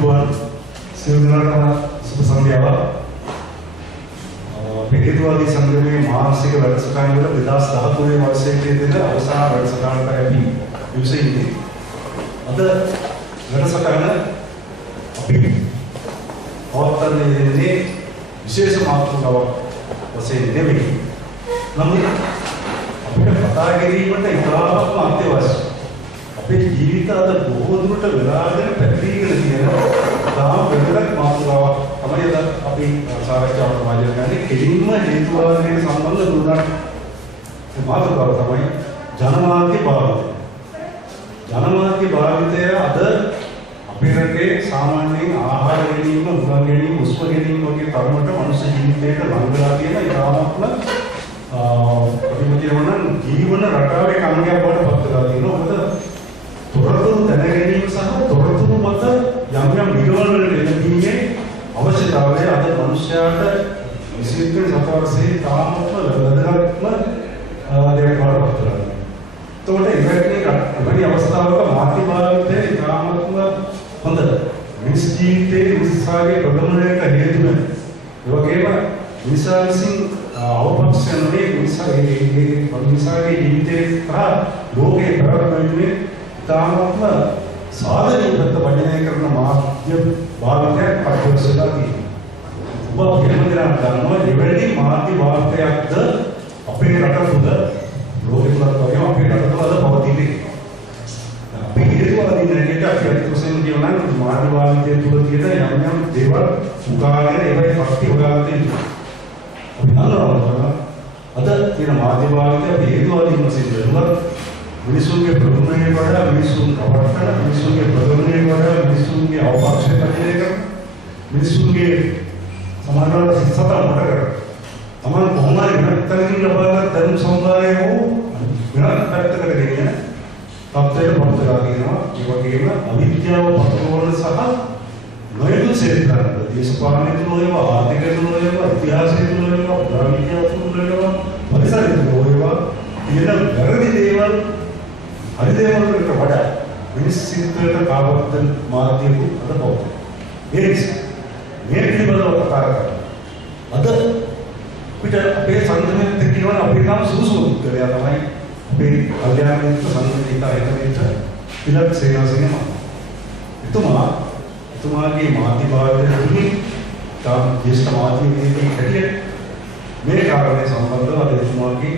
Tuhan Silvana Susandiawa Pekituadi Sanggame Mahasika වැඩසටහන වල 2013 වර්ෂයේ දෙන අවසාන වැඩසටහනට අපි යොමු වෙන්නේ. අද වැඩසටහන අපි පවත්වන්නේ විශේෂ මාතෘකාවක් වශයෙන් නෙමෙයි. නමුත් අපිට කතා කිරීමට ඉතාමත්ම අත්‍යවශ්‍ය. අපේ ජීවිත අද බොහෝ දුරට වෙලාගෙන පැතිරීගෙන තියෙන තාම වැදගත් මාතෘකාවක් තමයි අද අපි සාකච්ඡාවට මාර්ගය ගන්නේ. කෙලින්ම හේතුවාදයට සම්බන්ධ දුරට මේ මාතෘකාව තමයි ජනමාධ්‍ය භාවිතය. ජනමාධ්‍ය භාවිතය අද අපේ රටේ සාමාන්‍යයෙන් ආහාර ගැනීම, මුදල් ගැනීම, උස්ම ගැනීම වගේ තරමට මනුෂ්‍ය ජීවිතයට ලං වෙලා තියෙන ඉතාමත්ම ප්‍රතිමතියවන ජීවන රටාවේ කණ්ඩායමක් බවට පත් වෙලා තියෙනවා. මොකද තොරතුරු දැන ගැනීම සහ තොරතුරු මත යම් යම් විගවල් වලට එළඹීමේ අවශ්‍යතාවය අද මනුෂ්‍යයාට විශේෂයෙන් සතරසේ තාමත්ම වැදගත්ම දෙයක් බවට පත් වෙලා තියෙනවා. එවැනි අවස්ථාවක මාධ්‍ය භාවිතය ඉතාමත්ම හොඳ මිනිස් ජීවිතයේ මිනිසාගේ ප්‍රගමනයට හේතු වෙන ඒ වගේම මිනිසා විසින් අවපක්ෂණයේ මිනිසාගේ ජීවිතයේ තරහ ලෝකේ ප්‍රවර්තනයේ ඉතාමත්ම සාධනීයව වර්ණනය කරන මාධ්‍ය භාවිතයක් පරිවර්තනලා තියෙනවා. ඔබ කෙනෙකුට ගන්නවා එවැනි මාධ්‍ය භාවිතයක්ද අපේ රට තුළ ලෝකෙ තුල වගේම අපේ රට තුළ පවතින්නේ. අපි හේතුවාදී නැගිට අපි අත්‍යවශ්‍යම කියනවා මාධ්‍ය භාවිතය තුළ තියෙන යම් යම් දේවල් උගාගෙන ඒවයි පස්ති උගාගෙන තියෙනවා. අපි දන්නවා අද තියෙන මාධ්‍ය භාවිතය අපි හේතුවාදීන් වශයෙන් බලනවා. මිනිසුන්ගේ ප්‍රගමනයේ වඩා මිනිසුන් රවට්ටන මිනිසුන්ගේ ප්‍රගමනයේ වඩා මිනිසුන්ගේ අවකාශය පැහැදිලි කරන මිනිසුන්ගේ සමාජවල සිතසතර මොඩ කරන තමන් කොහොම හරි වෙනත් තැනකින් ලබාගත් ධර්ම සමුදාය වූ වෙනත් පැත්තකට ගෙනියන තත්ත්වයට පත් වෙලා තියෙනවා. ඒ වගේම අවිද්‍යාව පතුරවන සහ නොයෙකුත් ක්ෂේත්‍රවල දේශපාලනය තුළ ඒවා ආර්ථිකය තුළ ඒවා ඉතිහාසය තුළ ඒවා ප්‍රාවිද්‍යාව තුළ ඒවා පරිසරය තුළ ඒවා කියන වැරදි දේවල් හරි දේවල් වලට වඩා මිනිස් සිත්වලට කාවද්ද මාධ්‍යකු අද පවතී. ඒ නිසා මේ පිළිබඳව කතා කරලා අද අපිට අපේ සංගමයෙන් කියනවා අපේ නම් සුසු කියලා තමයි අපේ කල්යාණ මිත්‍ර සංගමයක හිතවිට පිළක් සේනාසනම. එතුමාගේ මාධ්‍ය භාවිතය තුලින් තාම ජේෂ්ඨ මාධ්‍යවේදී හැටියට මේ කාරණේ සම්බන්ධව අද එතුමාගේ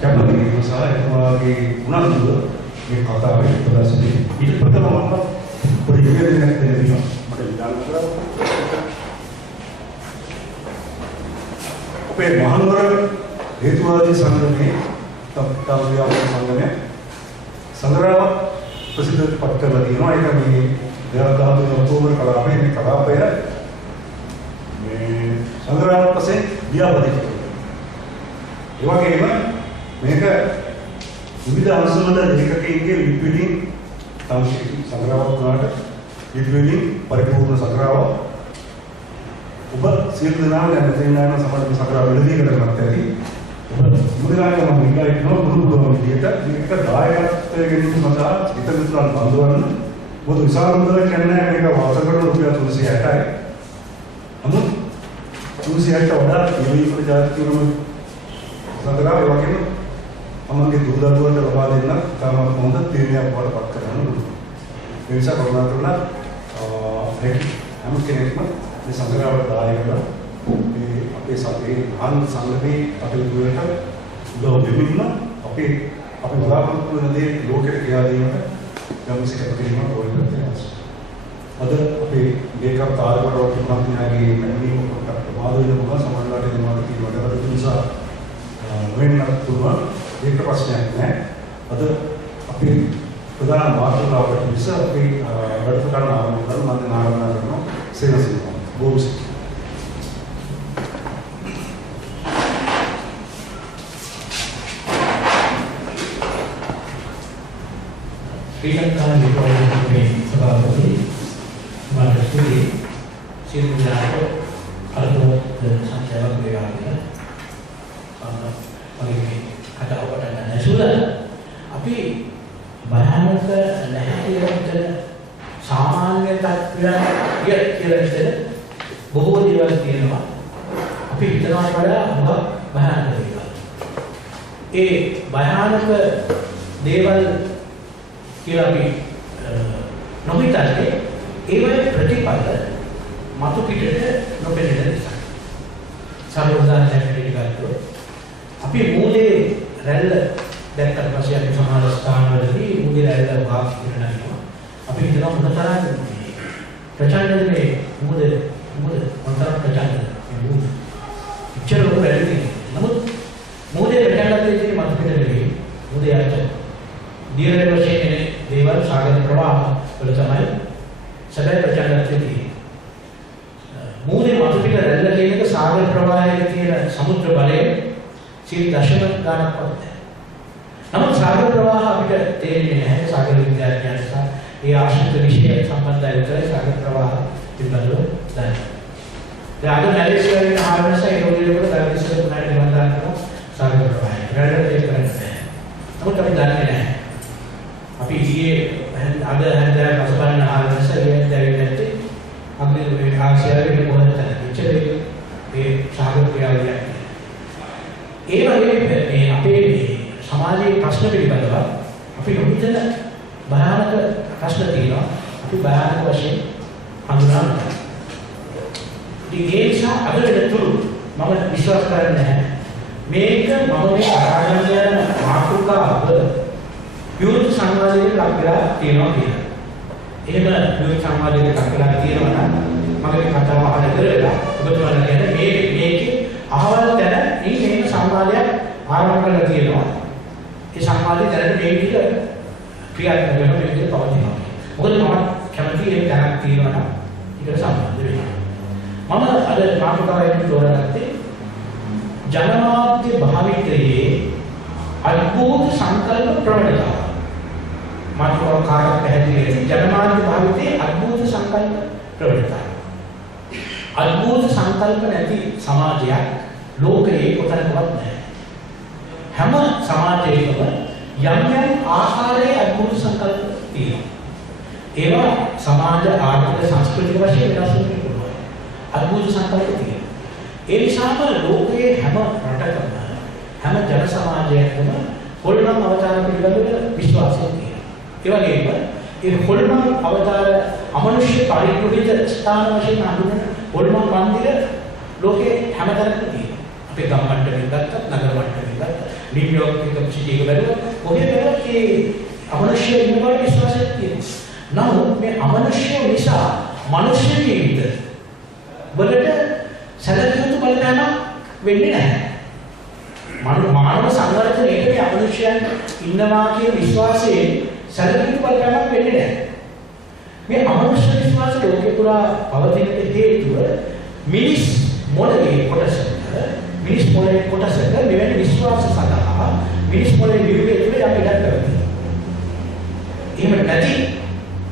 කැපකිරීම සහ එතුමාගේ උනන්දුව මේ කතාවේ ප්‍රදර්ශනය. ඊට ප්‍රථමව පොඩි විවරණයක් දෙන්න මට විඩාල් කරලා අපේ මහනුවර හේතුවාදී සංගමයේ තත්ත්වව්‍යාපන සංගමයේ සංග්‍රහ ප්‍රසිද්ධ පත් කරලා තියෙනවා. ඒක මේ 2013 ඔක්තෝබර් කලාපයේ මේ කලාපය මේ සංග්‍රහ පස්සේ ව්‍යාපදිත ඒ වගේම මේක විවිධ අංශවල ලේඛකයින්ගේ ලිපිවලින් තාක්ෂණික සංග්‍රහයක් වුණාට ලිපිවලින් පරිපූර්ණ සංග්‍රහයක් ඔබ සියලු දෙනාම දැන් මෙතන යන සමහර සංග්‍රහ වලදී කරගන්නත් ඇති. ඔබ මුලින්ම මම ඉල්ලා ඉන්නවා මුළු විදියට මේක දායකත්වයේ ගැනීම සඳහා ඉතමිතුරන් බඳවන්න. මොකද විශාල මුදලක් කියන්නේ මේක වාසකරන රුපියල් 360යි. නමුත් 360ට වඩා ඊළඟ ප්‍රජාතිකම සංග්‍රහය වගේම අමගේ දුරදරුවන්ට ලබා දෙන්න තාම හොඳ තීරණයක් වඩපත් කරන්න ඕනේ. ඒ නිසා කරුණා කරලා හැම කෙනෙක්ම මේ සංග්‍රහවල දායකලා මේ අපේ සතේ මහාන් සංගමේ කටයුතු වලට උදව් දෙමින් අපි බලාපොරොත්තු වෙන දේ ලෝකෙට කියලා දීමට යම්කිසි කටයුත්තක් ඕනෙත් වෙනවා. අද අපේ ලේකම් තාරකවල කිම්මන්තිනාගේ මැදිනීම කොට ප්‍රමාදවල මොකද සමාජලාට දෙනවා කියන වැඩකට නිසා වෙන්න පුළුවන් ඒක ප්‍රශ්නයක් නෑ. අද අපි ප්‍රධාන මාතෘකාවට මිස අපි වැඩසටහන ආරම්භ කරමු. මම ආරම්භ කරනවා සේනසිංහ බොහොම ශ්‍රී ලංකා විද්‍යාලයේ සභාපති මාතෘකාවේ සිරිදාට අරතොත් සංඛ්‍යාවක් වේවා මගේ කතාවට නැසුල අපි භයානක නැහැ කියන සාමාන්‍ය කියලා හිතන බොහෝ දේවල් තියෙනවා. අපි හිතනවට වඩා හුඟක් භයානක දේවල්. ඒ භයානක දේවල් කියලා අපි නොහිතන්නේ ඒවයේ ප්‍රතිපල මතු පිටට නොපෙනෙන නිසා. සාමාන්‍යයෙන් ගත්තොත් අපි මූලයේ රැල්ල දැක්කට පස්සේ අපි සමහර ස්ථානවලදී මූලයේ රැල්ල වාක් කරනවා. අපි හිතනවා මොනතරම් ප්‍රචණ්ඩද මේ මොකද මොනතරම් ප්‍රචණ්ඩද මේ මොකද ඉච්ඡර ලොකු වැඩි. නමුත් මොකදේ ප්‍රචණ්ඩත්වයේ තියෙන මතකෙදී මොකද යාට දීර්ඝ වශයෙන් එන දේවල් සාගර ප්‍රවාහ වල තමයි සැබෑ ප්‍රචණ්ඩත්වයේ මොකදේ මතකෙට රැල්ල කියන එක සාගර ප්‍රවාහයේ තියෙන සමුද්‍ර බලයෙන් 0.0 ගණක් වගේ. නමුත් සාගර ප්‍රවාහ අපිට තේරෙන්නේ නැහැ. සාගර විද්‍යාඥයන් සහ ඒ ආශ්‍රිත විෂය සම්බන්ධය විතරයි සාගර ප්‍රවාහ පිළිබඳව දන්නේ. දැන් අද මැලේසියාවේ ආරම්භ ඒ රෝගීවලට දර්ශක තුනයි නිවන් දානවා සාගර ප්‍රවාහය. රැල්ල ඒක කරන්නේ. නමුත් අපි දන්නේ නැහැ. අපි ඊයේ අද හැන්දෑව පසුබන්න ආරම්භ ඒ දැවෙන්නේ නැත්තේ අපි මේ ආශ්‍යාවේ කොහෙන්ද ඉච්ඡේ ඒ සාගර ක්‍රියාවලිය. ඒ වගේ මේ අපේ සමාජයේ ප්‍රශ්න පිළිබඳව අපි නොහිතන භයානක ප්‍රශ්න තියෙනවා. අපි භයානක වශයෙන් හඳුනා ගන්නවා. ඒ නිසා අදට තුරු මම විශ්වාස කරන්නේ නැහැ. මේක මම මේ ආරම්භ කරන මාතෘකාව විරුද්ධ සංවාදයකට ලක් වෙලා තියෙනවා කියලා. එහෙම විරුද්ධ සංවාදයකට ලක් වෙලා තියෙනවා නම් මගේ කතාව අහන්න කරලා ඔබතුමාලා කියන්නේ මේකේ අහවල් තැන මේ සංවාදයක් ආරම්භ කරලා තියෙනවා. ඒ සංවාදය දැනට මේ විදිහට ක්‍රියාත්මක වෙනවා මේ විදිහට පවතිනවා. මොකද මම කැමති ඒ දැනක් තියෙනවා නම් ඒකට සම්බන්ධ වෙනවා. මම අද මාතෘකාවෙන් තෝරාගත්තේ ජනමාධ්‍ය භාවිතයේ අද්භූත සංකල්ප ප්‍රවණතාව. මාතෘකාව කාටත් පැහැදිලි ජනමාධ්‍ය භාවිතයේ අද්භූත සංකල්ප ප්‍රවණතාව. අද්භූත සංකල්ප නැති සමාජයක් ලෝකයේ කොතනකවත් නැහැ. හැම සමාජයකම යම් යම් ආකාරයේ අද්භූත සංකල්ප තියෙනවා. ඒවා සමාජ ආර්ථික සංස්කෘතික වශයෙන් වෙනස් වෙන්න පුළුවන්. අද්භූත සංකල්ප තියෙනවා. ඒ නිසාම ලෝකයේ හැම රටකම හැම ජන සමාජයකම හොල්මන් අවතාර පිළිබඳව විශ්වාසය තියෙනවා. ඒ වගේම ඒ හොල්මන් අවතාර අමනුෂ්‍ය පරිපූර්ණ ස්ථාන වශයෙන් හඳුන්වන හොල්මන් මන්දිර ලෝකේ හැමතැනම තියෙනවා. අපේ ගම් මට්ටමින් ගත්තත් නගර මට්ටමින් ගත්තත් නිව්යෝර්ක් එකම සිටි එක බැලුවොත් කොහේ බැලුවත් මේ අමනුෂ්‍ය ඉන්නවා විශ්වාසයක් තියෙනවා. නමුත් මේ අමනුෂ්‍ය නිසා මනුෂ්‍ය ජීවිත වලට සැලකිය යුතු බලපෑමක් වෙන්නේ නැහැ. මානව සංවර්ධනයේ මේ අමනුෂ්‍යයන් ඉන්නවා කියන විශ්වාසයෙන් සැලකිය යුතු බලපෑමක් වෙන්නේ නැහැ. මේ අමනුෂ්‍ය විශ්වාස ලෝකේ පුරා පවතින හේතුව මිනිස් මොළයේ කොටසක මෙවැනි විශ්වාස සඳහා මිනිස් මොළයේ විවිධ අපි දැක්කා. එහෙම නැති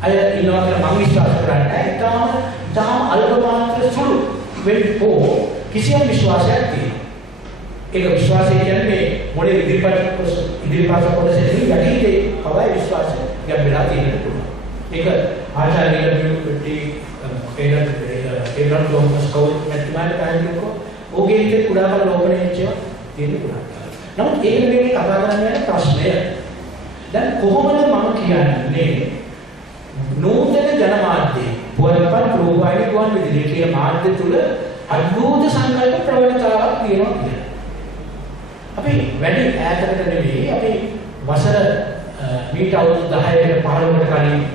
අය ඉන්නවා කියලා මම විශ්වාස කරන්නේ නැහැ. තාම අල්ප මාත්‍ර සුළු වෙන්නෝ කිසියම් විශ්වාසයක් තියෙනවා. ඒක විශ්වාසය කියන්නේ මේ මොළයේ ඉදිරිපත් කොටසේ යටිහිතේ පවයි විශ්වාසය ගැඹුරා තියෙන්න පුළුවන්. ඒක ආචාර්ය විමුක්ති ඒකට ලොකස් කවුල් මැතිමාන කාර්යකෝ ඔගේ ඉතින් කුඩා කල ලෝකණය වෙච්චව තියෙන්න පුළුවන්. නමුත් ඒක නෙවෙයි කතා කරන්න යන ප්‍රශ්නය. දැන් කොහොමද මම කියන්නේ නූතන ජනමාධ්‍ය පුවත්පත් රූපවාහිනී ගුවන් විදුලි කියන මාධ්‍ය තුල අද්භූත සංකල්ප ප්‍රවණතාවක් තියෙනවා කියලා. අපි වැඩි ඈතකට නෙවෙයි අපි වසර මීට අවුරුදු 10කට 15කට කලින්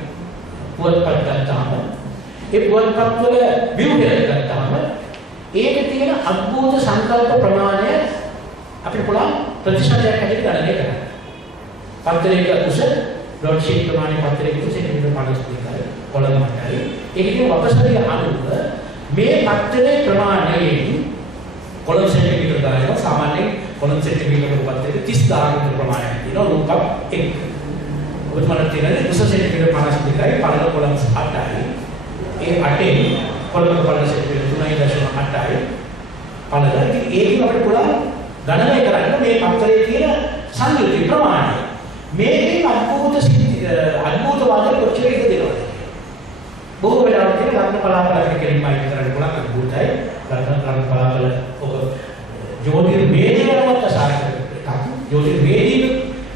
පුවත්පත් ගත්තාම ඒ පුවත්පත් වල ව්‍යුහය ගත්තාම ඒකේ තියෙන අද්භූත සංකල්ප ප්‍රමාණය අපිට පුළුවන් ප්‍රතිශතයක් හැටියට ගණනය කරන්න. පත්‍රයක කුස ඩොට් ෂීට් ප්‍රමාණය පත්‍රයක කුස සෙන්ටිමීටර් 52යි කොළඹ මට්ටමයි. ඒකේ වපසරිය අනුව මේ පත්‍රයේ ප්‍රමාණයෙන් කොළඹ සෙන්ටිමීටර් ගානක් සාමාන්‍යයෙන් කොළඹ සෙන්ටිමීටර් පත්‍රයක 30000 ප්‍රමාණයක් තියෙනවා ලෝකම් 1. ඔබතුමාට තියෙන්නේ කුස සෙන්ටිමීටර් 52යි පළල කොළඹ 8යි. ඒ 8ෙන් කොළඹ පළල සෙන්ටිමීටර් 3.8යි. පළල ඒකෙන් අපිට පුළුවන් ගණනය කරන්න මේ පත්‍රයේ තියෙන සංයුති ප්‍රමාණය. මේකෙන් අද්භූත වාදන කොච්චර ඉද දෙනවද? බොහෝ වෙලාවට පලාපලකට කෙලින්මයි කරන්න පුළුවන් අద్භූතයි. රත්න පලාපල ඔක ජෝතිර්වේදීවලට සාර්ථක එකක්. ජෝතිර්වේදීව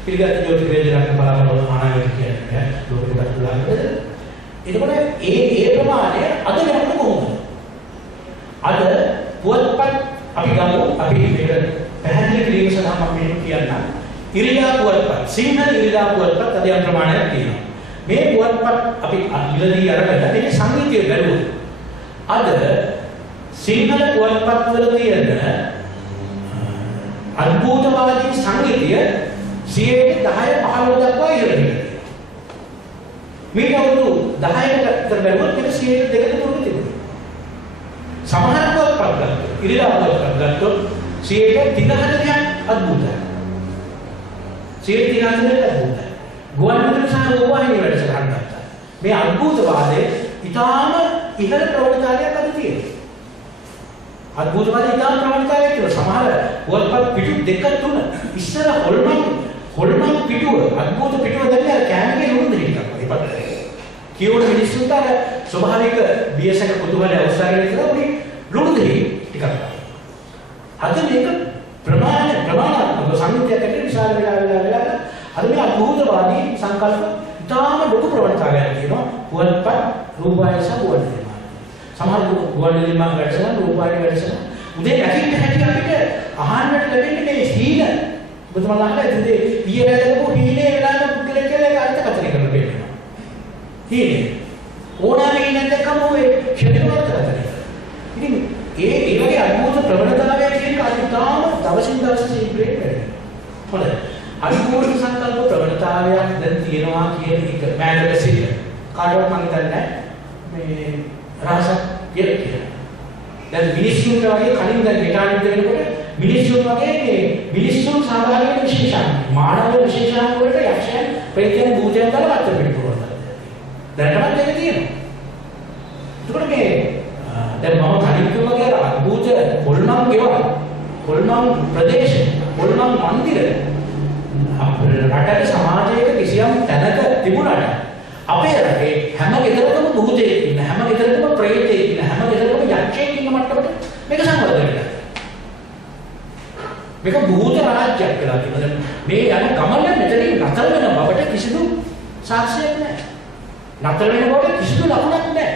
පිළිගත් ජෝතිර්වේදී රත්න පලාපල අනාගත කියන්නේ ලෝකෙට පුළුවන්. එතකොට ඒ ප්‍රමාණය අද වෙනකොට කොහොමද? අද පුවත්පත් අපි ගමු අපි මේක පැහැදිලි කිරීම සඳහා මම මේක කියන්නම්. ඉරිදා පුවත්පත් සිංහල ඉරිදා පුවත්පත් අධ්‍යයන ප්‍රමාණයක් තියෙනවා. මේ පුවත්පත් අපි මිලදී අරගෙන මේ සංගීතය බැලුවොත් අද සිංහල පුවත්පත් වල තියෙන අద్භූතවාදී සංගීතය 10 15 දක්වා ඉහළ ගියා. මේක අවුරුදු 10කට විතර බැලුවොත් මේක 2කට තුනක තිබුණා. සමහර පුවත්පත් ගත්තොත් ඉරිදා පුවත්පත් ගත්තොත් 30%ක් අද්භූතයි. 30%ක් අද්භූතයි. ගුවන්විදුලි සහ රූපවාහිනී වැඩසටහන් ගත්තා. මේ අද්භූතවාදයේ ඊටාම ඉහළ ප්‍රවණතාවයක් අද තියෙනවා. අද්භූතවාදයේ ඊටාම ප්‍රවණතාවයක් තියෙනවා. සමහර පුවත්පත් පිටු 2 3 ඉස්සර හොල්මන් පිටුව අද්භූත පිටුව දැන්නේ කැමරේ නුඹ දෙහිලා. ඒපත් කියවන මිනිස්සුන්ට අර ස්වභාවික බියසක කුතුහලය අවශ්‍යයි කියලා උනි ලුණු දෙහි ටිකක්. අද මේක ප්‍රමාණාත්මක සංගීතයක් ඇතුළේ විශාල වෙලා අද මේ අද්භූතවාදී සංකල්ප ඉතාම ලොකු ප්‍රවණතාවයක් තියෙනවා. පුවත්පත් රූපවාහිනී සහ ගුවන්විදුලි. සමහර ගුවන්විදුලි මාර්ග වැඩසටහන් රූපවාහිනී වැඩසටහන් උදේ නැගිටින්න හැටි අපිට අහන්නට ලැබෙන්නේ මේ හීන. බුදුමහා අහලා ඉතින් ඊයේ වැදගත් හීනේ වෙලාවට පුද්ගලෙක් කියලා ඒක අර්ථකථනය කරන්න බැහැ. හීනේ ඕනෑම හීනක් දැක්කම ඔය ක්ෂණිකවත් කරන්නේ. ඉතින් ඒ වගේ අද්භූත ප්‍රවණතාවයක් කියන කාරිතාම දවසින් දවස සීග්‍රේට් වෙනවා. හොඳයි. අද්භූත සංකල්ප ප්‍රවණතාවයක් දැන් තියෙනවා කියන එක මෑතකසිට කාටවත් මම හිතන්නේ මේ රහසක් කියලා. දැන් මිනිස්සුන්ට වගේ කලින් දැන් ගෙටානින් දෙනකොට මිනිස්සුන් වගේ මේ මිනිස්සුන් සාමාන්‍ය විශේෂණ මානව විශේෂණ වලට යක්ෂයන් ප්‍රේතයන් භූතයන් දාලා අත්ත පිටුවන. දැනටමත් ඒක තියෙනවා. ඒකට මේ දැන් මම කලින් කිව්වා වගේ අද්භූත කොල්මන් ගෙවල් කොල්මන් ප්‍රදේශ කොල්මන් මන්දිර රටේ සමාජයක කිසියම් තැනක තිබුණාට අපේ රටේ හැම ගෙදරකම භූතයෙක් ඉන්න හැම ගෙදරකම ප්‍රේතයෙක් ඉන්න හැම ගෙදරකම යක්ෂයෙක් ඉන්න මට්ටමට මේක සංවර්ධනය වෙනවා. මේක භූත රාජ්‍යයක් කියලා කියනවා. මේ යන ගමන මෙතනින් නතර වෙන බවට කිසිදු සාක්ෂියක් නැහැ. නතර වෙන බවට කිසිදු ලකුණක් නැහැ.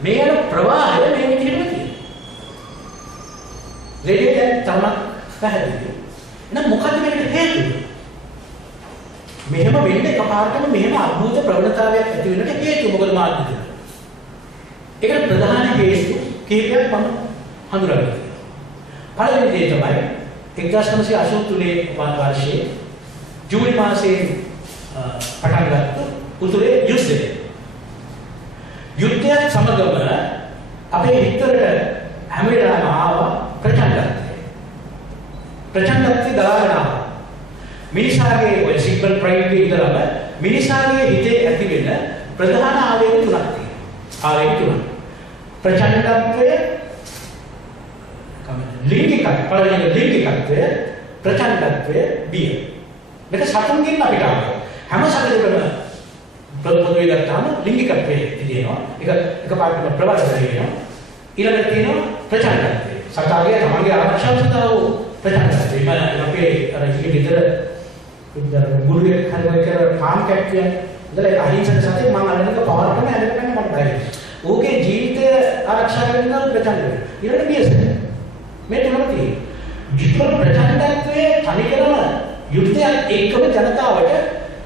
මේ යන ප්‍රවාහය මේ විදිහටම තියෙනවා. රේඩියෝ දැන් තමයි පැහැදිලි. එහෙනම් මොකද මේකට හේතුව? මෙහෙම වෙන්නේ එකපාරටම මෙහෙම අద్භූත ප්‍රවණතාවයක් ඇති වෙන්නට හේතුව මොකද මාධ්‍යද? ඒකට ප්‍රධාන හේතු කීපයක් මම හඳුනාගන්නවා. පළවෙනි දේ තමයි 1983 වර්ෂයේ ජූලි මාසයේ පටන් ගත්ත උතුරේ යුද්ධය. යුද්ධයත් සමගම අපේ හිතට හැම වෙලාවෙම ආවා ප්‍රචණ්ඩත්වය. ප්‍රචණ්ඩත්වය ගලාගෙන ආවා. මිනිසාගේ ඔය සිම්පල් ප්‍රයිඩ් ඉඳලාම මිනිසාගේ හිතේ ඇති වෙන ප්‍රධාන ආවේග තුනක් තියෙනවා. ආවේග තුනක්. ප්‍රචණ්ඩත්වය ලිංගිකත්වය ප්‍රචණ්ඩත්වය බිය. මේක සතුන්ගෙන් අපිට ආවා. හැම සතෙකුටම පොදුවේ ගත්තාම ලිංගිකත්වයේ තියෙනවා. ඒක එකපාරටම ප්‍රබල වෙනවා. ඊළඟට තියෙනවා ප්‍රචණ්ඩත්වය. සතාගේ තමන්ගේ ආරක්ෂාව සඳහා ප්‍රචණ්ඩත්වය. මම අපේ අර ඉතිවිතර ගුරුගේ හදවත කර කාම් කැක්කිය ඉතල අහිංසක සතෙක් මම අල්ලනක පවරකම ඇලෙන්න මට බයයි. ඕකේ ජීවිතය ආරක්ෂා කරන්න ප්‍රචණ්ඩ. ඊළඟට බියස. මේ තුනම තියෙනවා. විපර ප්‍රචණ්ඩත්වයේ තනිකරම යුද්ධයක් එක්කම ජනතාවට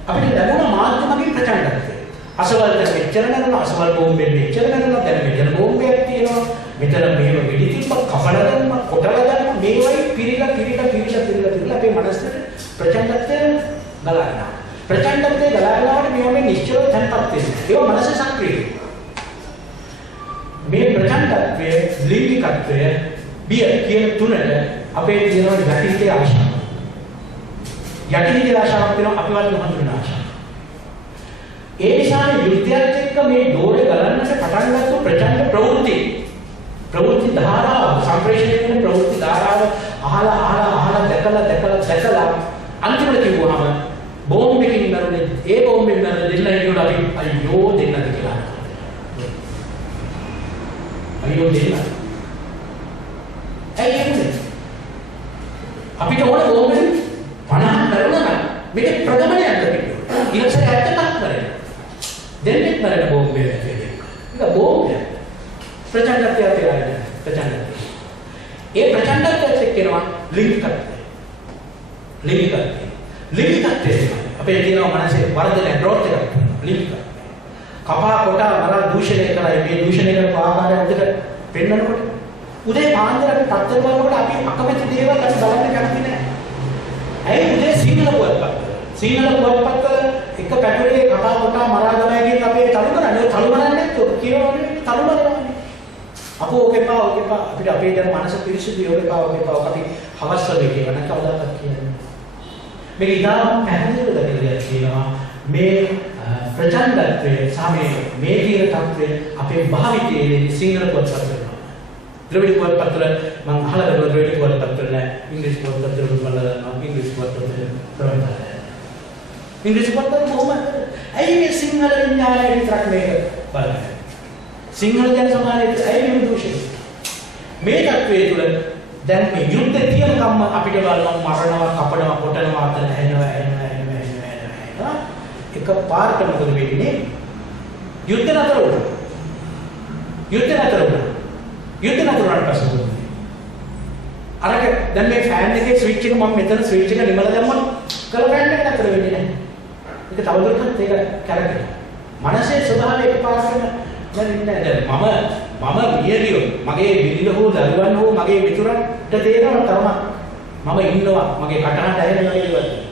අපිට ලැබුණ මාධ්‍යමකින් ප්‍රචණ්ඩත්වය. අසවල්ට මෙච්චර නරන අසවල් බෝම්බෙන් මෙච්චර නරන දැන් මෙතන බෝම්බයක් තියෙනවා. මෙතන මෙහෙම වෙඩි තිබ්බ කපලා දැම්ම කොටලා දැම්ම මේවයි පිරිලා අපේ මනසට ප්‍රචණ්ඩත්වය ගලාගෙන. ප්‍රචණ්ඩත්වය ගලාගෙනවට මේ නිශ්චල තැන්පත් වෙනවා. ඒක මනස සක්‍රිය. මේ ප්‍රචණ්ඩත්වය ලිංගිකත්වය බිය කියන තුනට අපේ තියෙන යටිහිතේ ආශාව. යටිහිතේ ආශාවක් තියෙනවා අපිවත් නොහඳුනන ආශාව. ඒ නිසා යුද්ධයත් එක්ක මේ දෝරේ ගලන්නට පටන් ගත්ත ප්‍රචණ්ඩ ප්‍රවෘත්ති ධාරාව සම්ප්‍රේෂණය වෙන ප්‍රවෘත්ති ධාරාව අහලා දැකලා අන්තිමට කිව්වහම බෝම්බකින් නරුනේ ඒ බෝම්බෙන් නර දෙන්න ඉන්නකොට අපි අයියෝ දෙන්නද කියලා. වීඩියෝ දෙන්න. ඇයි කියන්නේ? අපිට ඕන බෝම්බෙන් 50 කරුණා මේක ප්‍රගමනයක් තිබුණා. ඊළඟට 70ක් කරේ. දෙන්නෙක් මරණ බෝම්බේ ඇතුලේ. ඒක බෝම්බය. ප්‍රචණ්ඩත්වය තියන්නේ. ප්‍රචණ්ඩත්වය. ඒ ප්‍රචණ්ඩත්වයට එක්කෙනවා ලිංගිකත්වය. ලිංගිකත්වය. අපේ තියෙනවා මනසේ වර්ධනය growth එකක්. ලිංගිකත්වය. කපා කොටා මරා දූෂණය කරලා මේ දූෂණය කරපු ආකාරය උදේට පෙන්නනකොට උදේ පාන්දර අපි පත්තර බලනකොට අපි අකමැති දේවල් අපි බලන්න කැමති නැහැ. ඇයි උදේ සිංහල පුවත්පත් එක පැටලේ කපා කොටා මරා ගමයි කියන අපේ තලු කරන්නේ තලු බලන්නේ නැත්නම් කියනවනේ තලු බලන්නේ. අපෝ ඔකේපා අපිට අපේ දැන් මනස පිරිසිදු ඔකේපා අපි හවස් වගේ කියන කවදාවත් කියන්නේ. මේක ඉතාම පැහැදිලිව දැකලා තියෙනවා මේ ප්‍රචණ්ඩත්වයේ සමේ මේ කියන තත්ත්වය අපේ භාවිතයේ සිංහල පුවත්පත් කරනවා. ද්‍රවිඩ පුවත්පත්වල මම අහලා බලන ද්‍රවිඩ පුවත්පත්වල නෑ ඉංග්‍රීසි පුවත්පත්වල බලනවා ඉංග්‍රීසි පුවත්පත්වල කරනවා. ඉංග්‍රීසි පුවත්පත් කොහොමද? ඇයි මේ සිංහල විඥානය විතරක් මේක බලන්නේ? සිංහල ජන සමාජයේ ඇයි මේ දෝෂය? මේ තත්ත්වයේ තුල දැන් මේ යුද්ධ තියෙන කම්ම අපිට බලනවා මරනවා කපනවා කොටනවා අතන හැෙනවා එක පාර්ට මොකද වෙන්නේ? යුද්ධ නතර වුණා. යුද්ධ නතර වුණාට පස්සේ මොකද? අරක දැන් මේ ෆෑන් එකේ ස්විච් එක මම මෙතන ස්විච් එක නිමලා දැම්මොත් කල ෆෑන් එක නතර වෙන්නේ නැහැ. ඒක තවදුරටත් ඒක කරකැවෙනවා. මනසේ ස්වභාවය එකපාරටම දැනෙන්නේ නැහැ. මම වියලියෝ මගේ බිරිඳ හෝ දරුවන් හෝ මගේ මිතුරන්ට තේරෙනවා තරමක් මම ඉන්නවා මගේ කටහඬ ඇහෙනවා කියලා.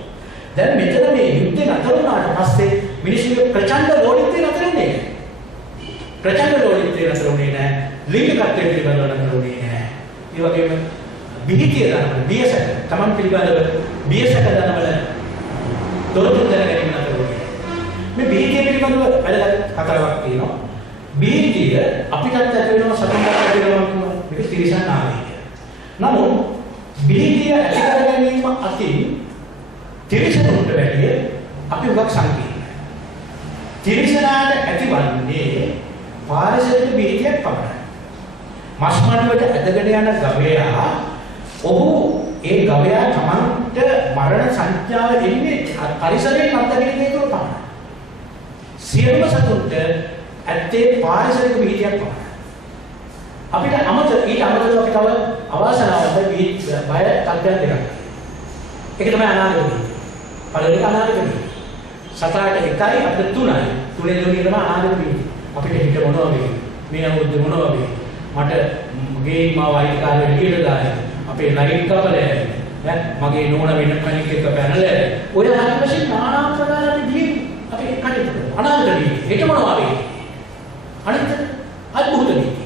දැන් මෙතන මේ යුද්ධේ නතර වුණාට පස්සේ මිනිස්සුගේ ප්‍රචණ්ඩ ලෝඩිත්වය නතර වෙන්නේ නැහැ. ප්‍රචණ්ඩ ලෝඩිත්වය නතර වෙන්නේ නැහැ. ලිංගිකත්වය පිළිබඳව නතර වෙන්නේ නැහැ. ඒ වගේම බිහිතිය දනවන බියසක තමන් පිළිබඳව බියසක දනවන තොරතුරු දැනගැනීම නතර වෙන්නේ. මේ බිහිතිය පිළිබඳව වැදගත් කතාවක් තියෙනවා. බිහිතිය අපිටත් ඇති වෙනවා සතුටක් ඇති වෙනවා කියනවා. මේක තිරසන් ආවේගය. නමුත් බිහිතිය ඇති කර ගැනීම අතින් තිරසනුන්ට වැඩිය අපි උගක් සංකීර්ණයි. තිරසනාට ඇතිවන්නේ පාරිසරික බිහිතියක් පමණයි. මස් මඩුවට ඇදගෙන යන ගවයා ඔහු ඒ ගවයා තමන්ට මරණ සංඥාව එන්නේ පරිසරයෙන් අත්දැකීම හේතුව පමණයි. සියලුම සතුන්ට ඇත්තේ පාරිසරික බිහිතියක් පමණයි. අපිට ඊට අමතරව අපි තව අවාසනාවන්ත බය තත්ත්වයන් දෙකක්. ඒක තමයි අනාගත බිහිතිය. පළවෙනි අනාගත බිහිතිය. සතාට 1යි අපිට 3යි. 3 දෙනෙක් තමයි අනාගත බිහිතිය. අපිට හිත මොනවා වෙන්නේ? මේ අවුරුද්ද මොනවා වෙන්නේ? මට මගේ මාව අයිතිකාරය එළියට දාන්න. අපේ ලයිට් කපලය. මගේ නෝන වෙන කෙනෙක් එක්ක පැනලා. ඔය ආත්මශීල নানা ආකාර අපි කටයුතු කරනවා. අනාගත බිහිතිය. ඒක මොනවා වෙන්නේ? අනිත් අద్භූත බිහිතිය.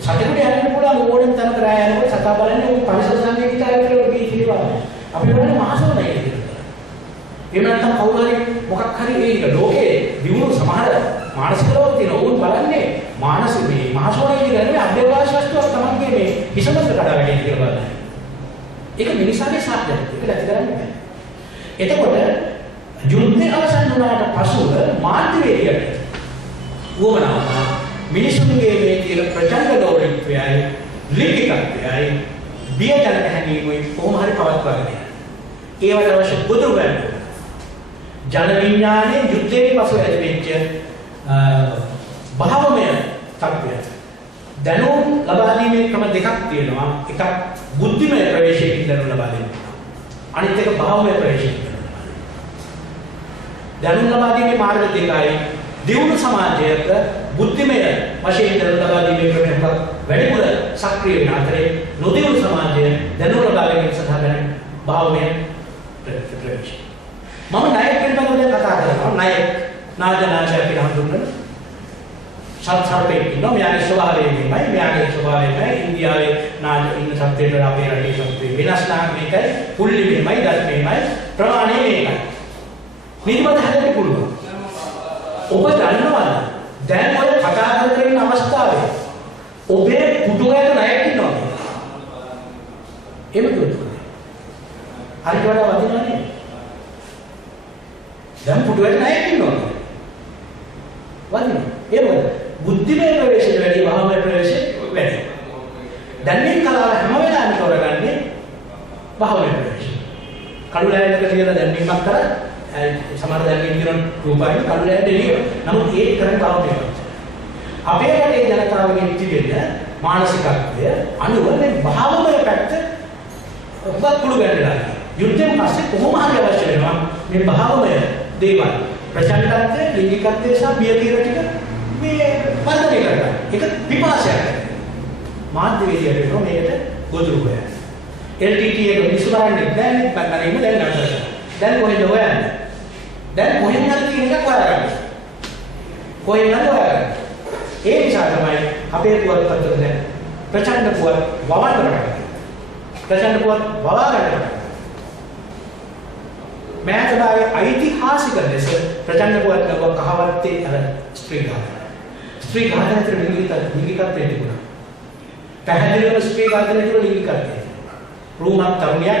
සතෙකුට යන්න පුළුවන් ඕනෙම තැනක රැය යනකොට සතා බලන්නේ ඔය පරිසර සංවේදීතාවය කියලා බිහිතිය වගේ. අපි බලන්නේ මහසොරණයි කියලා. එහෙම නැත්නම් කවුරු හරි මොකක් හරි ඒක ලෝකේ දියුණු සමහර මානසික රෝග තියෙන උන් බලන්නේ මානසික මේ මහසොරණයි කියන්නේ අභ්‍යවකාශ වස්තුවක් තමයි මේ හිසමත කඩාවැටෙන්නේ කියලා බලන්නේ. ඒක මිනිසාගේ සාධ්‍යයක්. ඒක නැති කරන්නේ නැහැ. එතකොට යුද්ධය අවසන් වුණාට පසුව මාධ්‍යවේදියට වුණා මිනිසුන්ගේ මේ තියෙන ප්‍රචණ්ඩ ලෝකීත්වයයි ලිංගිකත්වයයි බියජනක හැඟීමුයි කොහොම හරි පවත්වාගෙන යනවා. ඒවට අවශ්‍ය බුදු වැන්න. ජන විඥානයේ යුද්ධයේ පසු ඇතිවෙච්ච භාවමය තත්ත්වය. දැනුම් ලබා දීමේ ක්‍රම දෙකක් තියෙනවා. එකක් බුද්ධිමය ප්‍රවේශයකින් දැනුම් ලබා දෙනවා. අනිත් එක භාවමය ප්‍රවේශයකින්. දැනුම් ලබා දීමේ මාර්ග දෙකයි. දියුණු සමාජයක බුද්ධිමය වශයෙන් දැනුම් ලබා දීමේ ක්‍රමයක් වැඩිපුර සක්‍රිය වෙන අතරේ නොදියුණු සමාජය දැනුම් ලබා ගැනීම සඳහා ගන්න භාවමය ප්‍රවේශය. මම ණය පිළිබඳව කතා කරනවා. ණය නාජනාචය කියලා හඳුන්වන සත්‍යපේ ඉන්නවා. මෙයාගේ ස්වභාවය මේයි. මෙයාගේ ස්වභාවය මේයි. ඉන්දියාවේ නාජ ඉන්න සත්‍යයට අපේ රටේ සත්‍ය වෙනස් නම් මේකයි. පුල්ලි මේයි, දත් මේයි, ප්‍රමාණය මේකයි. නිර්මත හැදෙන්න පුළුවන්. ඔබ දන්නවද? දැන් ඔය කතා කරගෙන ඉන්න අවස්ථාවේ ඔබේ පුටුවේට ණයක් ඉන්නවා. එහෙම දුන්නා. හරියට වඩා වදිනවා නේද? දැන් පුටුවේට ණයක් ඉන්නවා. වදිනවා. ඒ මොකද? බුද්ධිමය භවමය ප්‍රවේශය වැඩි. දැන් මේ කලාව හැම වෙලාවෙම තෝරගන්නේ භවමය ප්‍රවේශය. කළු ලෑල්ලක කියලා දැන්වීමක් කරා සමහර දැන්වීම් කියන රූපයි කළු ලෑල්ල එළිය. නමුත් ඒක කරන්නේ භවමය. අපේ රටේ ජනතාවගේ තිබෙන මානසිකත්වය අනුව මේ භවමය පැත්ත ඔබත් කුළු ගැටලා. යුද්ධයෙන් පස්සේ කොහොම හරි අවශ්‍ය වෙනවා මේ භවමය දේවල්. ප්‍රචණ්ඩත්වය, ලිංගිකත්වය සහ බිය කියන ටික මේ වර්ධනය කරගන්න. ඒක විපාසයක්. මාධ්‍යවේදියාට මේකට ගොදුරු හොයන්න. LTT එක මිනිස්සු කරන්නේ දැන් බැලීම දැන් නතර කරනවා. දැන් කොහෙද හොයන්නේ? දැන් කොහෙන් හරි තියෙන එකක් හොයාගන්න. කොහෙන් හරි හොයාගන්න. ඒ නිසා තමයි අපේ පුවත්පත්වල දැන් ප්‍රචණ්ඩ පුවත් වවන්න පටන් ගන්නේ. ප්‍රචණ්ඩ පුවත් වවා ගන්න. මෑතභාගයේ ඓතිහාසික ලෙස ප්‍රචණ්ඩ පුවත් නව කහවත්තේ අර ස්ත්‍රී ඝාතනතර ලිංගිකත්වය තිබුණා. පැහැදිලිවම ස්ත්‍රී ඝාතනය කියලා ලිංගිකත්වය. රූමත් තරුණියක්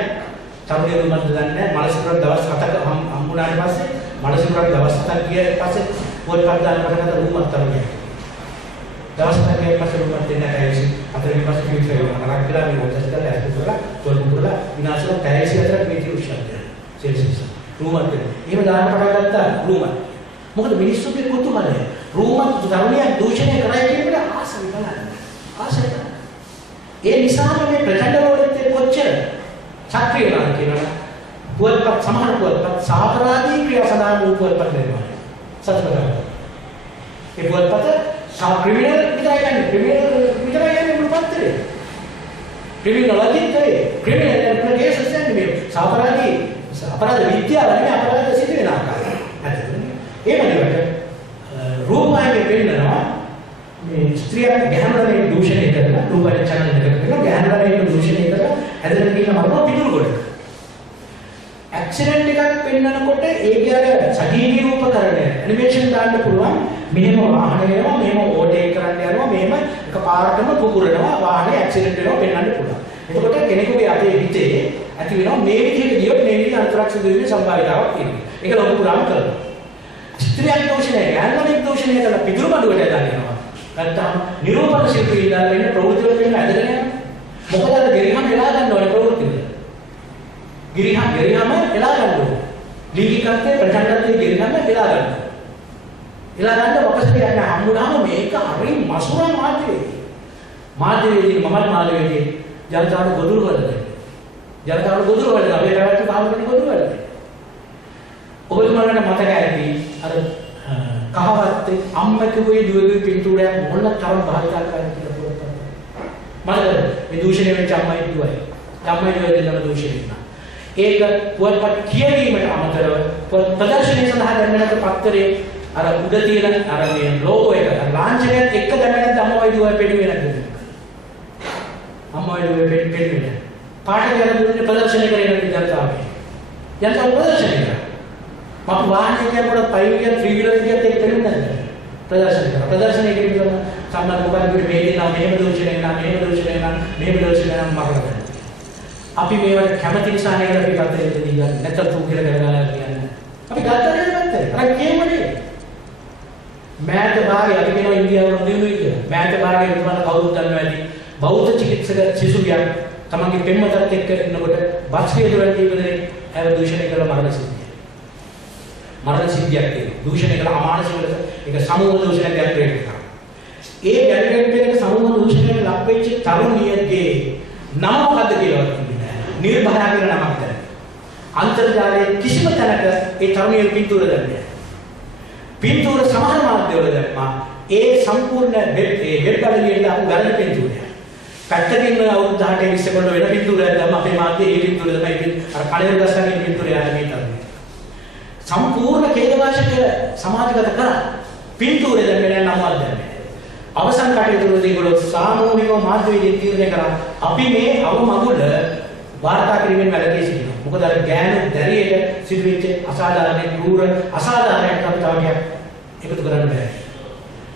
තරුණිය රූමත් දන්නේ මනසකට දවස් 7ක හම්බුනාට පස්සේ මනසකට දවස් 7ක් ගිය පස්සේ පොත්පත් දාන්න පටන් ගත්ත රූමත් තරුණියක්. දවස් 7ක් ගිය පස්සේ රූමත් දෙන්න කැයිසි අතරින් පස්සේ පිට වෙනවා. කරක් කියලා මේ මොකද කරලා ඇස්තු කරලා තොල් පුරලා විනාශව කැයිසි අතර මේ තියෙන උෂ්ණත්වය. සෙල්සියස් රූමත් දෙන්න. එහෙම දාන්න පටන් ගත්තා රූමත්. මොකද මිනිස්සුගේ කුතුහලය රූමත් තරුණියක් දූෂණය කරයි කියන එක ආසයි බලන්න. ආසයි. ඒ නිසාම මේ ප්‍රචණ්ඩ රෝගයේ කොච්චර සක්‍රිය වෙනවද කියනවා. පුවත්පත් සමහර පුවත්පත් සාපරාධී ක්‍රියා සඳහා වූ පුවත්පත් දෙනවා. සත්‍යවතයි. ඒ පුවත්පත් ක්‍රිමිනල් විතරයි කියන්නේ. ක්‍රිමිනල් විතරයි කියන්නේ මුළු පත්තරේ. ක්‍රිමිනොලොජි ක්‍රිමිනල් කේසස් කියන්නේ සාපරාධී අපරාධ විද්‍යාව නෙමෙයි අපරාධ සිදු වෙන ආකාරය. හරිද? ඒ වගේම රූපයන්ගේ පෙන්නනවා මේ ස්ත්‍රියක් ගැහැණුලේ දූෂණය කරලා රූපය චලනය කරනවා ගැහැණුලේ දූෂණය කරලා ඇදලා කියන මරනවා පිටුරු කොට. ඇක්සිඩන්ට් එකක් පෙන්නනකොට ඒකේ අර සජීවී රූපකරණය ඇනිමේෂන් දාන්න පුළුවන්. මෙහෙම වාහනය යනවා මෙහෙම ඕඩේ කරන්න යනවා මෙහෙම එකපාරටම පුපුරනවා වාහනේ ඇක්සිඩන්ට් වෙනවා පෙන්වන්න පුළුවන්. එතකොට කෙනෙකුගේ අතේ හිතේ ඇති වෙනවා මේ විදිහට ගියොත් මේ විදිහට අන්තරාක්ෂ දෙවියන්ගේ සම්භාවිතාවක් තියෙනවා. ඒක ලොකු පුරාම කරනවා. ස්ත්‍රියක් දෝෂණය, ගැහැණුවෙක් දෝෂණය කරලා පිටුරු බඩුවට දානවා. නැත්තම් නිරූපණ ශිල්පී ඉඳලා වෙන ප්‍රවෘත්ති වලට වෙන ඇදගෙන යනවා. මොකද අර ගෙරිහම එලා ගන්න ඕනේ ප්‍රවෘත්ති වල. ගෙරිහම එලා ගන්න ඕනේ. ලිංගිකත්වයේ ප්‍රචණ්ඩත්වයේ ගෙරිහම එලා ගන්න. එලා ගන්න වපසට යන්න හම්බුනහම මේක හරි මසුරා මාධ්‍යවේදී. මාධ්‍යවේදී මමත් මාධ්‍යවේදී ජනතාවට ගොදුරු කරලා ජනතාවට ගොදුරු කරලා අපේ රටට පාලනය ගොදුරු කරලා. ඔබතුමාලට මතක ඇති අර කහවත්තේ අම්මකුගේ දුවගේ පින්තූරයක් මොන තරම් භාවිතා කරන්න කියලා පුවත්පත්. මතකද? මේ දූෂණය වෙච්ච අම්මයි දුවයි. අම්මයි දුවයි දෙන්නම දූෂණය වෙනවා. ඒක පුවත්පත් කියවීමට අමතරව ප්‍රදර්ශනය සඳහා දැන්වන පත්තරේ අර උඩ තියෙන අර මේ ලෝගෝ එක ලාංඡනයත් එක්ක දැන්වන අම්මයි දුවයි පෙළුවේ නැද්ද? අම්මයි දුවයි පෙළුවේ. පාඩක යන දුන්නේ ප්‍රදර්ශනය කරගෙන ජනතාවගේ. ජනතාව ප්‍රදර්ශනය කරා. මම වාහනේ කියනකොට පයින් ත්‍රී වීලර් එකත් එක්ක දෙන්නේ නැහැ. ප්‍රදර්ශනය කරා. ප්‍රදර්ශනය කිරීම සම්බන්ධ මොකක්ද මේ දෙනා මෙහෙම දෝෂණය කරනවා මෙහෙම දෝෂණය කරනවා මෙහෙම දෝෂණය කරනවා මරනවා. අපි මේවට කැමති නිසා නේද අපි පත්තරේ දෙන්නේ නැත්නම් තු කියලා කරගලා කියන්නේ. අපි ගත්තා නේද පත්තරේ? අර කියමුනේ. මෑත භාගයේ අපි කියනවා ඉන්දියාව දිනුයි කියලා. මෑත භාගයේ විමන කවුරුත් දන්නවා ඇති. බෞද්ධ චිකිත්සක සිසුවියක් තමන්ගේ පෙම්වතත් එක්ක ඉන්නකොට බස් වේදවල දීපදේ ඇව දූෂණය කරලා මරණ සිද්ධිය. මරණ සිද්ධියක් තියෙනවා. දූෂණය කළ අමානුෂික ලෙස ඒක සමූහ දූෂණයක් ගැටලුවක් කරනවා. ඒ ගැටලුවෙන් සමූහ දූෂණයට ලක් වෙච්ච තරුණියගේ නම මොකද්ද කියලා කියන්නේ. නිර්භයා කියලා නමක් දැන. අන්තර්ජාලයේ කිසිම තැනක ඒ තරුණිය පින්තූර දැන්නේ. පින්තූර සමහර මාධ්‍යවල දැම්මා. ඒ සම්පූර්ණ වෙබ් අඩවියට ආපු වැරදි පින්තූරය. පැත්තකින් අවුරුදු 18 20 කොට වෙන පින්තූරයක් දැම්ම අපේ මාධ්‍යයේ ඒ පින්තූර තමයි අර කලෙර ගස්කගේ පින්තූරය ආන මේ තරුණිය. සම්පූර්ණ කේදවාශක සමාජගත කරා පින්තූරය දැම්මේ නමවත් දැම්මේ. අවසන් කටයුතු වලදී ඒගොල්ලෝ සාමූහිකව මාධ්‍යවේදී තීරණය කරා අපි මේ අවමගුල වාර්තා කිරීමෙන් වැළකී සිටිනවා. මොකද අර ගෑනු දැරියට සිදුවෙච්ච අසාධාරණ කෲර අසාධාරණ කතාවක් එකතු කරන්න බෑ.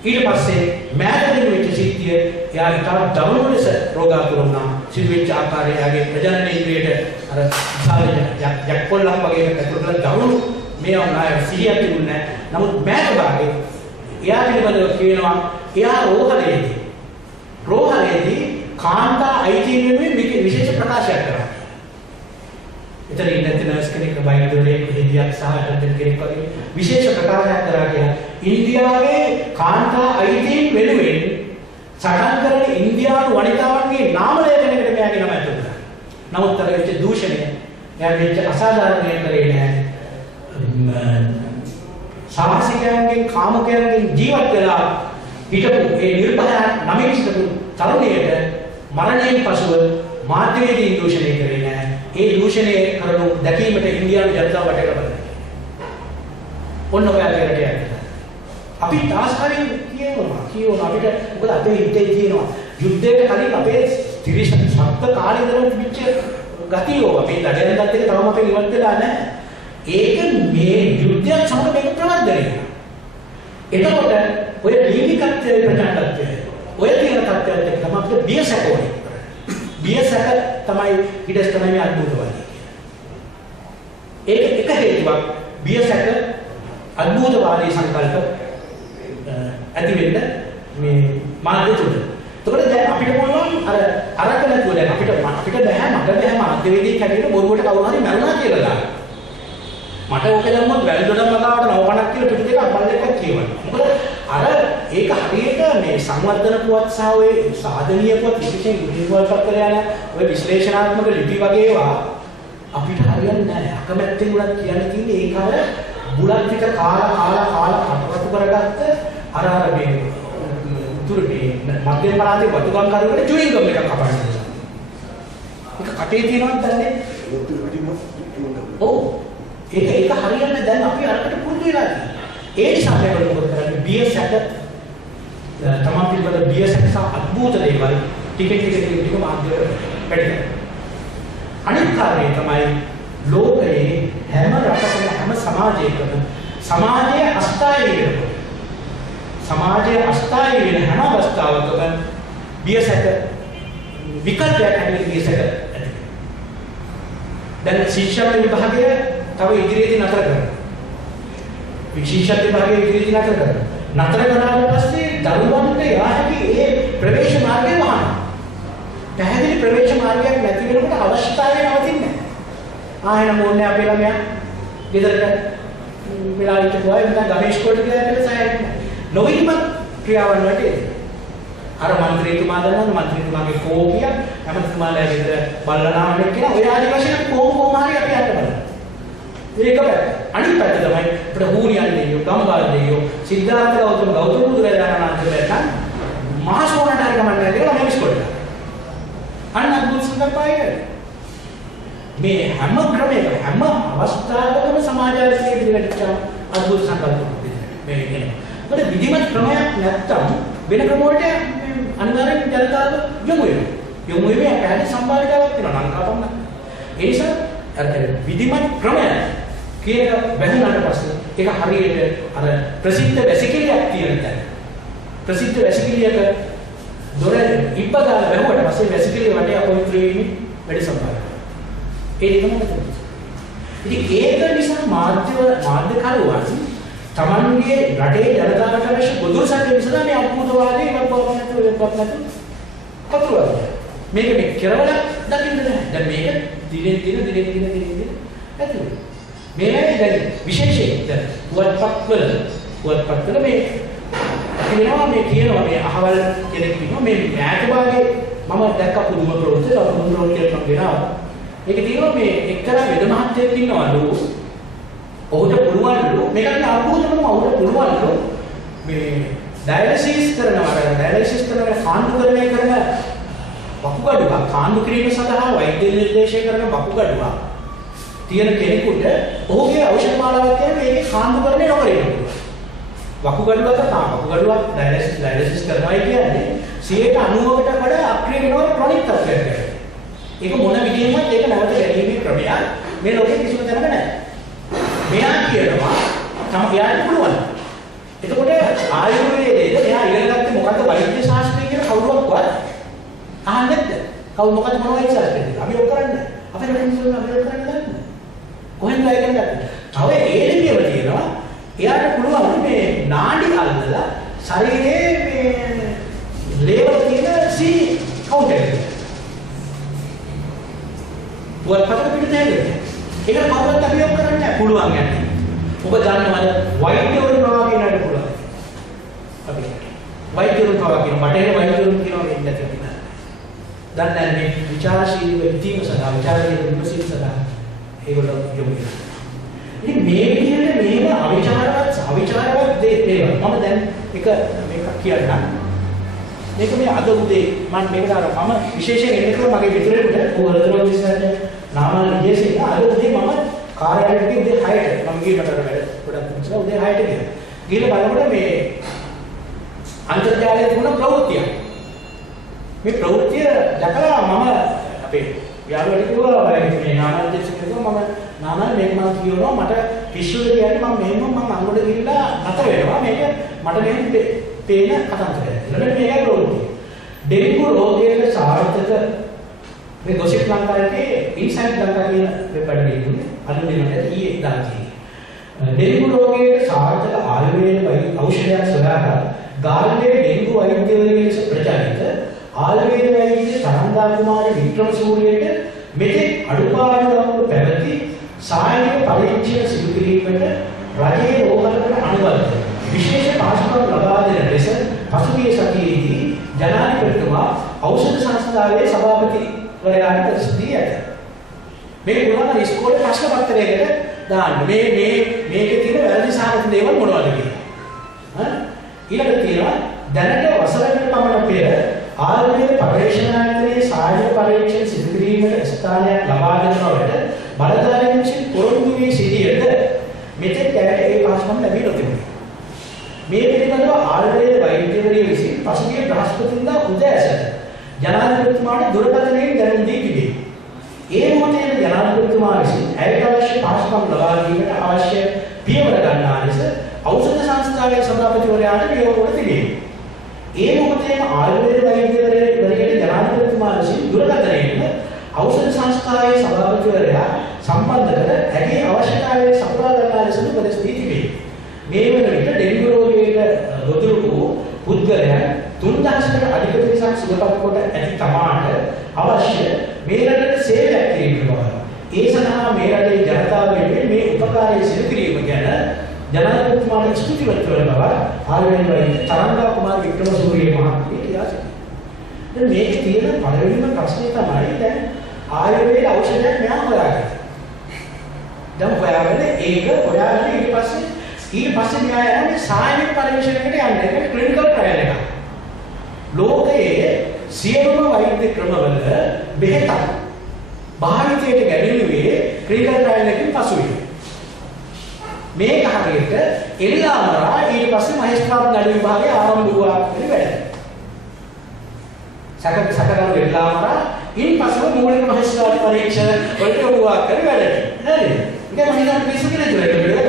ඊට පස්සේ මෑතකින් වෙච්ච සිද්ධිය එයාගේ තවත් දරුණු ලෙස රෝගාතුර වුණා. සිදුවෙච්ච ආකාරය එයාගේ ප්‍රජනන ඉන්ද්‍රියට අර විශාල යක්කොල්ලක් වගේ එකක් ඇතුළත දරුණු මේ වුණා සිහියක් තිබුණේ නැහැ. නමුත් මෑත භාගයේ එයා පිළිබඳව කියනවා එයා රෝහලේදී රෝහලේදී කාන්තා අයිතිය වෙනුවෙන් මේක විශේෂ ප්‍රකාශයක් කරා. එතන ඉන්න නර්ස් කෙනෙක් වෛද්‍යවරයෙක් හිටියක් සහ ඇටෙන්ඩන්ට් කෙනෙක් වගේ විශේෂ ප්‍රකාශයක් කරා කියලා ඉන්දියාවේ කාන්තා අයිතිය වෙනුවෙන් සටන් කරන ඉන්දියානු වනිතාවන්ගේ නාම ලේඛනයකට මෙයාගේ නම ඇතුළත් කරා. නමුත් අර වෙච්ච දූෂණය එයාගේ වෙච්ච අසාධාරණය කරේ නැහැ. සාහසිකයන්ගෙන් කාමකයන්ගෙන් ජීවත් වෙලා හිටපු ඒ නිර්භය නමින් සිටපු තරුණියට මරණයෙන් පසුව මාධ්‍යවේදීන් දූෂණය කරේ නැහැ. ඒ දූෂණය කරනු දැකීමට ඉන්දියානු ජනතාව වටේට බලනවා. ඔන්න ඔයාලට යන්න. අපි තාස්කරින් කියනවා අපිට මොකද අපේ හිතේ තියෙනවා යුද්ධයට කලින් අපේ තිරිසන් සත්ත්ව කාලේ ඉඳලා තිබිච්ච ගතිය අපේ දඩයන්ගත් එක තාම අපේ ඉවත් වෙලා නැහැ. ඒක මේ යුද්ධයක් සමග මේක ප්‍රවර්ධනය වෙනවා. එතකොට ඔය දීනිකත්වයේ ප්‍රචණ්ඩත්වය ඔය කියන තත්ත්වයට තමයි අපිට බියසක ඕනේ. බියසක තමයි ඊටස් තමයි මේ අද්භූතවාදී කියන්නේ. ඒක එක හේතුවක් බියසක අද්භූතවාදී සංකල්ප ඇති වෙන්න මේ මාධ්‍ය තුල. එතකොට දැන් අපිට පුළුවන් අරක නැතුව දැන් අපිට බෑ මට මාධ්‍යවේදී කැඩෙන්න බොරුවට කවුරු හරි මරුණා කියලා දාන්න. මට ඕක දැම්මොත් වැල්දොඩම් වගාවට 950ක් කියලා පිටු දෙකක් බල්ලෙක්ක් කියවන්න. මොකද අර ඒක හරියට මේ සංවර්ධන පුවත් සහ ඔය සාධනීය පුවත් විශේෂයෙන් යුනිවර්සල් පත්‍රය යන ඔය විශ්ලේෂණාත්මක ලිපි වගේ ඒවා අපිට හරියන්නේ නැහැ. අකමැත්තෙන් උනත් කියන්න තියෙන්නේ ඒක අර බුලත් පිට කාලා කටකටු කරගත්ත අර මේ උතුරු මේ මධ්‍යම පළාතේ වතුගම් කරුවට චුයින් ගම් එකක් කපන්න. ඒක කටේ තියෙනවද දන්නේ? ඔව්. ඒක හරියන්නේ දැන් අපි අරකට පුරුදු වෙලා තියෙනවා. ඒ නිසා මේක මොකද කරන්නේ? බියසක තමන් පිළිබඳ බියසක සහ අද්භූත දේවල් ටික මාධ්‍ය වැඩි. අනිත් කාරණේ තමයි ලෝකයේ හැම රටකම හැම සමාජයකම සමාජයේ අස්ථායී වෙනවා. සමාජයේ අස්ථායී වෙන හැම අවස්ථාවකම බියසක විකල්පයක් හැටියට බියසක ඇති. දැන් ශික්ෂණ විභාගය තව ඉදිරියේදී නතර කරනවා. විශේෂත්ව විභාගයේ ඉදිරියේදී නතර කරනවා. නතර කරාට පස්සේ දරුවන්ට යාහැකි ඒ ප්‍රවේශ මාර්ගය වහනවා. පැහැදිලි ප්‍රවේශ මාර්ගයක් නැති වෙනකොට අවශ්‍යතාවය නවතින්නේ නැහැ. ආයෙත් මොන්නේ අපේ ළමයා ගෙදරට වෙලා ඉච්චුවා ඉතින් ගණේෂ් කොට ගියා කියලා සයන්නේ. නොවිමත් ක්‍රියාවන් වලට අර മന്ത്രിතුමා දන්නවා മന്ത്രിතුමාගේ කෝපිය ඇමතිතුමාලා ගෙදර බල්ලනාමයක් කියලා ඔය ආදි වශයෙන් කොහොම හරි අපි යන්න බලන්න. ඒක පැත්ත. අනිත් පැත්ත තමයි අපිට හූනියන් දෙයියෝ, ගම්බාල් දෙයියෝ, සිද්ධාර්ථ ගෞතම බුදුරජාණන් වහන්සේ මහසෝනට හරි ගමන් නැහැ කියලා මේක ඉස්කොල්ලා. අන්න අද්භූත සංකල්පයයි. මේ හැම ක්‍රමයකම හැම අවස්ථාවකම සමාජාචාරයේ ඉදිරියට අද්භූත සංකල්ප මේ කියන්නේ. ඒකට විධිමත් ක්‍රමයක් නැත්තම් වෙන ක්‍රම වලට අනිවාර්යෙන් ජනතාව යොමු වෙනවා. යොමු වෙන්නේ පැහැදිලි සම්බන්ධතාවයක් තියෙනවා ලංකාවම. ඒ නිසා අර විධිමත් ක්‍රමය කියන වැහුණාට පස්සේ ඒක හරියට අර ප්‍රසිද්ධ වැසිකිළියක් තියෙන තැන. ප්‍රසිද්ධ වැසිකිළියක දොර ඉබ්බගාල වැහුවට පස්සේ වැසිකිළිය වටේ අපවිත්‍ර වීම වැඩි සම්භාවයක්. ඒක තමයි. ඉතින් ඒක නිසා මාධ්‍යකරුවන් තමන්ගේ රටේ ජනතාවට අවශ්‍ය පොදු සත්‍ය විසඳා මේ අද්භූතවාදී වප්පත් කතුරුවා. මේක මේ කෙරවල දකින්න නැහැ. දැන් මේක දිනෙන් දින ඇතුළේ. මේ දැන් විශේෂයෙන් පුවත්පත්වල මේ කියනවා මේ අහවල් කෙනෙක් ඉන්නවා මේ ඈත භාගයේ මම දැක්ක පුදුම ප්‍රවෘත්ති මම ගෙනාවා. ඒක තියෙනවා මේ එක්තරා වෙද මහත්තයෙක් ඉන්නවලු. ඔහුට පුළුවන්ලු මේකට අභූතම ඔහුට පුළුවන්ලු මේ ඩයලිසිස් කරනවා කාණ්ඩුකරණය කරන වකුගඩුවක් කාණ්ඩු කිරීම සඳහා වෛද්‍ය නිර්දේශය කරන වකුගඩුවක් තියෙන කෙනෙකුට ඔහුගේ ඖෂධ මාලාවක් තියෙන මේකේ කාණ්ඩුකරණය නොකර ඉන්නවා. වකුගඩුවක් ඩයලිසිස් කරනවා කියන්නේ 90%කට වඩා අක්‍රිය වෙනවා ක්‍රොනික් තත්ත්වයක්. ඒක මොන විදියෙන්වත් ඒක නැවත ගැනීමේ ක්‍රමයක් මේ ලෝකේ කිසිම තැනක නැහැ. මෙයා කියනවා යාට පුළුවන්. එතකොට ආයුර්වේදයේද මෙයා ඉගෙන ගත්තේ මොකද්ද වෛද්‍ය ශාස්ත්‍රය කියලා කවුරුවක්වත් අහන්නේ නැද්ද? කවුරු මොකද මොනවද ශාස්ත්‍රය කියලා. අපි ඔක් කරන්නේ. අපේ රටේ මිනිස්සුන් අපි ඔක් කරන්නේ නැහැ. කොහෙන්ද ඒක ගත්තේ? තව ඒ දෙවියව තියෙනවා. එයාට පුළුවන් මේ නාඩි අල්ලලා ශරීරයේ මේ ලේවල් තියෙන කවුන්ට් එක. පුවත්පතක පිටත හැදෙන්නේ. ඒක කවුරුත් අභියෝග කරන්නේ නැහැ. පුළුවන් යන්නේ. ඔබ දන්නවද වෛද්‍යවරු පවා කියන්නට පුළුවන්. අපි වෛද්‍යවරු පවා කියන මට ඒක වෛද්‍යවරු කියනවා වෙන්නේ නැති කෙනා. දැන් මේ විචාරශීලී විදීම සඳහා විචාරශීලී විමසීම සඳහා ඒගොල්ලෝ යොමු වෙනවා. ඉතින් මේ විදිහට මේව අවිචාරවත් දේවල් මම දැන් මේක කියන්නම්. මේක මේ අද උදේ මම මේකට මම විශේෂයෙන් එන්නේ කියලා මගේ මිත්‍රයෙකුට උගලතර විශ්වාසය නාමල් විජේසිංහ අද උදේ මම කාර්යාලයට උදේ 6ට මම ගිහින් මට වැඩ ගොඩක් තිබුණා උදේ 6ට ගියා. ගිහලා බලනකොට මේ අන්තර්ජාලයේ තිබුණ ප්‍රවෘත්තිය. මේ ප්‍රවෘත්තිය දැකලා මම අපේ යාළුවෙක් කිව්වා මේ නාමල් විජේසිංහ කිව්වා මම නාමල් මේක මම කියනවා මට පිස්සුද කියන්නේ මම මෙහෙම මම අංගොඩ ගිහිල්ලා නැත වෙනවා මේක මට මෙහෙම පේන කතාන්තරයක්. ඊළඟට මේකයි ප්‍රවෘත්තිය. ඩෙන්ගු රෝගයේ සාර්ථක මේ ගොසිප් ලංකාවේ ඉන්සයිඩ් ලංකා කියන වෙබ් එකේ තිබුණේ අනුදිනට ඊයේ දාතියි. ඩෙන්ගු රෝගයේ සාර්ථක ආයුර්වේද ඖෂධයක් සොයාගත් ගාල්ලේ ඩෙන්ගු වෛද්‍යවරයෙකු ලෙස ප්‍රචලිත ආයුර්වේද වෛද්‍ය සනන්දා කුමාරී වික්‍රමසූරියට මෙතෙක් අඩුපාඩුවන්ට පැවති සායනික පරීක්ෂණ සිදු කිරීමට රජයේ රෝහලකට අනුබද්ධ විශේෂ පාසුකම් ලබා දෙන ලෙස පසුගිය සතියේදී ජනාධිපතිතුමා ඖෂධ සංස්ථාවේ සභාපතිවරයාට ප්‍රතිශ්‍රී ඇත. මේ පුරාණ ඉස්කෝලේ ප්‍රශ්න පත්‍රයකට දාන්න. මේකේ තියෙන වැරදි සාහිත්‍ය දේවල් මොනවද කියලා. ඊළඟට තියෙනවා දැනට වසරකට පමණ පෙර ආයුර්වේද පරීක්ෂණාලයේ සාහිත්‍ය පරීක්ෂණ සිදු කිරීමට ස්ථානයක් ලබා දෙන බවට බලධාරීන් විසින් පොරොන්දු වී සිටියද මෙතෙක් ඇයට ඒ පාසුකම් ලැබී නොතිබුණි. මේ පිළිබඳව ආයුර්වේද වෛද්‍යවරිය විසින් පසුගිය බ්‍රහස්පතින්දා උදෑසන ජනාධිපතිතුමාට දුරකථනයෙන් දැනුම් දී තිබේ. ඒ මොහොතේ ජනාධිපතිතුමා විසින් ඇයට අවශ්‍ය පාසුකම් ලබා දීමට අවශ්‍ය පියවර ගන්නා ලෙස ඖෂධ සංස්ථාවේ සභාපතිවරයාට නියෝග කොට තිබේ. ඒ මොහොතේම ආයුර්වේද වෛද්‍යවරියට ජනාධිපතිතුමා විසින් දුරකථනයෙන් ඖෂධ සංස්ථාවේ සභාපතිවරයා සම්බන්ධ කර ඇගේ අවශ්‍යතාවය සපුරා ගන්නා ලෙස උපදෙස් දී තිබේ. මේ වන විට ඩෙන්ගු රෝගයට ගොදුරු වූ පුද්ගලයන් 3000කට අධික පිරිසක් සුවපත් කොට ඇති තමාට අවශ්‍ය මේ රටට සේවයක් කිරීමට බව. ඒ සඳහා මේ රටේ ජනතාව වෙනුවෙන් මේ උපකාරය සිදු කිරීම ගැන ජනාධිපතිතුමාට ස්තුතිවන්ත වන බව ආයුර්වේද වෛද්‍ය චරණ්ඩා කුමාර වික්‍රමසූරිය මහත්මිය කියා සිටිනවා. දැන් මේකේ තියෙන පළවෙනිම ප්‍රශ්නේ තමයි දැන් ආයුර්වේද ඖෂධයක් මෙයා හොයාගන්න. දැන් හොයාගෙන ඒක හොයාගෙන ඊට පස්සේ මෙයා යන්නේ සායනික පරීක්ෂණයකට යන්නේ. ඒක ක්ලිනිකල් ට්‍රයල් එකක්. ලෝකයේ සියලුම වෛද්‍ය ක්‍රමවල බෙහෙතක් භාවිතයට ගැනීමේ ක්ලිනිකල් ට්‍රයල් එකකින් පසුයි. මේක හරියට එල්ලාමරා ඊට පස්සේ මහේස්ත්‍රාත් නඩු විභාගයේ ආරම්භ වුණා කියන වැඩ. සකරන එල්ලාමරා ඉන්පසු මූලික මහේස්ත්‍රාත් පරීක්ෂණ වලට වුණා කියන වැඩ. හරිද? ඒක මම හිතන්නේ පිස්සු කියලා ඉතුරු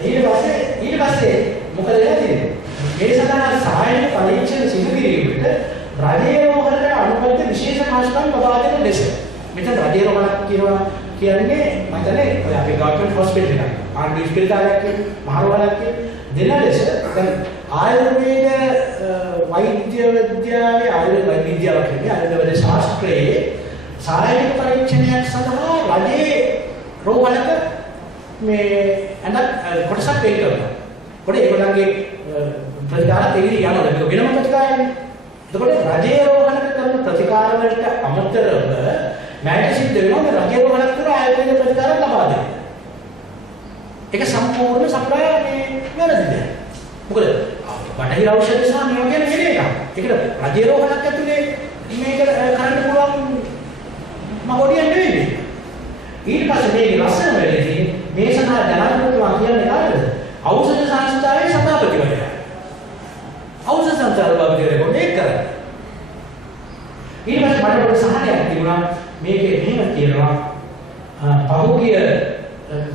ඊට පස්සේ මොකද වෙලා තියෙන්නේ? මේ සඳහා සායනික පරීක්ෂණ සිදු කිරීමට රජයේ රෝහලට අනුබද්ධ විශේෂ පාසුකම් ලබා දෙන ලෙස. මෙතන රජයේ රෝහලක් කියන්නේ මම හිතන්නේ ඔය අපේ ගවර්න්මන්ට් හොස්පිටල් එකක්. ආණ්ඩු ස්පිරිතාලයක් මහරෝහලක් දෙන ලෙස දැන් ආයුර්වේද වෛද්‍ය විද්‍යාවේ ආයුර්වේද විද්‍යාව කියන්නේ ආයුර්වේද ශාස්ත්‍රයේ සායනික පරීක්ෂණයක් සඳහා රජයේ රෝහලක මේ අnder කොටසක් වෙන්න ඕන. කොට ඒගොල්ලන්ගේ ප්‍රතිකාර දෙවි යනවා. ඒක වෙනම ප්‍රතිකාරයනේ. එතකොට රජයේ රෝහලක කරන ප්‍රතිකාර වලට අමතරව මෑට සිද්ධ වෙනවා රජයේ රෝහලක කරන ආයුර්වේද ප්‍රතිකාර ලබා දෙන්න. ඒක සම්පූර්ණ සප්ලයි මේ වැරදිද? මොකද බටහිර ඖෂධ සහ මේවා කියන්නේ වෙන එකක්. ඒකට රජයේ රෝහලක් ඇතුලේ මේක කරන්න පුළුවන් මගොඩියක් නෙවෙයි. ඊට පස්සේ මේ ලස්සන වෙලෙදී මේ සඳහා ජනාධිපතිතුමා කියන්නේ කාටද? ඖෂධ සංස්ථාවේ සභාපතිවරයා. ඖෂධ සංස්ථාවේ සභාපතිවරයා මේක කරන්නේ. ඊට පස්සේ මට පොඩි සහනයක් තිබුණා මේකේ මෙහෙම කියනවා පහුගිය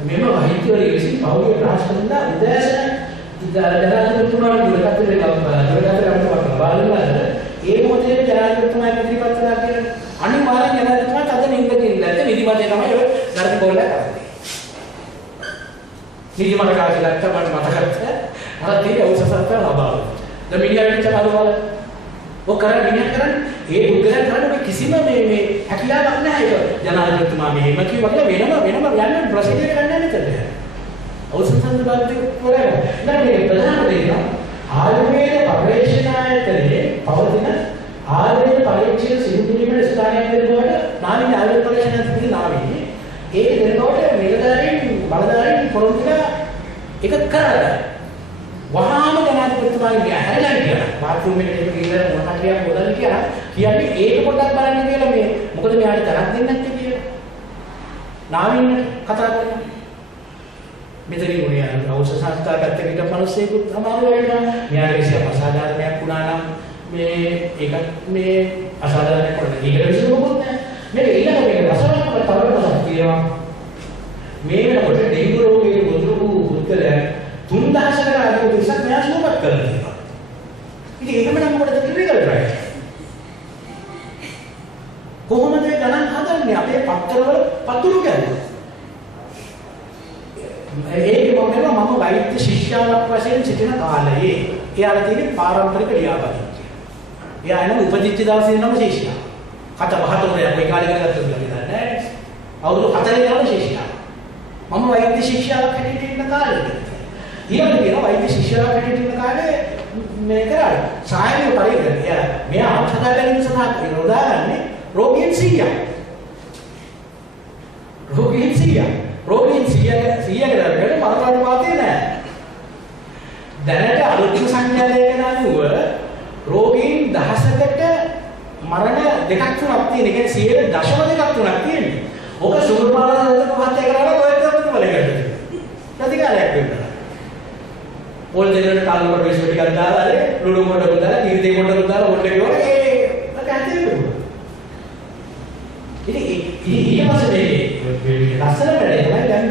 මෙම වෛද්‍යවරිය විසින් පහුගිය බ්‍රහස්පතින්දා උදෑසන ජනාධිපතිතුමාට දුරකථනයක් ලබා දුන්නා. ඒ මොහොතේ ජනාධිපතිතුමා ඉදිරිපත් කළා කියන අනිවාර්යෙන් ජනාධිපතිතුමාට අද නින්දකින් නැත්නම් නිදිමතේ තමයි ඔය ගර්ථ බෝල්ල කරන්නේ. නිදිමත කාලේ තමයි මතකත් අර තියෙන ඖෂධ සංස්ථා ලබා. දැන් මිනිහා පිටට අරවල ඔය කරන්නේ ඒ පුද්ගලයන් කරන්නේ කිසිම මේ හැකියාවක් නැහැ ඒක ජනාධිපතිතුමා මෙහෙම කිව්වා කියලා වෙනම යන්න ප්‍රොසීජර් එකක් නැහැ නේද? ඖෂධ සම්බන්ධ කරලා නේද මේ ප්‍රධාන දේ ආයුර්වේද පරිශනායතනයේ පවතින ආයුර්වේද පරීක්ෂණ සිදු කිරීමේ ස්ථානයක් දෙනකොට නාමී ආයුර්වේද පරීක්ෂණ නාමී ඒක දෙනකොට නිලධාරීන් බලධාරීන් පොරොන්දුලා ඒක කරලා වහාම ජනාධිපතිතුමාගේ හැරලා කියලා බාත්රූම් එකට ගිහලා මොනවා හරි මොදල් කියලා කියන්නේ ඒක පොඩ්ඩක් බලන්න කියලා මේ මොකද මෙයාට තරක් දෙන්නේ නැත්තේ කියලා නාමීන් කතා කරනවා මෙතනින් උනේ ඖෂධ සංස්ථාවකට ගිහින් මිනිස්සෙකුත් අමාරු වෙනවා මෙයාගේ ඉස්සෙල්ලා අසාධාරණයක් වුණා නම් මේ ඒකත් මේ අසාධාරණයක් වුණා ඒකට විසඳුමක් නැහැ මේක ඊළඟ මේක රසවත්කම තවරක් තියෙනවා මේ වෙනකොට ඩෙන්ගු රෝගයේ ගොදුරු පුද්ගලයන් 3000කට අධික පිරිසක් මෙයා සුවපත් කරලා තියෙනවා. ඉතින් ඒකම නම් මොකටද ක්‍රිටිකල් ඩ්‍රයිව්? කොහොමද ඒ ගණන් හදන්නේ? අපේ පත්තරවල පතුරු ගැලුවා. ඒක මම වෛද්‍ය ශිෂ්‍යාවක් වශයෙන් සිටින කාලයේ එයාලා තියෙන පාරම්පරික ලියාපදිංචිය. එයා එන උපදිච්ච දවසේ නම ශිෂ්‍යා. කට බහතෝරයක් ඒ කාලේ කරගත්තු කියලා නෑ. අවුරුදු 4 යන ශිෂ්‍යා. මම වෛද්‍ය ශිෂ්‍යාවක් හැටියට ඉන්න කාලේ. ඊළඟ දින වෛද්‍ය ශිෂ්‍යයෙක් හැටියට ඉන්න කාලේ මේ කරා සායනික පරිගණකය මෙයා ඖෂධ ගැනීම සඳහා යොදාගන්නේ රෝගීන් 100ක්. රෝගීන් 100කට මරණ වාතේ නැහැ. දැනට අලුත් සංඥා ලේඛන අනුව රෝගීන් 1000කට මරණ දෙකක් තුනක් තියෙන. ඒ කියන්නේ 100.2ක් තුනක් තියෙන්නේ. ඔක සුගතමානසත් මහත්ය කරලා ඔය තමයි බලකට. ප්‍රතිකාරයක් වෙනවා. පොල් දෙකට කාලවල බේස් ටිකක් දාලා ලුණු කොටක දාලා කීර්ති කොටක දාලා ඔන්න කියවල ඒක ඇත්තේ නෙවෙයි. ඉතින් ඊට පස්සේ මේ ලස්සන වැඩේ තමයි දැන්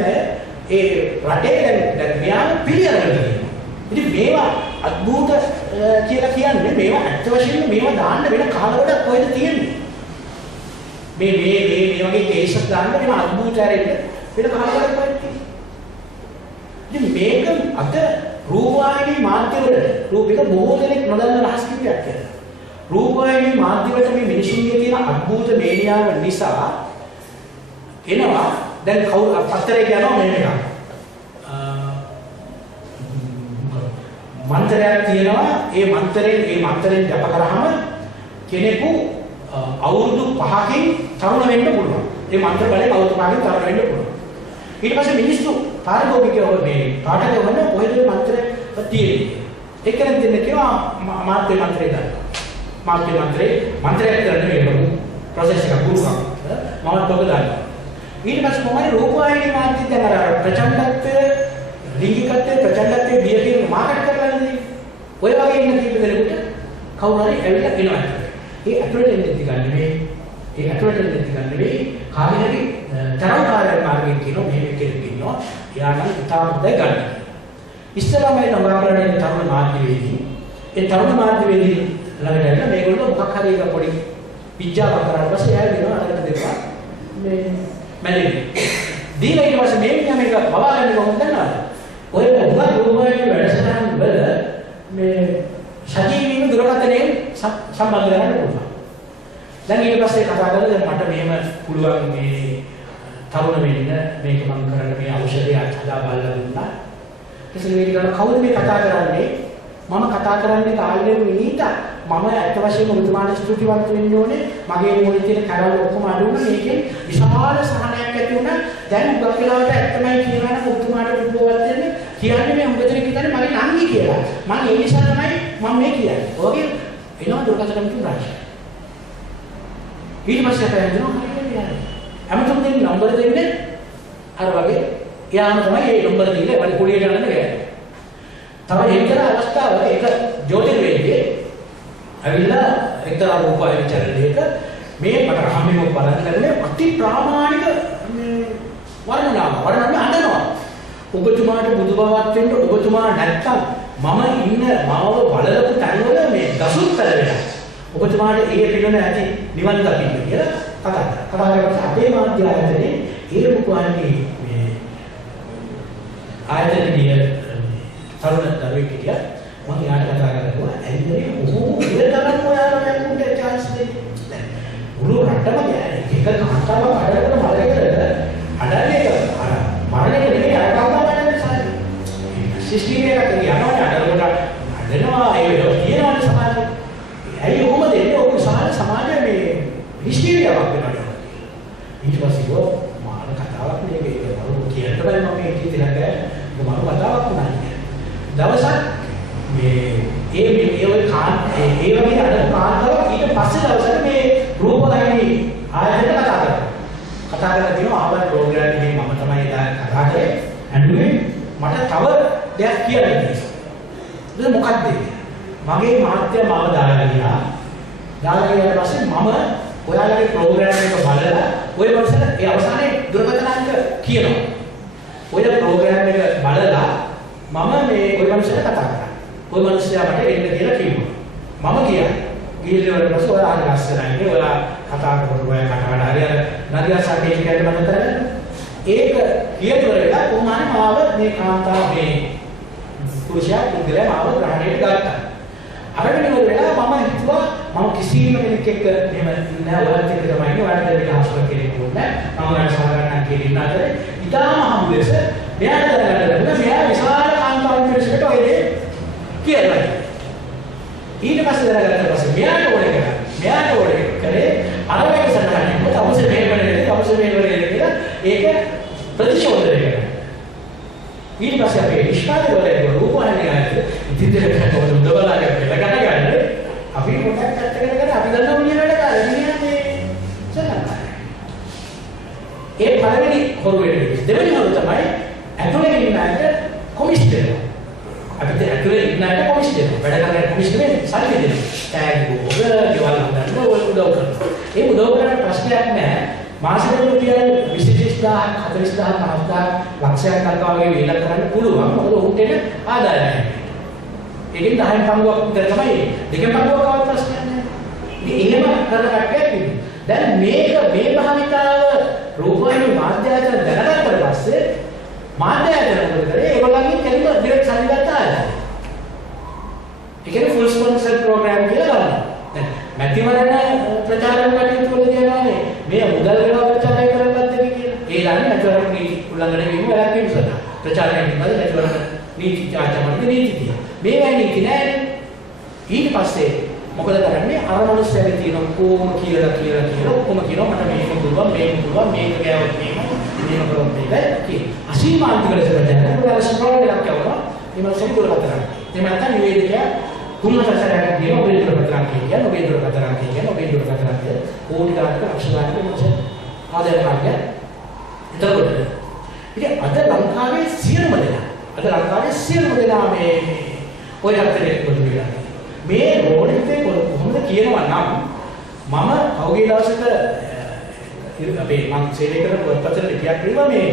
ඒ රටේ දැන් මෙයාම පිළිඅරගෙන තියෙනවා. ඉතින් මේවා අద్භූත කියලා කියන්නේ මේවා ඇත්ත වශයෙන්ම මේවා දාන්න වෙන කාලවලට කොහෙද තියෙන්නේ? මේ වගේ කේස් එකක් දාන්න වෙන අద్භූත ඇරෙන්න වෙන කාලවලට කොහෙද තියෙන්නේ? ඉතින් මේක අද රූපවාහිනී මාධ්‍යවල රූපික බොහෝ දෙනෙක් නොදන්න රහස් කිපයක් කියලා. රූපවාහිනී මාධ්‍යවල මේ මිනිසුන්ගේ තියෙන අద్භූත මේනියාව නිසා එනවා දැන් කවුරු පත්තරේ කියනවා මේ එක. මන්ත්‍රයක් තියෙනවා ඒ මන්ත්‍රයෙන් ජප කරාම කෙනෙකු අවුරුදු 5කින් තරුණ වෙන්න පුළුවන්. ඒ මන්ත්‍ර බලයෙන් අවුරුදු 5කින් තරුණ වෙන්න පුළුවන්. ඊට පස්සේ මිනිස්සු පාරගෝපිකයෝ මේ පාඨකයෝ වන්න කොහෙද මන්ත්‍රය තියෙන්නේ. එක්කෙනෙක් දෙන්න කිව්වා මාත්‍ය මන්ත්‍රය දාන්න. මන්ත්‍රයක් කරන්න මේ ප්‍රොසෙස් එක පුරුකම්. මමත් ඔබ දාන්න. ඊට පස්සේ මොකද රූපවාහිනී මාධ්‍ය දැන් අර ප්‍රචණ්ඩත්වය, ලිංගිකත්වය, ප්‍රචණ්ඩත්වය බිය කියන මාකට් කරලා ඉන්නේ. ඔය වගේ ඉන්න කීප දෙනෙකුට කවුරු හරි ඇවිල්ලා එනවා. ඒ ඇතුළට එන්නේ නෙවෙයි කාගේ හරි තරංකාරය මාර්ගයෙන් කියනවා මෙහෙම කෙනෙක් ඉන්නවා එයාට ඉතාම හොඳයි ගන්න. ඉස්සරහම එන නගරවලදී තරුණ මාධ්‍යවේදී ඒ තරුණ මාධ්‍යවේදී ළඟට ඇවිල්ලා මේගොල්ලෝ මොකක් හරි එක පොඩි පිජ්ජාවක් කරලා පස්සේ එයා දෙනවා අරකට දෙපා මේ මැලෙන්නේ. දීලා ඊට පස්සේ මේ මේක බවාගෙන කොහොමද දන්නවද? ඔය රූපවාහිනී වැඩසටහන් වල මේ සජීවීව දුරකථනයෙන් සම්බන්ධ කරගන්න පුළුවන්. දැන් ඊට පස්සේ කතා කරලා දැන් මට මෙහෙම පුළුවන් මේ තරුණ වෙන්න මේක මම කරන්න මේ ඖෂධය හදා බලලා දුන්නා. ඉතින් මේක කරන කවුද මේ කතා කරන්නේ? මම කතා කරන්නේ කාලේ මිනිහට මම අත් වශයෙන්ම ඔබතුමාට ස්තුතිවන්ත වෙන්න ඕනේ. මගේ මොලේ තියෙන කරවල ඔක්කොම අඩු වුණා. මේකෙන් විශාල සහනයක් ඇති වුණා. දැන් උගක් වෙලාවට ඇත්තමයි කියනවා නම් ඔබතුමාට පුදුමවත් වෙන්නේ. කියන්නේ මේ උගතේ කියන්නේ මගේ නංගි කියලා. මම ඒ නිසා තමයි මම මේ කියන්නේ. ඔයගේ එනවා දුරකථන තුනක්. ඊට පස්සේ අපේ යනවා අමතම දෙන්න නම්බර දෙන්නේ අර වගේ එයාම තමයි ඒ නම්බර දීලා වලි කුලිය ගන්න ගන්නේ. තව එක්තර අවස්ථාවක එක ජෝතිර්වේදයේ අවිලා එක්තර රූපවාහිනී චැනලයක මේ මට රහමෙම බලන්න ලැබුණේ අති ප්‍රාමාණික වර්ණනාව අඬනවා. ඔබතුමාට බුදු බවක් වෙන්න ඔබතුමා නැත්තම් මම ඉන්න මාව බලලපු තැන්වල මේ දසුත් පැලවෙනවා. ඔබතුමාට ඒ පිළිවෙල ඇති නිවන් දකින්න කියලා කතා කරලා අපේ මාධ්‍ය ආයතනයේ ඒ රූපවාහිනී මේ ආයතනයේ තරුණ දරුවෙක් හිටියා. මම යාට කතා කරලා ඇයි මේ ඔහොම ඉර ගන්න ඔයාලා යන්න chance දෙන්නේ ඒ වගේ අඩු කාන්තාවක් ඊට පස්සේ දවසට මේ රූපවාහිනී ආයතනයට කතා කරලා තියෙනවා ආවල් ප්‍රෝග්‍රෑම් එකේ මම තමයි කතා කරේ ඇන්ඩුවේ මට තව දෙයක් කියන්න තියෙනවා. ඒක මොකක්ද? මගේ මහත්තයා මාව දාලා ගියා. දාලා ගියාට පස්සේ මම ඔයාලගේ ප්‍රෝග්‍රෑම් එක බලලා ඔය වර්ෂයට ඒ අවසානයේ දුරකථන අංක කියනවා. ඔය ප්‍රෝග්‍රෑම් එක බලලා මම මේ ඔය වර්ෂයට කතා කරා. ඔය මිනිස්සයා මට එන්න කියලා කිව්වා. මම ගියා. ගිහිල්ලා ඊට පස්සේ ඔයා ආගස්සනයිනේ ඔයා කතා කරපු ඔය කතාවට හරි අර නදියා සර්ටිෆිකේට් මම කරගෙන ඒක කියනවලට කොහොමද මාව මේ කාන්තාව මේ පුරුෂයා පුද්ගලයා මාව ග්‍රහණයට ගත්තා. අර වෙනකොට වෙලා මම හිතුවා මම කිසිම කෙනෙක් එක්ක එහෙම නෑ ඔයාලත් එක්ක තමයි ඉන්නේ ඔයාලට දෙවියන් හසුර කෙනෙක් වුණා මම ඔයාලට සාකච්ඡා කරන්න ඉන්න අතරේ ඉතාලම හම්බුලෙස මෙයාට දැනගන්න මෙයා විශාල කාන්තාවන් පිරිසකට ඔය දේ කියලා. ඊට පස්සේ දැනගත්ත පස්සේ මෙයාට ඕනේ කරේ අර වගේ සටහනක් මොකද අවශ්‍ය මේවලේ කියලා ඒක ප්‍රතිශෝධනය කරනවා. ඊට පස්සේ අපි නිෂ්පාදකවරයෙක් රූපවාහිනිය ආයතන ඉදිරියට කරන උදවලාගෙන ගන්න අපි කොටක් අත්කරගෙන අපි දන්නවා මිනිහ වැඩ කරලා මේ සලකනවා. ඒ පළවෙනි හොරු වෙන්නේ දෙවෙනි හොරු තමයි ඇතුලේ ඉන්න අයට කොමිෂන් දෙනවා. අපිට ඇතුලේ ඉන්න අයට කොමිෂන් දෙනවා. වැඩ කරන කොමිෂන් දෙන්නේ සල්ලි දෙනවා. ටැග් ගෝග ගෙවල් හදන්න ඔය උදව් කරනවා. ඒ උදව් කරන ප්‍රශ්නයක් නැහැ. මාසෙකට රුපියල් 20000 40000 5000 ලක්ෂයක් දක්වා වගේ වේලක් කරන්න පුළුවන්. මොකද උන්ට එන ආදායය නැහැ. ඒකෙන් 10න් පංගුවක් විතර තමයි දෙකෙන් පංගුවක් ආවත් ප්‍රශ්නයක් නැහැ. ඉතින් එහෙම කරන කට්ටියක් ඉන්නේ. දැන් මේක මේ භාවිතාව රූපවාහිනී මාධ්‍ය ආයතන දැනගත්තට පස්සේ මාධ්‍ය ආයතන මොකද කරේ? ඒගොල්ලන්ගෙන් කෙලින්ම ඩිරෙක්ට් සල්ලි ගත්ත ආයතන. ඒ කියන්නේ ෆුල් ස්පොන්සර් ප්‍රෝග්‍රෑම් කියලා ගන්නවා. දැන් මැතිවරණ ප්‍රචාරණ කටයුතු වලදී යනවානේ මේ මුදල් ගෙවා ප්‍රචාරය කරන්නත් දෙවි කියලා. ඒ ළඟ මැතිවරණ නීති උල්ලංඝනය වීම වැළැක් වීම සඳහා ප්‍රචාරණය කිව්වද මැතිවරණ නීති ආචාරණ නීති තියෙනවා. මේ වැනි නීති නෑනේ. ඊට පස්සේ මොකද කරන්නේ? අර මිනිස්සුන්ගේ තියෙන කොහොම කියලා ඔක්කොම කියනවා මට මේක පුළුවන් මේක ගෑවොත් මේක කරොත් මේක කියන. අසීමාන්තික ලෙස දැනගන්න ස්ක්‍රෝල් එකක් යවනවා. මේ මිනිස්සු දුරකථන. එහෙම නැත්නම් නිවේදකයා තුන්වසරයක් කියන ඔබේ දුරකථන කියන ඔබේ දුරකථන කෝටි ගානක ලක්ෂ ගානක මොකද ආදාය මාර්ගය. එතකොට ඉතින් අද ලංකාවේ සියලුම දෙනා මේ ඔය අතරේ පොදු වෙලා මේ රෝඩිතේ කොහොමද කියනවා නම් මම කවුගේ දවසක අපේ මං සේවය කරන පොත්පතට ලිපියක් ලියුවා මේ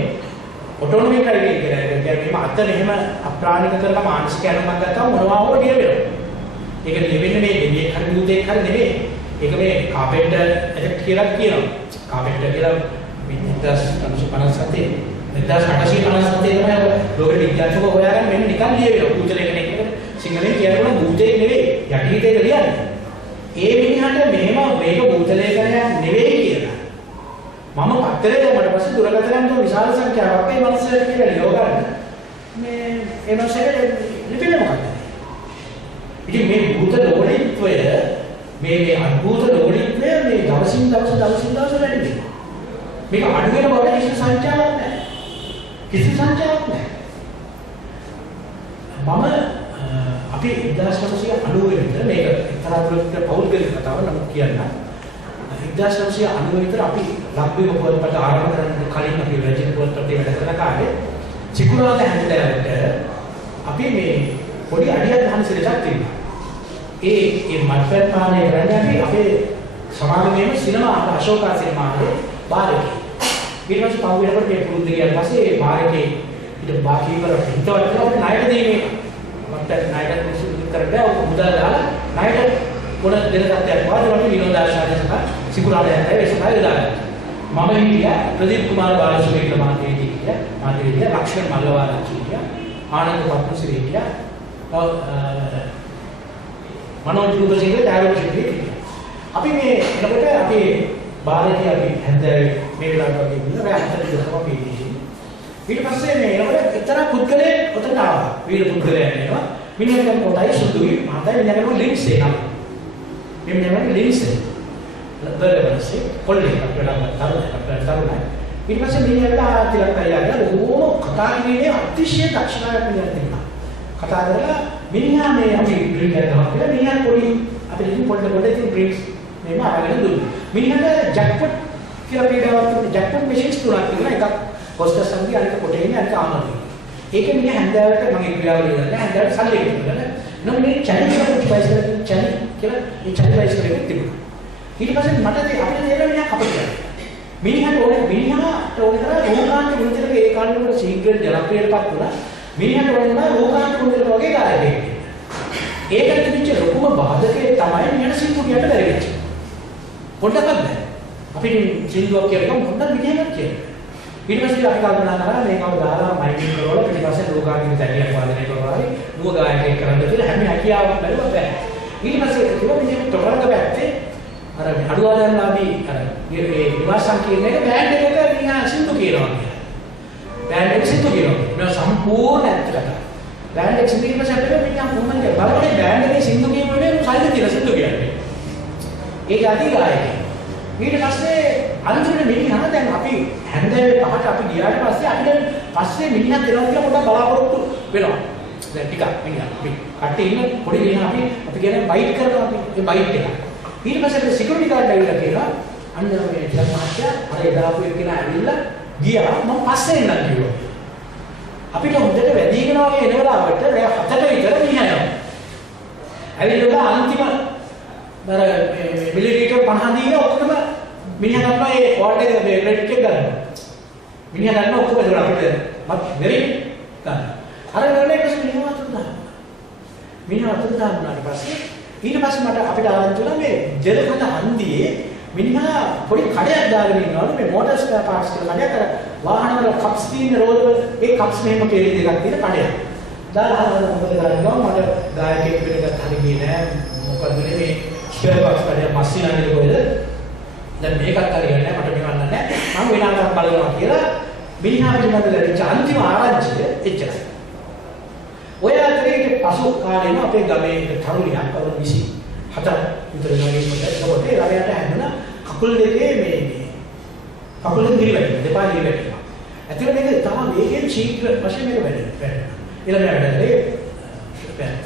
ඔටෝනොමි කරේ කියලා. කියන්නේ මම අතන එහෙම අප්‍රාණික කරලා මානසික අනුමත ගත්තාම මොනවා හෝ දිය වෙනවා. ඒක නෙවෙන්නේ මේ හරි දුදේක් හරි නෙවෙයි. ඒක මේ කාපෙට් එෆෙක්ට් කියලා කියනවා. කාපෙට් කියලා 1957 තමයි ලෝක විද්‍යාඥයෝ හොයාගෙන මෙන්න නිකන් ලියවෙනවා. පුතලේ කෙනෙක් සිංහලෙන් කියනකොට භූතේක නෙවෙයි යටිහිතේක ලියන්නේ. ඒ මිනිහට මෙහෙම මේක භූතලේඛනයක් නෙවෙයි කියලා. මම පත්තරේ දැම්මට පස්සේ දුරකථනයන් තුන විශාල සංඛ්‍යාවක් ඒ මනුස්සයෙක් කියලා ලියව ගන්න. මේ ඒ මනුස්සයෙක් ලිපිනේ මොකක්ද? ඉතින් මේ භූත ලෝකීත්වය මේ අద్భుත ලෝකීත්වය මේ දවසින් දවස වැඩි වෙනවා. මේක අඩු වෙන බවට කිසි සංඛ්‍යාවක් නැහැ. මම අපි 1990 විතර මේක එක්තරා දුරකට පෞද්ගලික කතාවක් නම් කියන්න. 1990 විතර අපි ලක්බිම පොත්පත ආරම්භ කරන්න කලින් අපි රජින පොත්පතේ වැඩ කරන කාලේ චිකුරාද හැන්දෑවට අපි මේ පොඩි අඩියක් ගන්න සිරජක් තිබුණා. ඒ මත්පැන් පානය කරන්නේ අපේ සමාගමේම සිනමා අශෝකා සිනමාවේ බාරකේ. ඊට පස්සේ පහු වෙනකොට මේ පුරුද්ද ගියාට පස්සේ ඒ බාරකේ ඊට බාකී වල හිතවත් කරලා ණයට දෙන්නේ. මට ණයට විතර මුදල් දාලා ණයට මොන දෙන තත්ත්වයක් වාදවලට විනෝදාශාරය සහ සිකුරාදා යන ඒසයි දාලා. මම හිටියා ප්‍රදීප් කුමාර බාලසුමේන්ද්‍ර මහත්තයා හිටියා ලක්ෂ්මන් මල්ලවාරච්චි හිටියා ආනන්ද පත්තුසිරි හිටියා මනෝජ් දුබසිංහ ඩයලොග් හිටියා. අපි මේ එනකොට අපි බාරකේ අපි හැන්දෑවේ මේ වෙලාවට වගේ ඉන්න බෑ අතට ගිහම අපි ඉන්නේ. ඊට පස්සේ මේ එනකොට එක්තරා පුද්ගලයෙක් ඔතන ආවා. වීර පුද්ගලයෙක් එනවා. මිනිහෙක් කොටයි සුදුයි මාතයි ඉන්නකම ලින්ක්ස් එකක්. මේ මිනිහට ලින්ක්ස් එක. ලබනසේ කොල්ලෙක් අපිට තරුණයි. ඊට පස්සේ මිනිහට ආතිලක් අයියා ගියා. ඕම කතා කිරීමේ අතිශය දක්ෂතාවයක් මිනිහට තිබුණා. කතා කරලා මිනිහා මේ අපි ඩ්‍රින්ක් එකක් ගහනවා කියලා මිනිහා පොඩි අපිට ඉතින් පොඩි ඉතින් ඩ්‍රින්ක්ස් මේව අරගෙන දුන්නා. මිනිහට ජැක්පොට් කියලා පීඩාවක් තිබුණා. ජැක්පොට් මැෂින්ස් තුනක් තිබුණා. එකක් හොස්ටස් සංගී අනික කොටේනේ අනික ආමරේ. ඒක මිනිහා හැන්දෑවට මගේ ක්‍රියාවලිය කරලා හැන්දෑවට සල්ලි දෙන්න. නෝ මේ චැලෙන්ජ් එකක් ප්‍රයිස් එක චැලෙන්ජ් කියලා මේ චැලෙන්ජ් ප්‍රයිස් එකක් තිබුණා. ඊට පස්සේ මට අපිට තේරෙන්නේ මිනිහා කපලා. මිනිහාට ඕනේ කරා රෝගාන්ත ගුණතරක ඒ කාලේ වල ශීඝ්‍ර ජනප්‍රියටපත් වුණා. මිනිහාට ඕනේ රෝගාන්ත ගුණතරක වගේ ගායකයෙක්. ඒකට තිබිච්ච ලොකුම බාධකේ තමයි මිනිහට සින්දු කියන්න බැරි වෙච්ච. පොඩ්ඩක් බෑ. අපි සින්දුවක් කියනකම් පොඩ්ඩක් විදිහකට කියන්න. ඊට පස්සේ අපි කල්පනා කරා මේකව දාලා මයිකින් කරවල ඊට පස්සේ රෝගාන්ත තැනියක් වාදනය කරලා හරි නුව ගායකයෙක් කරන්න කියලා හැම හැකියාවක් බැලුවා බෑ. ඊට පස්සේ කිව්වා මිනිහ තොරලක පැත්තේ අර අඩුවාදන්ලාදී අර මේ විවාහ සංකීර්ණයක බෑන්ඩ් එකක මිනිහා සින්දු කියනවා කියලා. බෑන්ඩ් එක සින්දු කියනවා. මේ සම්පූර්ණ ඇත්ත කතා. බෑන්ඩ් එක සින්දු කියපස්සේ අපිට මිනිහා කොහොමද බලන්නේ බෑන්ඩ් එකේ සින්දු කියනනේ සයිද කියලා සින්දු කියන්නේ. ඒක අති ගායකයෙක්. ඊට පස්සේ අන්තිමට මිනිහා දැන් අපි හැන්දෑවේ පහට අපි ගියාට පස්සේ අපිට පස්සේ මිනිහා දෙනවා කියලා පොඩ්ඩක් බලාපොරොත්තු වෙනවා. දැන් ටිකක් මිනිහා අපි කට්ටිය ඉන්න පොඩි මිනිහා අපි කියන්නේ බයිට් කරනවා අපි ඒ බයිට් එක. ඊට පස්සේ සිකියුරිටි ගාඩ් ඇවිල්ලා කියනවා අන්න මේ ජනමාත්‍යා අර එදාපු එක්කෙනා ඇවිල්ලා ගියා මම පස්සේ එන්නම් කිව්වා. අපිට හොඳට වැඩිගෙන වගේ එන වෙලාවට රෑ 7ට විතර මිනිහා යනවා. ඇවිල්ලා අන්තිම අර මිලිමීටර් 50 දීලා ඔක්කොම මිනිහා ගන්නවා ඒ වෝල්ට් එක මේ රෙඩ් එක ගන්නවා. මිනිහා ගන්නවා ඔක්කොම ඒක අපිට මත් වෙරි ගන්න. අර වෙලේ පස්සේ මිනිහා වතුර දානවා. මිනිහා වතුර දාන්නාට පස්සේ ඊට පස්සේ මට අපිට ආරංචි වුණා මේ ජලකඳ හන්දියේ මිනිහා පොඩි කඩයක් දාගෙන ඉන්නවලු මේ මෝටර් ස්පෙයා පාර්ට්ස් කියලා කඩයක් අර වාහන වල කප්ස් තියෙන රෝල් වල ඒ කප්ස් මෙහෙම පෙරේ දෙකක් තියෙන කඩයක්. දාලා මොකද කරන්නේ මට ගායකයෙක් වෙන එකක් හරියන්නේ නෑ. මොකද මේ ස්පෙයා පාර්ට්ස් කඩයක් මස්සිනානේ කොහෙද? දැන් මේකත් හරියන්නේ නෑ මට මෙවන්න නෑ. මම වෙනාවක් බලනවා කියලා මිනිහා පිළිබඳ ලැබිච්ච අන්තිම ආරංචිය එච්චරයි. ඔය අතරේ පසු කාලේම අපේ ගමේ තරුණියක් අවුරුදු 27 විතර ළමයෙක් ඒ ළමයාට හැදුණා කකුල් දෙකේ මේ කකුල් දෙක දිරිවැටෙනවා දෙපා දිරිවැටෙනවා. ඇත්තට මේක තමයි මේකේ ශීඝ්‍ර වශයෙන් මේක වැඩෙනවා. ඊළඟට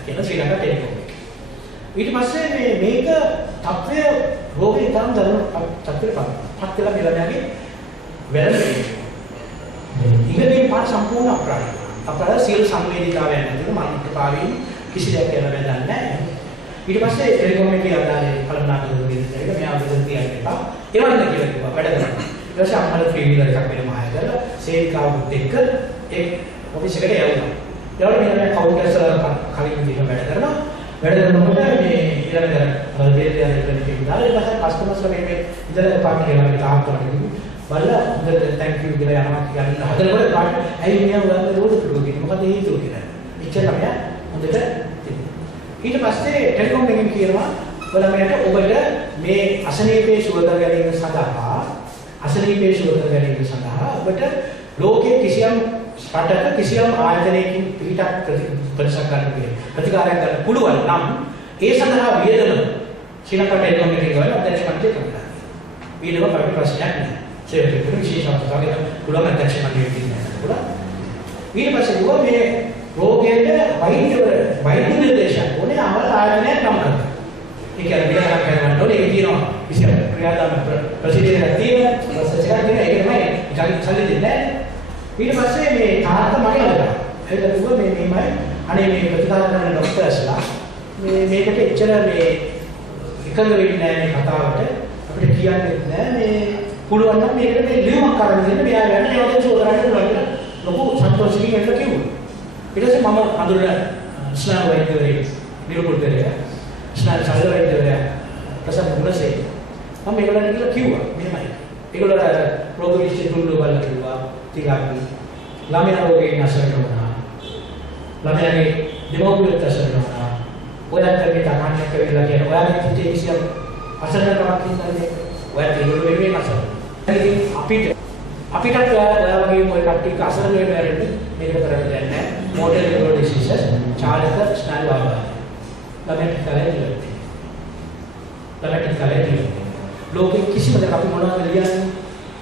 කියන ශ්‍රී ලංකා ටෙලිකොම් එක. ඊට පස්සේ මේක තත්ත්වය රෝගේ තරම් දරුණු තත්ත්වයකට පත් වෙලා මෙලමයාගේ වැරදි. ඉංග්‍රීසි පාඩ සම්පූර්ණ අපරාධයි. අපරාධ සියලු සංවේදීතාවයන් නැතිව මනිට පාවින් කිසි දෙයක් කියලා බඳන්නේ නැහැ. ඊට පස්සේ ටෙලිකොම් එකේ ආදානේ කල්පනාකරන දෙයක් මෙයා බෙදන් තියන්න එපා. ඒවන්න කියලා කිව්වා වැඩ කරනවා. ඊට පස්සේ අම්මලා ත්‍රී වීලර් එකක් වෙනම ආය කරලා සේවිකාවුත් එක්ක ඒ ඔෆිස් එකට යවුවා. ඊළඟට මම කවුන්ටර්ස් වල කලින් විදිහට වැඩ කරනවා. වැඩ කරනකොට මේ ඊළඟට දේශයන් ඉගෙන ගන්නවා. ඊට පස්සේ කස්ටමර්ස්ලා මේ ඉඳලා පාටි කියලා තාම කරන්නේ. බලලා හොඳට thank you කියලා යනවා කියන්නේ හදනකොට කාට ඇයි මෙයා උගන්න රෝද පිටුව කියන්නේ මොකද හේතුව කියලා. එච්චර තමයි හොඳට තිබුණේ. ඊට පස්සේ ටෙලිකොම් එකෙන් කියනවා ඔයාලට ඔබට මේ අසනීපේ සුව කර ගැනීම සඳහා ඔබට ලෝකයේ කිසියම් රටක කිසියම් ආයතනයකින් පිටක් ප්‍රතිකාරයක් ගන්න පුළුවන් නම් ඒ සඳහා වියදම ශ්‍රී ලංකා ටෙලිකොම් එකේ වල අධ්‍යක්ෂ මණ්ඩලය කරනවා. ඊළඟ ප්‍රශ්නයක් නැහැ. ඒක විශේෂවතාවය පුළුවන් අධ්‍යක්ෂ මණ්ඩලයේ තියෙනවා. ඊට පස්සේ ගෝ මේ රෝගයට වෛද්‍ය නිර්දේශයක් ඕනේ අවල් ආයතනයක් නම් කරනවා. ඒ කියන්නේ විලාසයක් කරන්න ඕනේ. ඒක කියනවා විශේෂ ක්‍රියාදාම ප්‍රසිද්ධියක් තියෙනවා. ප්‍රොසෙස් එකක් තියෙනවා. ඒක තමයි සල්ලි දෙන්නේ. ඊට පස්සේ මේ තාත්තා මගේ අල්ලනවා. ඒක කිව්වා මේ මෙහෙමයි අනේ මේ ප්‍රතිකාර කරන ડોක්ටර්ස්ලා මේකට එච්චර මේ එකඟ වෙන්නේ නැහැ මේ කතාවට. අපිට කියන්නේ නැහැ මේ පුළුවන් නම් මේකට මේ ලියුමක් අරන් දෙන්න මෙයා යන්න ඒවගේ සෝදරන්න පුළුවන් කියලා ලොකු සන්තෝෂකින් එන්න කිව්වා. ඊට පස්සේ මම අඳුරන ස්නායු වෛද්‍යවරයෙක් නිරූපණ කරේ. ස්නායු ශල්‍ය වෛද්‍යවරයා ප්‍රසන්න ගුණසේ මම මේගොල්ලන්ට කියලා කිව්වා මෙහෙමයි. ඒගොල්ලෝ රෝග විශ්ලේෂණ තුරු බලලා කිව්වා ටිකක් ළමයා රෝගයෙන් අසරණ වුණා. ළමයාගේ දෙමව්පියන්ට අසරණ වුණා. ඔයාලට මේ තාක්ෂණික වෙලා කියන ඔයාලගේ පුතේ කිසියම් අසරණකමක් ඉන්නන්නේ ඔයාලට ඒගොල්ලෝ වෙනුවෙන් අසරණ. ඉතින් අපිටත් ඔයා වගේ මොකක් කට්ටියක අසරණ වෙන්න ඇරෙන්න මේක කරන්න දෙයක් නැහැ. මොඩල් නියුරෝ ඩිසීසස් චාලක ස්නායු ආබාධ. ළමයට කලයි ලෝකෙ කිසිම දෙයක් අපි මොනවද ලියන්නේ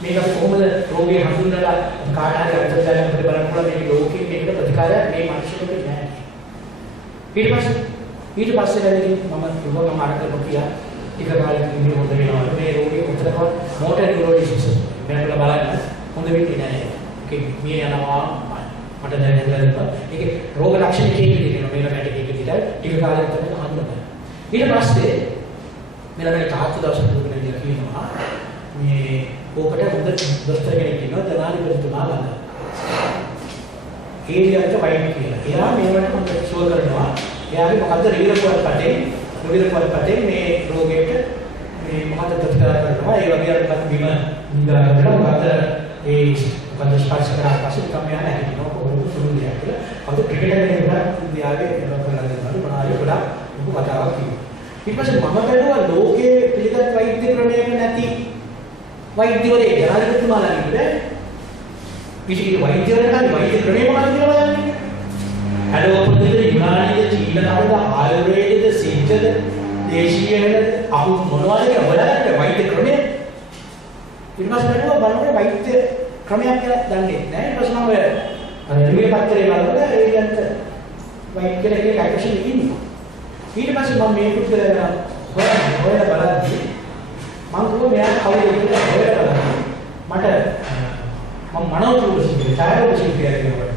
මේක අපි කොහොමද රෝගය හඳුන්වලා කාට හරි අර්ථ දාලා අපිට බලන්න පුළුවන් මේක ලෝකෙ මේකට ප්‍රතිකාරයක් මේ මිනිස්සුන්ට නැහැ. ඊට පස්සේ දැන් මම කිව්වා මම අර කරපු කියා ටික කාලයක් ඉන්නේ හොඳ වෙනවා. මේ රෝගී උත්තරක මෝටර් නියුරෝලිසිස් මේකට බලන්න හොඳ වෙන්නේ නැහැ. ඒක මිය යනවා මට දැනෙනවා. ඒක රෝග ලක්ෂණ කීයද මේකට එක විදිහට ටික කාලයක් තමයි හඳුනගන්න. ඊට පස්සේ මෙලගේ තාත්තු දවසක් දුන්නේ කියනවා මේ ඕකට හොඳ දොස්තර කෙනෙක් ඉන්නවා ජනාධිපතිතුමා ළඟ. ඒරියට වයින් කියලා. එයා මේවට හොඳ ෂුවර් කරනවා. එයාගේ මොකද්ද රිවිරපුවත් පටේ මේ රෝගයට මේ මොකද්ද ප්‍රතිකාර කරනවා. ඒ වගේ අර බිම නිදා කරලා මොකද්ද ඒ මොකද්ද ස්පර්ශ කරලා පස්සේ තමයි යන්නේ හිටිනවා කොහොමද සුළුදියා කියලා. අද ක්‍රිකට් එකේ ඉඳලා ඉන්දියාවේ කරලා දෙනවා. මොනාරි ගොඩක් ලොකු කතාවක් කියනවා. ඊට පස්සේ මම බැලුවා ලෝකයේ පිළිගත් වෛද්‍ය ක්‍රමයක නැති වෛද්‍යවරයෙක් ජනාධිපතිතුමාලා ඉන්නේ. පිටියේ වෛද්‍යවරයෙක් වෛද්‍ය ක්‍රමය මොකක්ද කියලා බලන්නේ. ඇලෝපතිද යුනානිද චීන ආයුර්වේදද සිද්ධද දේශීයද අහු මොනවද කියලා බලන්න වෛද්‍ය ක්‍රමය. ඊට පස්සේ බලනවා වෛද්‍ය ක්‍රමයක් කියලා දන්නේ නැහැ. ඊට පස්සේ මම රිවිව් පත්‍රේ බලලා ඒකට වෛද්‍යලගේ කයිකෂන් ඉන්නවා. ඊට පස්සේ මම මේ පුද්ගලයා හොයලා බලද්දී මම කිව්වා මෙයා කවුද කියලා හොයලා බලන්න. මට මම මනෝචූල සිද්ධිය ඡායාරූප සිද්ධිය කියනවා.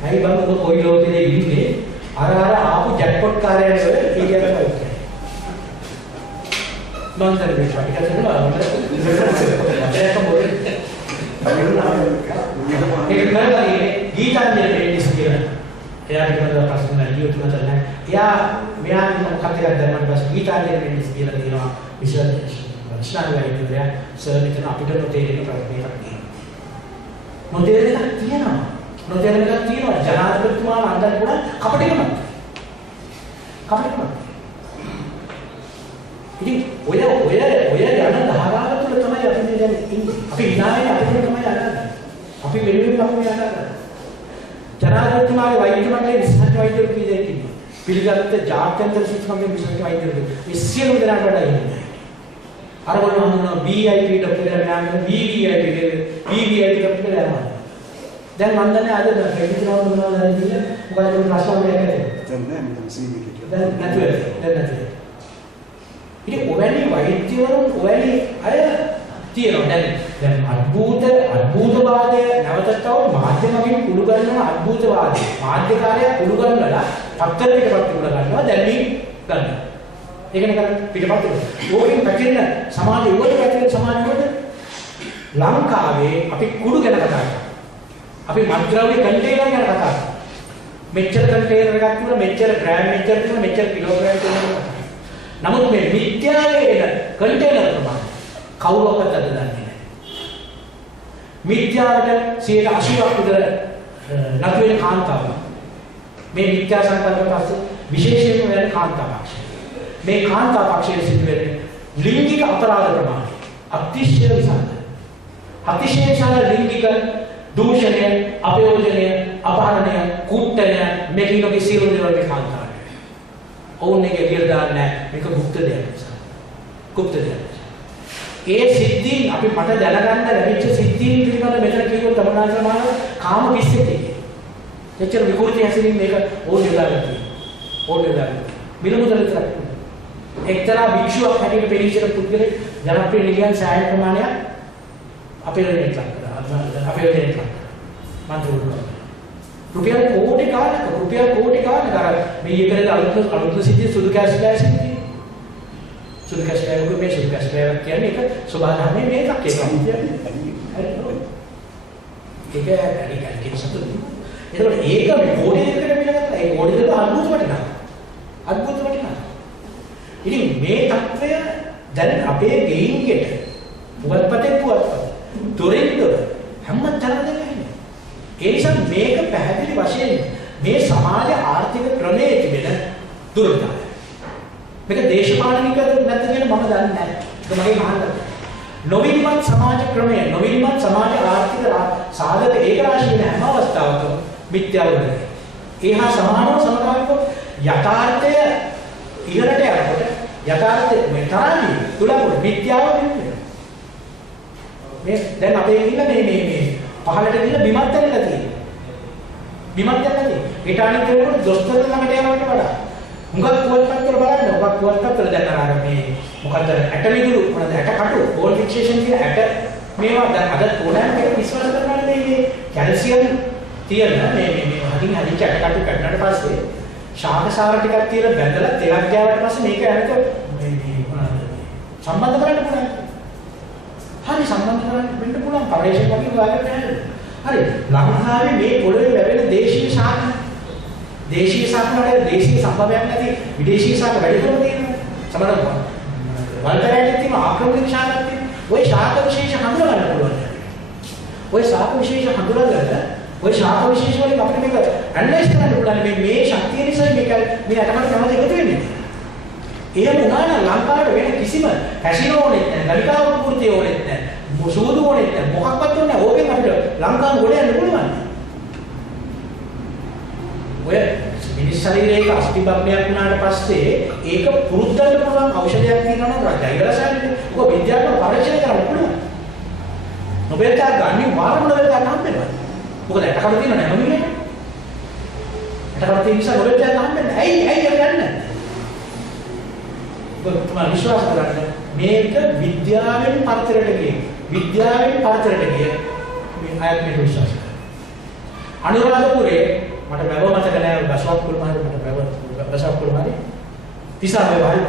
ඇයි බං ඔබ කොයි ලෝකෙද ඉන්නේ? අර ආපු ජැක්පොට් කාර්යය වල කීයක් වයිද? මම දැන් මේ ටිකක් කරනවා මට ඒක නේද ගීතාංජලි වෙන්නේ කියලා. එයාට මොකද ප්‍රශ්න නැහැ YouTube එක නැහැ. එයා මෙයා මොකක්ද දැම්මම පස්සේ ගීතාංජලි වෙන්නේ කියලා කියනවා. විශ්වාසය සර් මෙතන අපිට නොතේරෙන ප්‍රශ්නයක් තියෙනවා. නොතේරෙන තියෙනවා. ජනාධිපතිතුමාලා අnder පුරා කපටිකමක්. ඉතින් ඔය යන ධාරාව තුළ තමයි අපි මේ දැන් ඉන්නේ. අපි ඉනාවේ අපිට තමයි යන්නේ. අපි මෙලෙවින් අපි යනවා. ජනාධිපතිතුමාගේ වෛද්‍ය මණ්ඩලයේ විශේෂ වෛද්‍යවරු කීයක් ඉන්නවා. පිළිගත්ත ජාත්‍යන්තර ශිෂ්‍යකම්ගේ විශේෂ වෛද්‍යවරු මේ සියලු දෙනාට වඩා ඉන්නේ. අර වුණා VIP ડોක්ටර් යනවා VVIP ડોක්ටර් යනවා. දැන් මම දන්නේ අද රෙජිස්ටර් මොනවද කියලා මොකද ප්‍රශ්න වලට දැන් නෑ මම CV එකට දැන් නැතුව ඉතින් ඔයනි වෛද්‍යවරුන් ඔයනි අය තියෙනවා දැන් අద్භූතවාදය නැවතතව මාධ්‍යමකින් කුළු ගන්නවා අద్භූතවාදය මාධ්‍යකාරයා කුළු ගන්නලා පත්තර පිටපත් කුළු ගන්නවා දැන් මේ ගන්නවා ඒකනේ කරන්නේ පිටපත් ඕකෙන් පැතිරෙන සමාජය උඩට පැතිරෙන සමාජවලට ලංකාවේ අපි කුළු ගැන කතා කරනවා අපි මත්ද්‍රව්‍ය කන්ටේනර් ගැන කතා කරා. මෙච්චර කන්ටේනර් එකක් තිබුණා, මෙච්චර ග්‍රෑම් මෙච්චර තිබුණා, මෙච්චර කිලෝග්‍රෑම් තිබුණා. නමුත් මේ මිත්‍යාවේ එන කන්ටේනර් ප්‍රමාණය කවුරුවක්වත් අද දන්නේ නැහැ. මිත්‍යාවට 80ක් විතර නතු වෙන කාන්තාවක්. මේ මිත්‍යා සංකල්ප පස්සේ විශේෂයෙන්ම වෙන කාන්තා පක්ෂය. මේ කාන්තා පක්ෂයේ සිද්ධ වෙන්නේ ලිංගික අපරාධ ප්‍රමාණය අතිශය විශාලයි. අතිශය විශාල ලිංගික දූෂණය, අපයෝජනය, අපහරණය, කුට්ටය මේකිනෝගේ සියලු දේවල් මේ කාන්තාරය. ඕන්නේ කියලා දාන්නේ මේක গুপ্ত දෙයක් නිසා. গুপ্ত දෙයක්. ඒ සිද්ධීන් අපි මට දැනගන්න ලැබිච්ච සිද්ධීන් පිළිබඳව මෙතන කියුවොත් තමනාසමාන කාම පිස්සෙක් එක. එච්චර විකෘති හැසිරීම මේක ඕනේ දාගන්න. ඕනේ දාගන්න. මිලමුදල විතරක්. එක්තරා භික්ෂුවක් හැටියට පිළිචර පුද්ගලෙක් ජනප්‍රිය නිලියන් සෑහෙන ප්‍රමාණයක් අපේ රටේ ලක්කලා. අපේ රටේ ලක්කලා. රුපියල් කෝටි ගානක් අර මේ ඊකරේ අලුත් සිද්ධිය සුදු කැෂ් සිද්ධිය. සුදු කැෂ් මේ සුදු කැෂ් කියන්නේ ඒක සබාධර්මයේ මේකක් ඒක සතුටු. ඒකෝට ඒක මේ කෝටි දෙකකට මිලගත්තා. ඒ කෝටි දෙක අద్భుත වටිනා. ඉතින් මේ தত্ত্বය දැන් අපේ ගෙයින්ගෙට පුවත්පත් දොරෙන් දොර හැමතැනම දෙන්නේ. ඒ නිසා මේක පැහැදිලි වශයෙන් මේ සමාජ ආර්ථික ක්‍රමයේ තිබෙන දුර්වලතාවය. මේක දේශපාලනික නැත්නම් කියන මම දන්නේ නැහැ. ඒක මගේ මහානකම. නොවිනිමත් සමාජ ක්‍රමය, නොවිනිමත් සමාජ ආර්ථික සාධක ඒකරාශී වෙන හැම අවස්ථාවකම මිත්‍යාවද. ඒහා සමානව සමකාලිකව යථාර්ථය ඉහළට යනකොට යථාර්ථය මෙතරම් තුලපොළ මිත්‍යාව වෙන්නේ. මේ දැන් අපේ ඉන්න මේ පහළට ගිහින් බිමත් දැල්ලා තියෙනවා. ඊට අනිත් කෙනෙකුට දොස්තර ළඟට යනවට වඩා හුඟක් පුවත්පත්වල බලන්න ඔබ පුවත්පත්වල දැන් අර මේ මොකද්ද ඇට මිදුළු මොනවද ඇට කටු ඕල් ෆික්සේෂන් කියන ඇට මේවා දැන් අද ඕනෑම කෙනෙක් විශ්වාස කරනවා මේ කැල්සියම් තියෙන මේ හදින් හදිච්ච ඇට කටු කඩනට පස්සේ ශාකසාර ටිකක් තියලා බැඳලා තෙලක් ගෑවට පස්සේ මේක ඇනක මේ සම්බන්ධ කරන්න පුළුවන්. හරි සම්බන්ධ කරන්න වෙන්න පුළුවන් පරිශ්‍රණ වගේ වාගේ නැහැ. හරි ලංකාවේ මේ පොළවේ ලැබෙන දේශීය ශාක දේශීය ශාක වල දේශීය සම්භවයක් නැති විදේශීය ශාක වැඩිපුර තියෙනවා. සමහර වල්තරයන්ට තියෙන ආක්‍රමණික ශාකක් තියෙනවා. ওই ශාක විශේෂ හඳුනා ගන්න පුළුවන්. ওই ශාක විශේෂ හඳුනාගන්න ওই ශාක විශේෂ වලින් අපිට මේක ඇනලයිස් කරන්න පුළුවන් මේ ශක්තිය නිසා මේක මේ අටකට තමයි එකතු වෙන්නේ. එහෙම වුණා නම් ලංකාවට වෙන කිසිම කැසිනෝ ඕනෙත් නැහැ, ගලිකාව වෘත්තිය ඕනෙත් නැහැ, සූදු ඕනෙත් නැහැ, මොකක්වත් ඕනේ නැහැ. ඕකෙන් අපිට ලංකාව ගොඩ යන්න පුළුවන්. ඔය මිනිස් ශරීරයක අස්ථිභංගයක් වුණාට පස්සේ ඒක පුරුද්දන්න පුළුවන් ඖෂධයක් තියෙනවා නම් ජෛවරසායනික ඔක විද්‍යාත්මක පරීක්ෂණ කරන්න පුළුවන්. නොබෙල් තාක් ගන්න මාරම නොබෙල් තාක් හම්බෙනවා. මොකද ඇටකඩ තියෙන නෑ මොන්නේ. ඇටකඩ තියෙන නිසා නොබෙල් තාක් හම්බෙන්නේ. ඇයි ඒක ගන්න? ඔබ විශ්වාස කරන්න මේක විද්‍යාවෙන් පරතරයට ගියේ. විද්‍යාවෙන් පරතරයට ගියේ. මේ අයත් මේක විශ්වාස කරනවා. අනුරාධපුරේ මට වැව මතක නෑ බසවත් කුරුමාරි මට වැව බසවත් කුරුමාරි තිසාවේ වහල්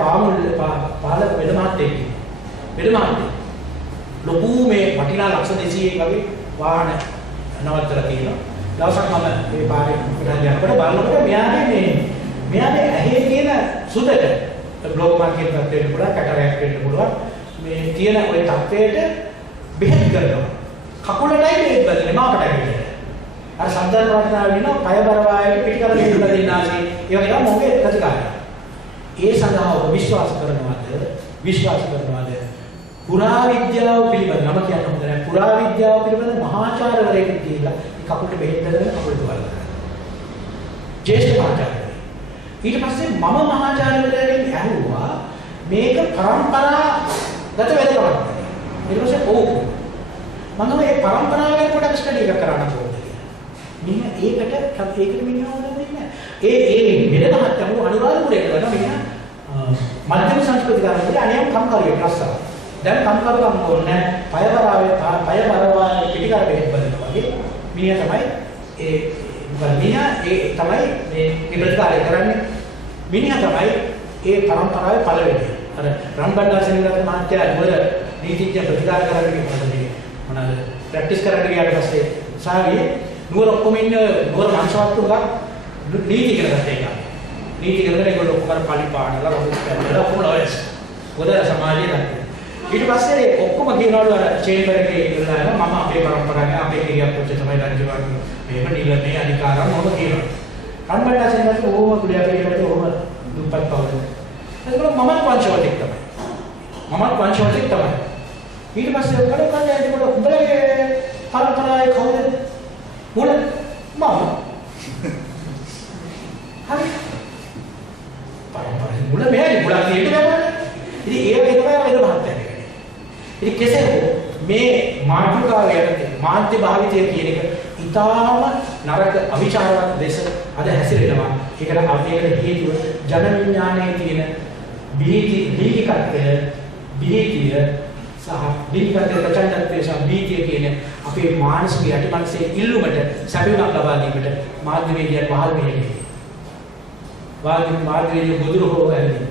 පාල වෙදමාත් ලොකු මේ වටිනා ලක්ෂ 200ක් වගේ වාහන නවත්තලා තියෙනවා. දවසක් මම මේ පාරේ පිටට යනකොට බලනකොට මෙයාගේ ඇහි තියෙන සුදට බ්ලොක් මාර්කට් එකකට වෙන්න පුළුවන්, කැටරැක්ට් වෙන්න පුළුවන්. මේ තියෙන ওই තත්ත්වයට බෙහෙත් කරනවා. කකුලටයි බෙහෙත් බදින්නේ මාකට ඇවිල්ලා. අර සම්දාන ප්‍රාර්ථනාව වෙනවා පය බරවායේ පිටිකර දෙන්න දෙන්නාසේ ඒ වගේ මොකේ ප්‍රතිකාරය. ඒ සඳහා ඔබ විශ්වාස කරනවාද? පුරා විද්‍යාව පිළිබඳ නම කියන්න හොඳ නැහැ. පුරා විද්‍යාව පිළිබඳ මහාචාර්යවරයෙක් කියලා මේ කකුලට බෙහෙත් දෙන්න කකුලට වල කරා. ජේෂ්ඨ මහාචාර්යවරයෙක්. ඊට පස්සේ මම මහාචාර්යවරයෙක්ගෙන් ඇහුවා මේක පරම්පරාගත වෙදකමක්. ඊට පස්සේ ඔව්. මම මේ පරම්පරාව ගැන පොඩ්ඩක් ස්ටඩි එකක් කරන්න ඕනේ. මෙන්න ඒකට මිනිහා හොදන්නේ නැහැ. ඒ මෙලම හත්තු අනුරාධපුරයට ගන්න මිනිහා මධ්‍යම සංස්කෘතිකාරයෙක් අනියම් කම්කාරියෙක් රස්සාව. දැන් කම්කාරකම් ඕනේ පය බරවායේ පිටිකර බෙහෙත් බඳිනවා වගේ මිනිහා තමයි ඒ තමයි මේ ප්‍රතිකාරය කරන්නේ. මිනිහා තමයි ඒ පරම්පරාවේ පළවෙනි. අර රන්බණ්ඩා සෙනවිරත්න මහත්තයා ඉවර නීතිඥ ප්‍රතිකාර කරන්නේ මොනවාද ප්‍රැක්ටිස් කරන්න ගියාට පස්සේ සාවියේ නුවර ඔක්කොම ඉන්න නුවර මංශවත්තු ගා නීති කියලා ගත්තා ඒක. නීති කරගෙන ඒගොල්ලෝ ඔක්කොම පලි පාඩලා වගේ කරලා ඔක්කොම ලෝයර්ස්. පොද සමාජයේ ගත්තා. ඊට පස්සේ ඔක්කොම කියනවලු අර චේම්බර් එකේ ඉඳලා මම අපේ පරම්පරාවේ අපේ කිරියක් පොච්ච තමයි රජවරු මේව නිලමේ අධිකාරම් මොකද කියනවා. රන්බණ්ඩා සෙනවිරත්න ඕම කුලිය අපේ රටේ ඕම දුප්පත් පවුල. ඒකවල මමත් වංශවතෙක් තමයි. ඊට පස්සේ ඔක්කොම කන්නේ ඒකට උඹලගේ පරම්පරාවේ කවුද? මුල මම. හරි. පරම්පරාවේ මුල මෙයාගේ මුලක් තියෙන්න බෑ. ඉතින් ඒක තමයි වෙද මහත්තයා. ඉතින් කෙසේ හෝ මේ මාතෘකාව යටතේ මාධ්‍ය භාවිතය කියන එක ඉතාම නරක අවිචාරවත් ලෙස අද හැසිරෙනවා. ඒකට හේතුව ජන විඥානයේ තියෙන බීතිකත්වය සහ බීතිකත්වයේ ප්‍රචණ්ඩත්වය සහ බීතිය කියන අපේ මානසික යටිමනසේ ඉල්ලුමට සැපයුමක් ලබා දීමට මාධ්‍යවේදියන් වහල් වෙන්නේ. මාධ්‍යවේදිය බුදුරු හෝ ඇන්නේ.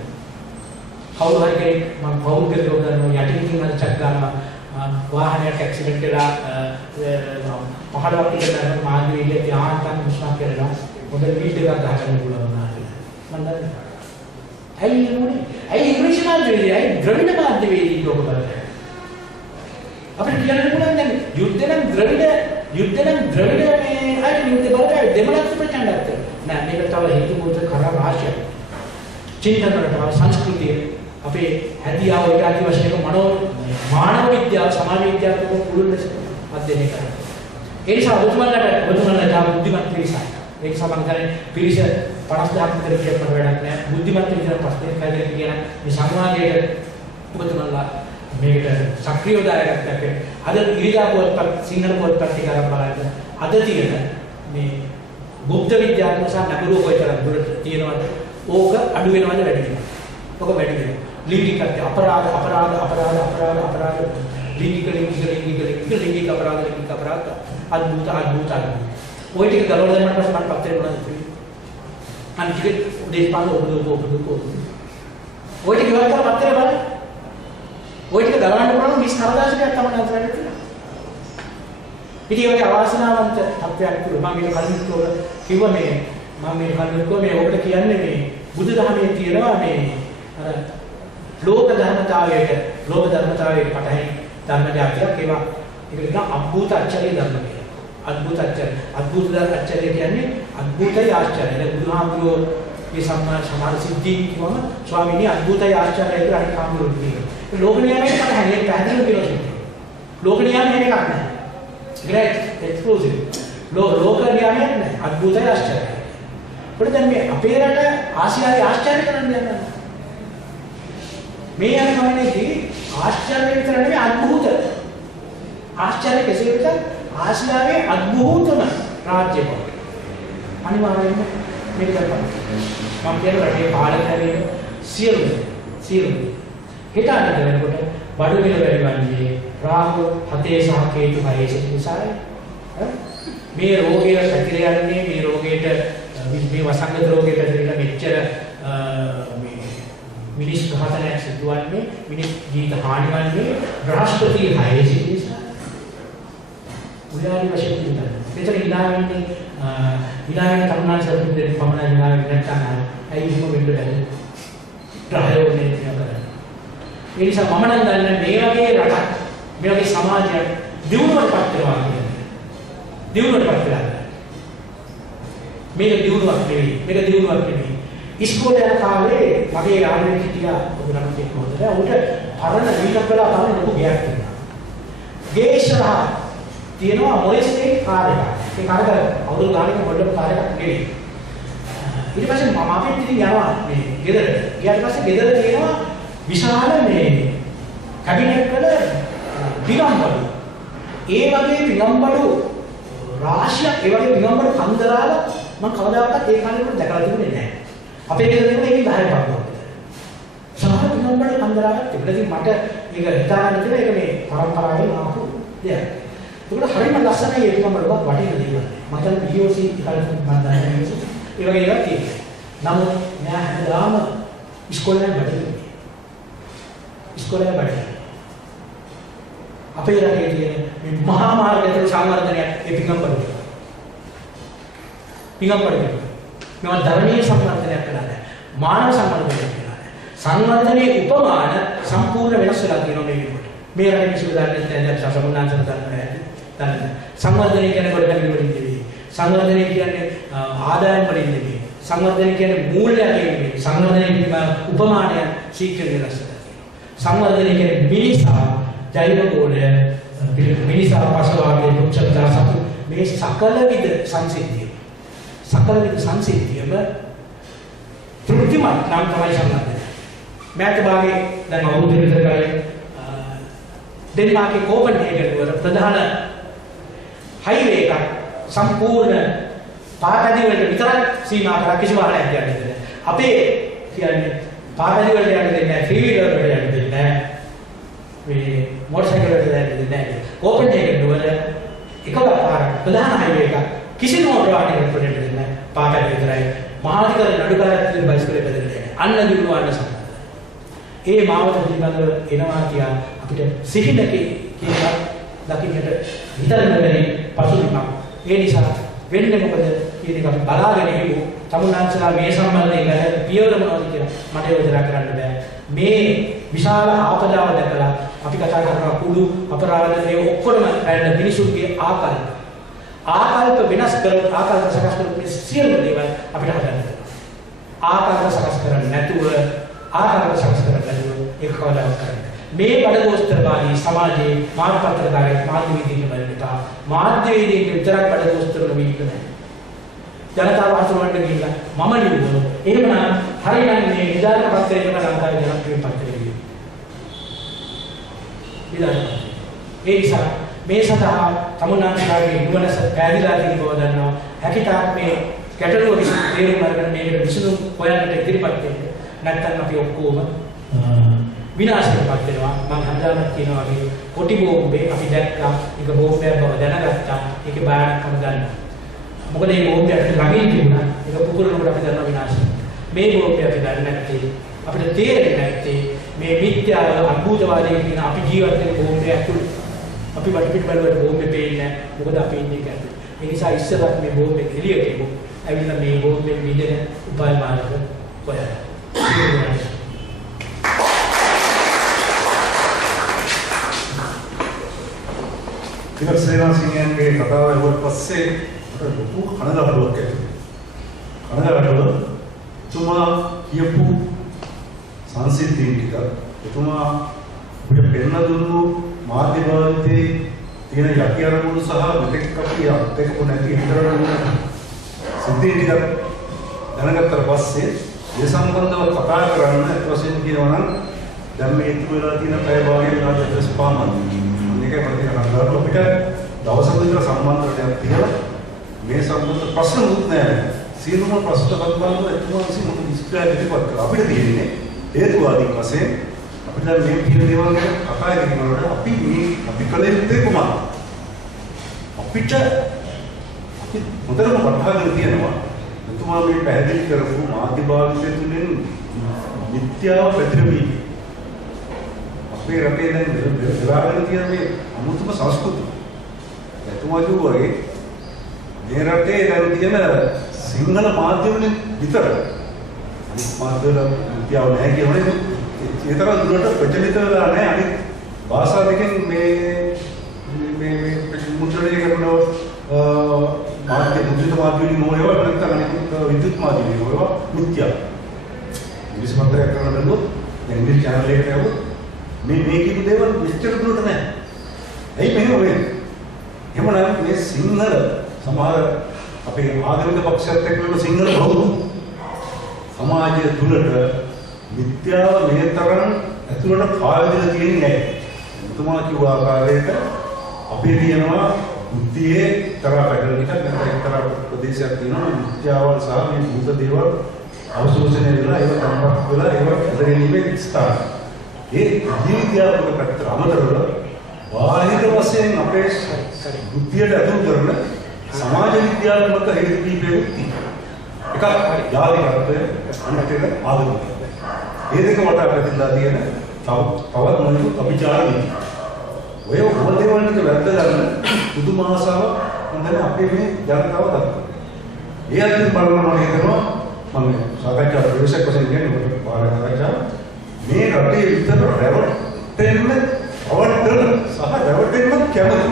කවුරු හරි කෙනෙක් මම පෞද්ගලිකව කරනවා යටින් මම චක් ගන්නවා වාහනයක් ඇක්සිඩන්ට් වෙලා පහළවක් ඉඳලා මාධ්‍යවේදිය ත්‍යාගයන් මුස්නා කරලා පොඩ වීඩියෝ එකක් ගහන්න පුළුවන් නාද මම දන්නේ. ඇයි ඉංග්‍රීසි මාධ්‍යවේදිය ද්‍රවිඩ මාධ්‍යවේදිය ලෝක බලන්නේ. අපිට කියන්න පුළුවන් දැන් යුද්ධ නම් ද්‍රවිඩ මේ අයි යුද්ධ බලපෑ දෙමළත් ප්‍රචණ්ඩත්වය. නෑ මේක තව හේතු මොකද කරා රාශියක්. චින්තන වලට සංස්කෘතිය අපේ හැදියාව ඒ ආදි වශයෙන් මානව විද්‍යාව සමාජ විද්‍යාව පුළුල් ලෙස අධ්‍යයනය කරනවා. ඒ නිසා ඔබතුමන්ලා ජා බුද්ධිමත් පිරිසක්. ඒක සමග පිරිස 50000ක් විතර කියනකට වැඩක් නෑ. බුද්ධිමත් විතර ප්‍රශ්නයක් හදලා කියන මේ සංවාදයේ ඔබතුමන්ලා මේකට සක්‍රියව දායකත්වයක් අද ඉරිදා පොත්පත් සිංහල පොත්පත් ටික අරන් බලන්න අද තියෙන මේ ගුප්ත විද්‍යාත්මක සහ නපුරුව කොයිතරම් දුරට තියෙනවද? ඕක අඩු වෙනවද වැඩි වෙනවද? ඕක වැඩි වෙනවා. ලිංගිකත්වය අපරාධ ලිංගික අපරාධ අද්භූත ඔය ටික ගලවලා දැම්මම පස්සේ මට පත්‍රේ මොනවද කිව්වේ? අනිත් ටික දේශපාලන ඔබ ඔය ටික ඉවර කරලා පත්‍රේ බලන්න. ඔය ටික ගලවන්න පුළුවන් 20 හරදාශකයක් තමයි අන්තරාට තියෙනවා. ඉතින් ඔය අවාසනාවන්ත තත්ත්වයක් තුළ මම මේක කලින් කිව්වා මේ ඔකට කියන්නේ මේ බුදුදහමේ තියෙනවා මේ අර ලෝක ධර්මතාවයට පටහැනි ධර්ම જાතියක් ඒවා ඒක නිකන් අද්භූත අච්චරිය ධර්ම කියලා. අද්භූත අච්චරිය කියන්නේ අද්භූතයි ආශ්චර්යයි. දැන් බුදුහාමුදුරුවෝ මේ සමාන සිද්ධි කිව්වම ස්වාමීනි අද්භූතයි ආශ්චර්යයි කියලා අනිත් හාමුදුරුවෝ කියනවා. ඒ ලෝක නියමයේ පටහැනි ඒක පැහැදිලිව කියනවා. ලෝක නියමයේ එකක් නැහැ. Great exclusive. ලෝක නියමයක් නැහැ. අද්භූතයි ආශ්චර්යයි. පොඩි දැන් මේ අපේ රට ආසියාවේ ආශ්චර්ය කරන්න යනවා. මේ යන ගමනේදී ආශ්චර්ය විතර නෙවෙයි අද්භූත. ආශ්චර්ය කෙසේ වෙතත් ආසියාවේ අද්භූතම රාජ්‍ය බව. අනිවාර්යයෙන්ම මේක කරපන්. මම කියන රටේ පාලකයන් සියලු හිත අනිත් වෙනකොට බඩු මිල වැඩි වන්නේ රාහු 7 සහ කේතු 6 නිසායි. මේ රෝගය පැතිර යන්නේ මේ රෝගයට මේ වසංගත රෝගයට පැතිරෙන මෙච්චර මිනිස් ඝාතනයක් සිදුවන්නේ මිනිස් ජීවිත හානි වන්නේ බ්‍රහස්පති 6 නිසා. උදාහරණ වශයෙන් කියනවා. මෙතන ඉලාවෙන්නේ තරුණයන් සතුටුෙන් පමණ ඉලාවෙන්නේ නැත්නම් ඇයි එහෙම වෙන්න බැහැ. ග්‍රහයෝනේ කියනවා. ඒ නිසා මම නම් දන්නේ මේ වගේ රටක් මේ වගේ සමාජයක් දියුණුවටපත් වෙනවා කියන්නේ. දියුණුවටපත් වෙනවා. මේක දියුණුවක් නෙවෙයි. ඉස්කෝලේ යන කාලේ මගේ යාළුවෙක් හිටියා උගලන්ට එක්කවද. උට පරණ වීකප් වල තමයි ලොකු ගයක් තියෙනවා. ගේ ඉස්සරහා තියෙනවා මොලෙස්ටේ කාර් එකක්. ඒ කාර් එක අවුරුදු ගානක මොඩල් කාර් එකක් නෙවෙයි. ඊට පස්සේ මම අපිට ඉතින් යනවා මේ ගෙදරට. ඊට පස්සේ ගෙදර තියෙනවා විශාල මේ කැබිනට් වල පිගම්බඩු. ඒ වගේ පිගම්බඩු රාශියක් ඒ වගේ පිගම්බඩු කන්දරාල මම කවදාකවත් ඒ කාලේ දැකලා තිබුණේ නැහැ. අපේ ගෙදර තිබුණේ ඒකේ 10ක් වගේ. සමහර පිගම්බඩු කන්දරාලක් තිබුණා. ඉතින් මට ඒක හිතාගන්න කියලා ඒක මේ පරම්පරාවෙන් ආපු දෙයක්. ඒකට හරියම ලස්සනයි ඒ පිගම්බඩුවක් වටින දේවල්. මම දැන් POC කාලේ මම දන්නේ ඒ වගේ ඒවා තියෙනවා. නමුත් මම හැමදාම ඉස්කෝලේ බඩේ අපේ රටේ තියෙන මේ මහා මාර්ගවල සංවර්ධනයක් ඒ පිගම්බඩු. මම ධර්මීය සංවර්ධනයක් කළා නෑ. මානව සංවර්ධනයක් කළා නෑ. සංවර්ධනයේ උපමාන සම්පූර්ණ වෙනස් වෙලා තියෙනවා මේ විදිහට. මේ රටේ කිසිම ධර්මයක් නැහැ සසමුනාන්තර ධර්මයක්. සංවර්ධනය කියන්නේ ගොඩනැගිලි වලින් නෙවෙයි. සංවර්ධනය කියන්නේ ආදායම් වලින් නෙවෙයි. සංවර්ධනය කියන්නේ මූල්‍යයෙන් නෙවෙයි. සංවර්ධනය කියන්නේ උපමානය ශීක්‍ර වෙනස්. සංවර්ධනය කියන්නේ මිනිසා ජෛව ගෝලය මිනිසා පසුවාගේ දුක්ඛතා සතු මේ සකල විද සංසිද්ධියම තෘප්තිමත් නම් තමයි සංවර්ධනය. මෑත භාගයේ දැන් අවුරුදු දෙකකට කලින් ඩෙන්මාර්ක්ගේ කෝපන්හේගන් වල ප්‍රධාන හයිවේ එකක් සම්පූර්ණ පාතදි වලට විතරක් සීමා කරලා කිසි වාහනයක් යන්නේ නැහැ. අපේ කියන්නේ පාතදි වලට යන්නේ නැහැ, ත්‍රී වීලර් වලට යන්නේ නැහැ. මේ මොටර් සයිකල් වලට යන්නේ නැහැ. කෝපන්හේගන් වල එකම පාරක් ප්‍රධාන හයිවේ එකක් කිසි මොටර් වාහනයකට යන්නේ නැහැ. පාතදි විතරයි. මහාධිකර නඩුකාරයන් බයිසිකලෙ බෙදලා නැහැ. අන්න දිනුවාන්න සම්බන්ධ. ඒ මාවත පිළිබඳව එනවා කියා අපිට සිහිනකේ කියලා දකින්නට විතරම බැරි පසුබිමක්. ඒ නිසා වෙන්නේ මොකද කියන එක අපි බලාගෙන ඉමු. තමුන්නාන්සලා මේ සම්බන්ධයෙන් ගැන පියවර මොනවද කියලා මට යෝජනා කරන්න බෑ. මේ විශාල ආපදාව දැකලා අපි කතා කරනවා කුඩු අපරාධ මේ ඔක්කොම පැන්න මිනිසුන්ගේ ආකල්ප වෙනස් කරන ආකල්ප සකස් කරන සියලු දේවල් අපිට හදන්න. ආකල්ප සකස් කරන්නේ නැතුව ඒක කවදාවත් කරන්නේ. මේ බඩගෝස්තරවාදී සමාජයේ මාර්ගපත්‍රකාරයෙක් මාධ්‍යවේදීන් වලට මාධ්‍යවේදීන් විතරක් බඩගෝස්තර නොවී ඉන්නේ. ජනතාව අසුරවන්න ගිහිල්ලා මම ලියුවා. එහෙමනම් හරියන්නේ මේ විදාන පත්‍රයේ තමයි ලංකාවේ ජනප්‍රිය පත්‍රය. විදාන. ඒ නිසා මේ සඳහා තමුන්නාන්සේලාගේ නුවණ පැහැදිලා තියෙන බව දන්නවා. හැකිතාක් මේ ගැටලුව තේරුම් අරගෙන මේකට විසඳුම් හොයන්නට ඉදිරිපත් වෙන්න. නැත්නම් අපි ඔක්කොම විනාශයටපත් වෙනවා. මම හඳානක් කියනවා වගේ කොටි බෝම්බේ අපි දැක්කා ඒක බෝම්බයක් බව දැනගත්තා. ඒකේ භයානකම දන්නවා. මොකද මේ බෝම්බය අපිට ළඟින් තිබුණා. ඒක පුපුරනකොට අපි දන්නවා විනාශය. මේ බෝම්බය අපි දන්නේ නැත්තේ අපිට තේරෙන්නේ නැත්තේ මේ මිත්‍යාව අභූතවාදයේ කියන අපි ජීවත් වෙන බෝම්බය ඇතුළේ. අපි වටපිට බලවට බෝම්බේ පේන්නේ නැහැ. මොකද අපි ඉන්නේ ඒක ඇතුළේ. ඒ නිසා ඉස්සරහට මේ බෝම්බේ එළියට එමු. ඇවිල්ලා මේ බෝම්බේ මිදෙන උපාය මාර්ග හොයන්න. ඉතින් සේනාසිංහයන්ගේ කතාව ඇහුවට පස්සේ අපිට ලොකු කනගාටුවක් ඇති වුණා. කනගාටුව තුමා කියපු සංසිද්ධීන් ටික එතුමා අපිට පෙන්න දුන්නු මාධ්‍ය භාවිතයේ තියෙන යටි අරමුණු සහ මෙතෙක් අපි අත්දැකපු නැති ඉතරණ සිද්ධීන් ටික දැනගත්තට පස්සේ ඒ සම්බන්ධව කතා කරන්න අත් වශයෙන් කියනවා නම් දැන් මේ ඉතුරු වෙලා තියෙන පැය භාගයක් විනාඩි 35 මේකේ ප්‍රතිකරණ අපිට දවසක විතර සම්බන්ධයක් තියෙනවා. මේ සම්බන්ධ ප්‍රශ්න මුත් නැහැ. සියලුම ප්‍රශ්න සම්බන්ධව එතුමා විසින් මොකද විස්තරය ඉදිරිපත් කළා. අපිට තියෙන්නේ හේතුවාදී වශයෙන් අපිට මේ කියන දේවල් ගැන කතා කරනකොට අපි කල යුත්තේ කොහොමද? අපිට මුදලම වටහාගෙන තියෙනවා. එතුමා මේ පැහැදිලි කරපු මාධ්‍ය භාවිතය තුළින් මිත්‍යාව පැතිරෙවි. අපේ රටේ දැන් දරාගෙන තියෙන මේ අමුතුම සංස්කෘතිය. එතුමා කිව්වා මේ රටේ දැන් තියෙන සිංහල මාධ්‍ය වලින් විතර අනිත් මාධ්‍ය වල මිත්‍යාව නැහැ කියන්නේ ඒ තරම් දුරට ප්‍රචලිත වෙලා නැහැ. අනිත් භාෂා දෙකෙන් මේ මුද්‍රණය කරන මාධ්‍ය මුද්‍රිත මාධ්‍ය වලින් හොයවා නැත්නම් අනිත් විද්‍යුත් මාධ්‍ය වලින් හොයවා මිත්‍යාව. ඉංග්‍රීසි පත්‍රයක් කරන බැලුවොත් දැන් ඉංග්‍රීසි channel එකකට යවුවොත් මේ කියපු දේවල් විස්තර දුරට නැහැ. ඇයි මෙහෙම වෙන්නේ? එහෙමනම් මේ සිංහල සමහර අපේ ආගමික පක්ෂයත් එක්ක වෙන සිංහල බෞද්ධ සමාජය තුළට මිත්‍යාව මේ තරම් ඇතුළට පාවිදලා තියෙන්නේ නැහැ. එතුමා කිව්ව ආකාරයට අපේ තියෙනවා බුද්ධියේ තරහ පැටලෙන එකක් නැත්නම් එක්තරා ප්‍රදේශයක් තියෙනවා මිත්‍යාවල් සහ මේ භූත දේවල් අවශෝෂණය වෙලා ඒව තම්පත් වෙලා ඒව ඇදගෙනීමේ ස්ථාන. ඒ ජීවිතයාත්මක පැත්තට අමතරව බාහිර වශයෙන් අපේ බුද්ධියට ඇතුළු කරන සමාජ විද්‍යාත්මක හේතු කීපයක් තියෙනවා. එකක් ජාතිකත්වය අනිත් එක ආගමිකත්වය. මේ දෙක වටා පැතිරලා තියෙන තවත් මොනිකුත් අභිචාර නීති. ඔය මොන දේවල් ටික වැද්ද ගන්න පුදුම ආසාවක් හොඳනේ අපේ මේ ජනතාව දක්වනවා. ඒ අතින් බලනවා මම හිතනවා මම සාකච්ඡා ප්‍රවේශයක් වශයෙන් කියන්නේ මොකද පාරාකච්ඡා මේ රටේ විතර රැවටෙන්න සහ රැවටෙන්න කැමති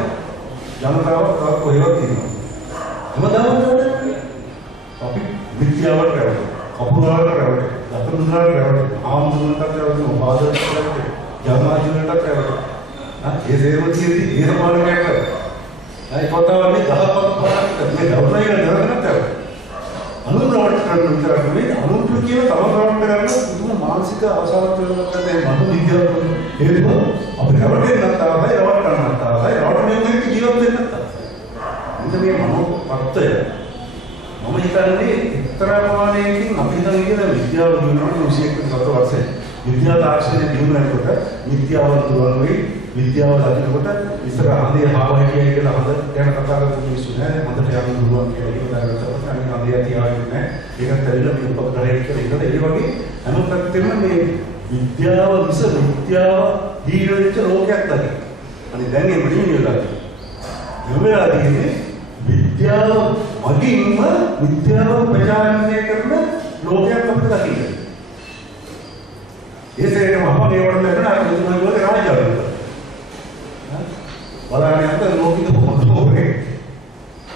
ජනතාව කොහෙවත් ඉන්නවා. හැමදාම අපි විද්‍යාවට රැවටෙනවා. කපුරාට රැවටෙනවා. දතුරුන්ට රැවටෙනවා. ආම්දුන්ට රැවටෙනවා. පාදයට රැවටෙනවා. ජනමාධ්‍යවලට රැවටෙනවා. ඒ සේම තියෙද්දි ඒ සමාජයක් කරනවා. ඒ කොටවන්නේ 10ක් 15ක් මේ දවසයි නරකනක් කරනවා. අනුරාවට කරන විතරක් නෙවෙයි අනුන්ට කියන තම ප්‍රවෘත්ති කරන පුදුම මානසික ආශාවක් වෙනකොට මේ මනෝ විද්‍යාව හේතුව අපි රැවටෙන්නත් ආවයි රවට්ටන්නත් ආවයි රවට්ටන්නේ නැති ජීවත් වෙන්නත් ආවයි. මේ මනෝ පත්තය මම හිතන්නේ එක්තරා ප්‍රමාණයකින් අපි හිතන කියන විද්‍යාව දිනනවා 21 වර්ෂයේ විද්‍යා තාක්ෂණය දිනුනකොට විද්‍යාව දුරන වෙයි විද්‍යාව දකිනකොට ඉස්සර හඳේ හාව හැකියයි කියලා හඳ ගැන කතා කරපු මිනිස්සු නෑ හඳට යන්න දුරුවන් කියලා ඒක දාගත්තම අනිත් හඳේ තියාගෙන නෑ ඒකත් ඇවිල්ලා මේ උපකරණයක් කියලා ඒ වගේ හැම පැත්තෙම මේ විද්‍යාව විස විද්‍යාව දීර්ඝ ලෝකයක් දකින්න. අනිත් දැන් මේ මුලින්ම වෙලා තියෙන්නේ විද්‍යාව මගින්ම විද්‍යාව ප්‍රචාරණය කරන ලෝකයක් අපිට දකින්න. ඒසේටම අප මේවට ලැබෙන අර මුතුමයි වගේ රාජ්‍යවල. බලන්නේ අත ලෝකිත පොතෝරේ.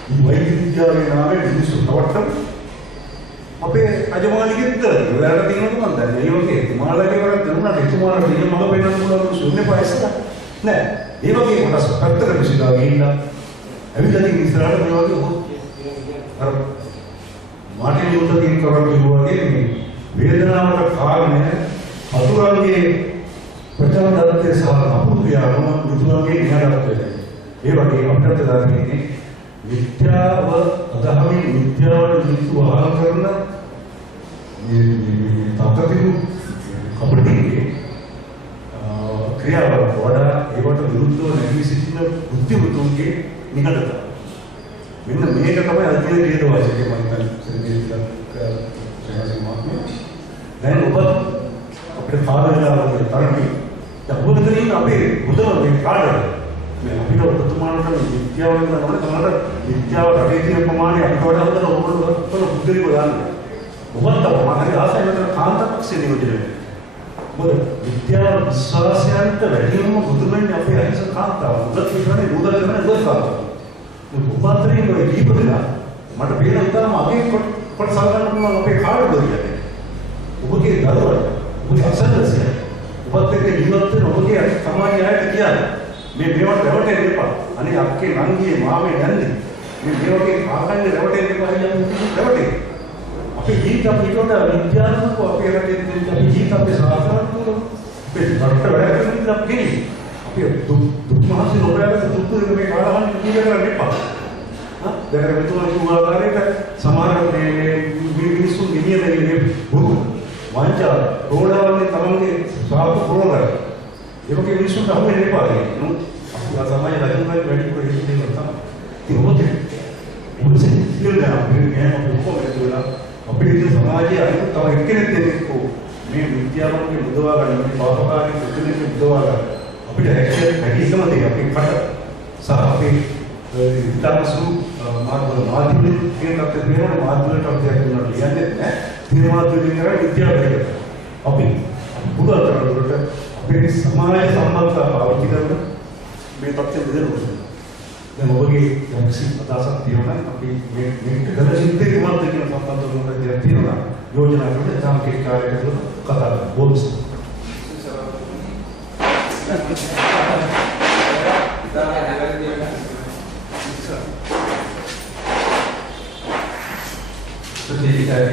මේ වෛද්‍ය විද්‍යාවේ නාමයෙන් මිනිස්සු නවත්තන අපේ අජමාලිගෙත් වෙලාවට තියෙනවා මම දන්නේ. ඒ වගේ තුමාලගේ වරක් දුන්නා එතුමාලා මෙන්න මම වෙනස් පුළුවන් ශුන්‍ය පයිසක නෑ. ඒ වගේ කොටස් පැත්තකට විසිලා ගිහිල්ලා ඇවිල්ලා තියෙන ඉස්සරහට මේ වගේ අර මාටින් ලූතර් කිං කරන්නේ මේ වේදනාවට කාරණය අතුරුන්ගේ ප්‍රචාරණයේ සහ අපුරුයාම මිතුරුන්ගේ ඥානවත් වෙන්නේ. ඒ වගේ අපිට දැනෙන්නේ විද්‍යාව අදහමින් විද්‍යාවට විරුද්ධව වහල් කරන මේ තාකතිරු කපටිගේ ක්‍රියාවල වඩා ඒවට විරුද්ධව නැගී සිටින බුද්ධිමතුන්ගේ නිහඬතාවය. මෙන්න මේක තමයි අධ්‍යයනයේ හේතුවාසිකේ මම හිතන්නේ දැන් ඔබ අපේ පාරවලදී තරමේ දැන් අපේ බුදුම කාඩද මේ අපිට ප්‍රතුමානට විද්‍යාව වෙනවා තමයි විද්‍යාව රටේ තියෙන ප්‍රමාණය අපිට වඩා හොඳට ඔබට බුද්ධිලිව ගන්න. ඔබත් තමයි ආසයකට කාන්තාවක්සේ නියෝජනය. මොකද විද්‍යාව විශ්වාසයන්ට වැඩිම බුදුමෙන් අපේ අහිංසක කාන්තාව. උදත් කියන්නේ උදත් කරන උදත් කාන්තාව. ඔබතරේ මේ දීපදලා මට පේන විතරම අගේ කොට සලකන්න පුළුවන් අපේ කාඩද කියන්නේ. ඔබගේ දරුවා ඔබගේ අසන්නසිය ඔබත් එක්ක ජීවත් වෙන ඔබගේ සමාජය ආයත කියන්නේ මේ මේවට රැවටෙන්න එපා. අනේ අක්කේ නංගියේ මාමේ නැන්නේ මේ වගේ ආකන්නේ රැවටෙන්න එපා කියන්නේ රැවටෙන්න. අපේ ජීවිත අපිට විද්‍යාත්මකව අපේ රටේ තියෙන අපේ ජීවිත අපේ සාසනාත්මකව අපේ රට වැඩ කරන අපේ දුක් මහන්සි නොබෑවට දුක් දෙක මේ කාලහන් කීක කරන්න එපා. දැන් මෙතුමා කිව්වා කාර්යයට සමහර මේ මිනිස්සු ගෙනියන්නේ බොරු වංචා රෝඩවලදී තමන්ගේ සාප පුරවලා ඒකේ මිනිස්සුන්ට අහු වෙන්න එපා කියන්නේ. අපි සමාජ රජුන්ගේ වැඩි කොට හිතේ තමයි. ඒක මොකද සිල්ලා අපේ කොහොමද අපේ සමාජයේ අනිත් තව එක්කෙනෙක් දෙන්නකෝ මේ විද්‍යාවන්ගේ මුදවා ගන්න මේ පාපකාරී ප්‍රතිනිධි මුදවා ගන්න අපිට හැකියාව දේ අපේ කට සහ අපේ විද්‍යාවසු මාධ්‍යවල කියන අපේ දේවල් මාධ්‍යවලට අපි කියනවා කියන්නේ නැහැ තීරමාත්මක කරලා විද්‍යාවට අපි පුදුම තරමට අපේ සමාජ සම්බන්ධතාව පාවිච්චි කරන මේ තත්ත්වෙ දෙනවා. දැන් ඔබගේ යම්කිසි අදහසක් තියෙනවා නම් අපි මේක කරන සිද්ධිය කොහොමද කියන සම්බන්ධව දෙයක් තියෙනවා යෝජනා කරලා සාමකේ කාර්යයක් කතා කරමු. බොම්ස්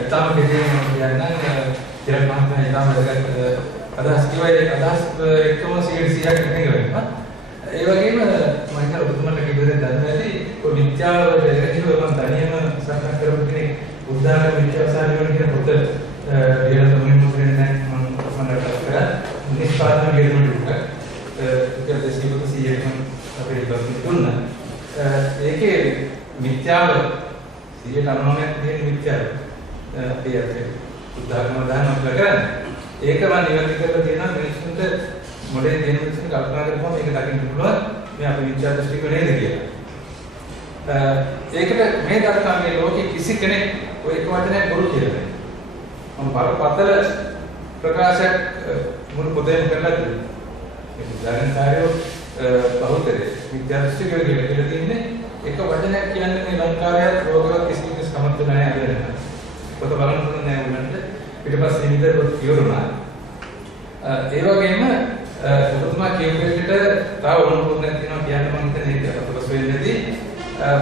ඉතාම කෙටියෙන් කියන්න තිරක් මහත්මයා ඉතාම වැදගත් අදහස් කිව්වා අදහස් එක්කම 100%ක් එකඟ වෙනවා. ඒ වගේම මම හිතනවා ඔබතුමාට කිව්වද දැනගැනි ඔය විද්‍යාව දෙකකින් මම තනියම සාකච්ඡා කරපු කෙනෙක් උදාහරණ විද්‍යාව සාධාරණ කියන පොත ලියලා තුමින් මොකද නැහැ මම කරා නිෂ්පාදන ගෙනුනට ඒක 200ක් අපේ ඉබ්බත් දුන්නා. ඒකේ විද්‍යාව 99ක් තියෙන විද්‍යාව අපි අතේ උදාහරණ දානවා කරන්නේ. ඒක මම නිවැරදි කරලා තියෙනවා මිනිස්සුන්ට මොඩේ තියෙන මිනිස්සුන්ට කල්පනා කරපුවම මේක දකින්න පුළුවන් මේ අපේ විද්‍යා දෘෂ්ටික නේද කියලා. ඒකට මේ දක්වා මේ ලෝකේ කිසි කෙනෙක් ඔය එක වචනයක් බොරු කියලා නැහැ. මම බරපතල ප්‍රකාශයක් මුළු පොතේම කරලා තියෙනවා. මේ උදාහරණකාරයෝ බහුතරේ විද්‍යා දෘෂ්ටිකයෝ කියලා තියෙන්නේ එක වචනයක් කියන්නේ මේ ලංකාවේ රෝගවත් කිසි කෙනෙක් සමත් නැහැ අදගෙන. පොත බලන්න පුළුවන් නෑ උනන්ට ඊටපස්සේ නිතර ඉවරුණා. ඒ වගේම ඔබතුමා කියපු විදිහට තව උණුපුරුද්දක් තියෙනවා කියන්න මම හිතන්නේ ඒක අපතපස් වෙන්නේදී